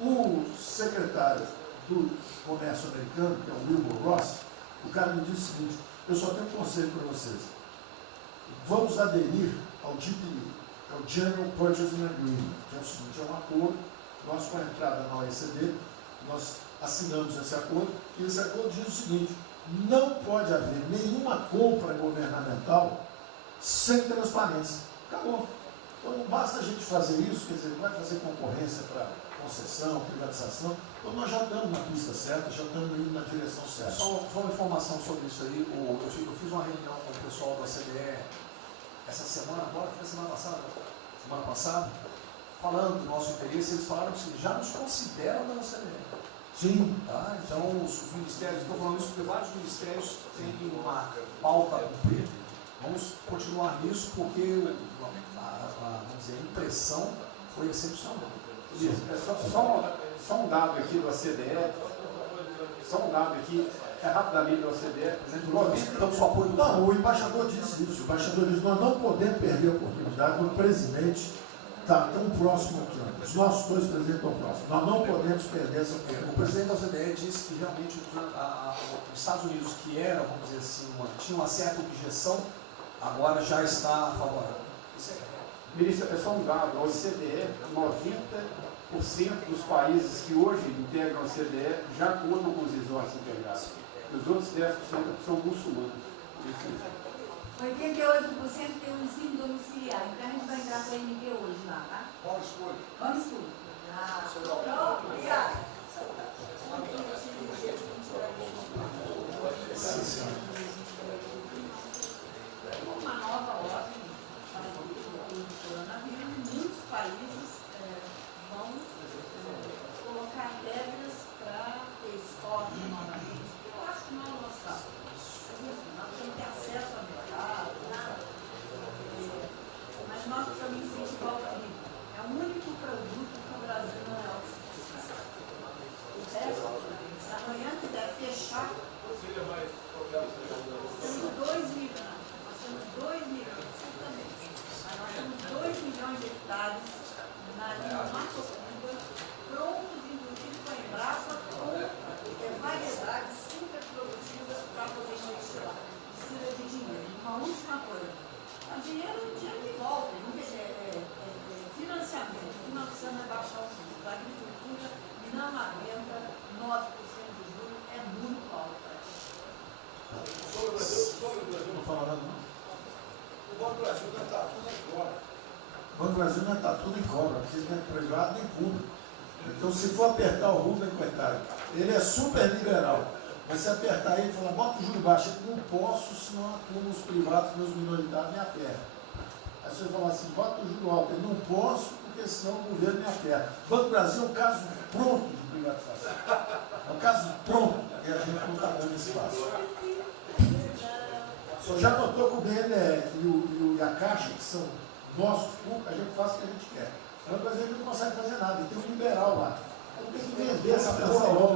o secretário do Comércio americano, que é o Wilbur Ross, o cara me disse o seguinte: eu só tenho um conselho para vocês. Vamos aderir ao GPA, que é o General Purchasing Agreement, que é o seguinte: é um acordo, nós com a entrada na OECD, nós assinamos esse acordo, e esse acordo diz o seguinte: não pode haver nenhuma compra governamental sem transparência. Acabou. Então não basta a gente fazer isso, quer dizer, não vai fazer concorrência para concessão, privatização. Então nós já estamos na pista certa, já estamos indo na direção certa. Só uma informação sobre isso aí. Eu fiz uma reunião com o pessoal da CDE essa semana, agora foi semana passada, falando do nosso interesse. Eles falaram que já nos consideram da CDE. Sim. Tá? Então os ministérios, estou falando isso porque vários ministérios têm uma pauta a cumprir. Vamos continuar nisso porque vamos dizer, a impressão foi excepcional. Isso, só um dado aqui do ACDE, rapidamente do ACDE, não, o embaixador disse isso, o embaixador disse: nós não podemos perder a oportunidade quando o presidente está tão próximo aqui. Os nossos dois presidentes estão próximos, nós não podemos perder essa oportunidade. O presidente da OCDE disse que realmente os Estados Unidos, que era, vamos dizer assim, tinha uma certa objeção, agora já está favorável. Ministro, é só um dado: a OCDE, 90% dos países que hoje integram a OCDE já contam com os resorts integrados. Os outros 10% são muçulmanos. 88% tem um ensino domiciliar. Então a gente vai entrar com a MD hoje lá, tá? Vamos escuro. Pronto, obrigada. Uma nova ordem para o coronavírus, muitos países vão colocar regras para ter estoque novamente. Eu acho que não é o nosso caso. Nós temos que ter acesso ao mercado, mas nós precisamos incentivar o turismo. É o único produto que o Brasil não é autossuficiente. O resto, se amanhã quiser fechar, temos 2 milhões. Nós temos 2 milhões, certamente. Mas nós temos 2 milhões de hectares na linha Mato-Piba, prontos, inclusive com a Embrapa, com variedades super produtivas para poder investir lá. Precisa de dinheiro. Uma última coisa: o dinheiro que volta, financiamento. Nós precisamos baixar os custos. A agricultura não aguenta 9% dos Sobre o Brasil não fala nada, não. O Banco do Brasil não está tudo em cobra. O Banco do Brasil não está tudo em cobra, porque não é privado nem público. Então, se for apertar o Rubem, coitado, ele é super liberal. Mas se apertar ele e falar, bota o juro baixo, eu não posso, senão a turma, os privados, meus minoritários, me apertam. Aí você fala assim, bota o juro alto, eu não posso, porque senão o governo me aperta. O Banco do Brasil é um caso pronto de privatização. É um caso pronto, e a gente não está dando espaço. O senhor já notou que o BNDES e a Caixa, que são nossos públicos, a gente faz o que a gente quer. Mas o Brasil não consegue fazer nada, e tem um liberal lá. Então tem que vender essa porra logo.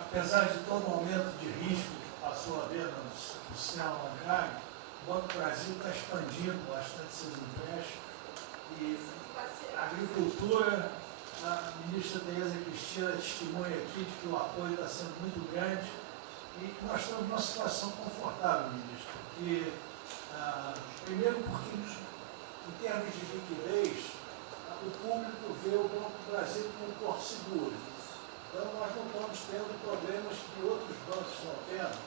Apesar de todo o aumento de risco que passou a haver no sistema bancário, o Banco do Brasil está expandindo bastante seus empréstimos. E a agricultura, a ministra Tereza Cristina testemunha aqui de que o apoio está sendo muito grande. E nós estamos numa situação confortável, ministro. Porque, primeiro porque, em termos de liquidez, o público vê o Banco do Brasil como um porto seguro. Então, nós não estamos tendo problemas que outros bancos estão tendo,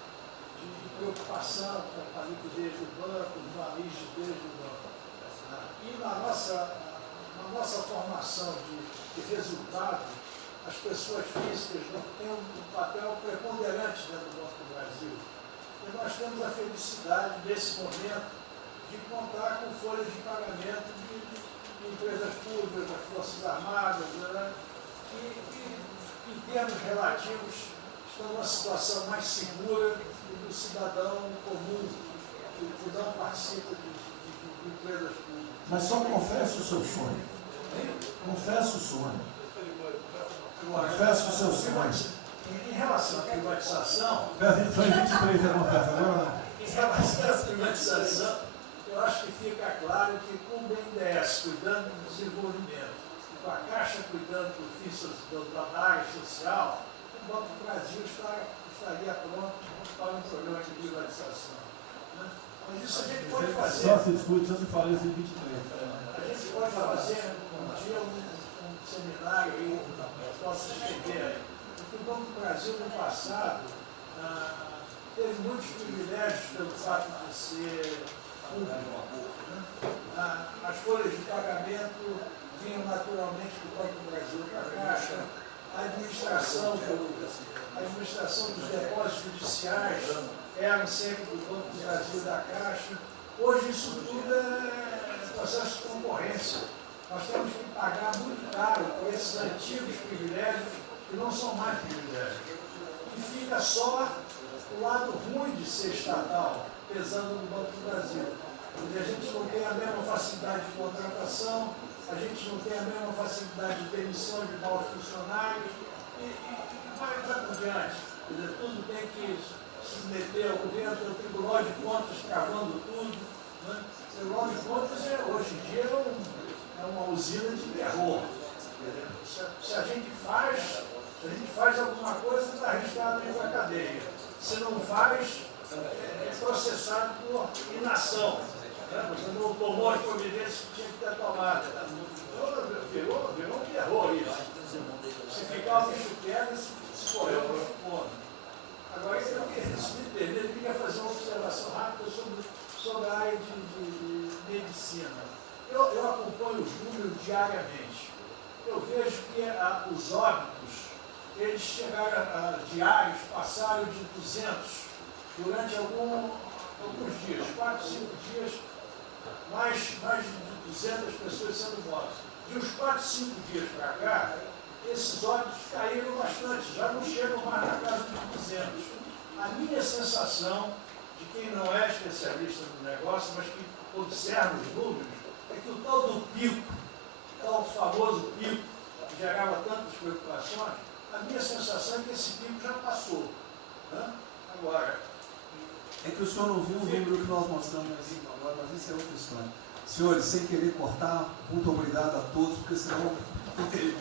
de preocupação com a liquidez do banco, com a rigidez do banco. E na nossa formação de resultado, as pessoas físicas não têm um papel preponderante dentro do Banco do Brasil. E nós temos a felicidade, nesse momento, de contar com folhas de pagamento de empresas públicas, das Forças Armadas, né, que, em termos relativos, estão numa situação mais segura do cidadão comum, que não participa de empresas públicas. Mas só confesse o seu sonho. Confesse o sonho. Confesse o seu sonho. Em relação à privatização... Só em 23 eu confesso, agora Em relação à privatização, eu acho que fica claro que com o BNDES cuidando do desenvolvimento, com a Caixa cuidando da área social, o Banco do Brasil estaria pronto para um programa de privatização. Né? Mas isso a gente pode fazer. Só se discute, só se fala isso em 23. A gente pode fazer um dia um seminário aí, que possa estender aí. Porque o Banco do Brasil, no passado, teve muitos privilégios pelo fato de ser público. Né? As folhas de pagamento vinham naturalmente do Banco do Brasil para a Caixa. A administração dos depósitos judiciais eram sempre do Banco do Brasil e da Caixa. Hoje isso tudo é processo de concorrência. Nós temos que pagar muito caro por esses antigos privilégios que não são mais privilégios. E fica só o lado ruim de ser estatal, pesando no Banco do Brasil. Porque a gente não tem a mesma facilidade de contratação, a gente não tem a mesma facilidade de demissão de maus funcionários, e vai por diante. Quer dizer, tudo tem que se submeter ao governo, tem o Tribunal de Contas cavando tudo. Né? O Tribunal de Contas, hoje em dia, é uma usina de terror. Se a gente faz alguma coisa, está arriscado ir para a cadeia. Se não faz, é processado por inação. Você não tomou as providências que tinha que ter tomado. Virou um terror isso. Se ficar o bicho quieto, se correr o bicho come. Agora, se me perder, eu queria fazer uma observação rápida sobre a área de medicina. Eu acompanho os números diariamente. Eu vejo que os óbitos, eles chegaram diários, passaram de 200 durante alguns dias, 4, 5 dias, mais de 200 pessoas sendo mortas. De uns 4, 5 dias para cá, esses óbitos caíram bastante, já não chegam mais na casa dos 200. A minha sensação, de quem não é especialista no negócio, mas que observa os números, é que o tal do pico, o tal famoso pico, que gerava tantas preocupações, a minha sensação é que esse pico já passou. Né? Agora... É que o senhor não viu o número que nós mostramos assim agora, mas isso é outra história. Senhores, sem querer cortar, muito obrigado a todos, porque senão não teria.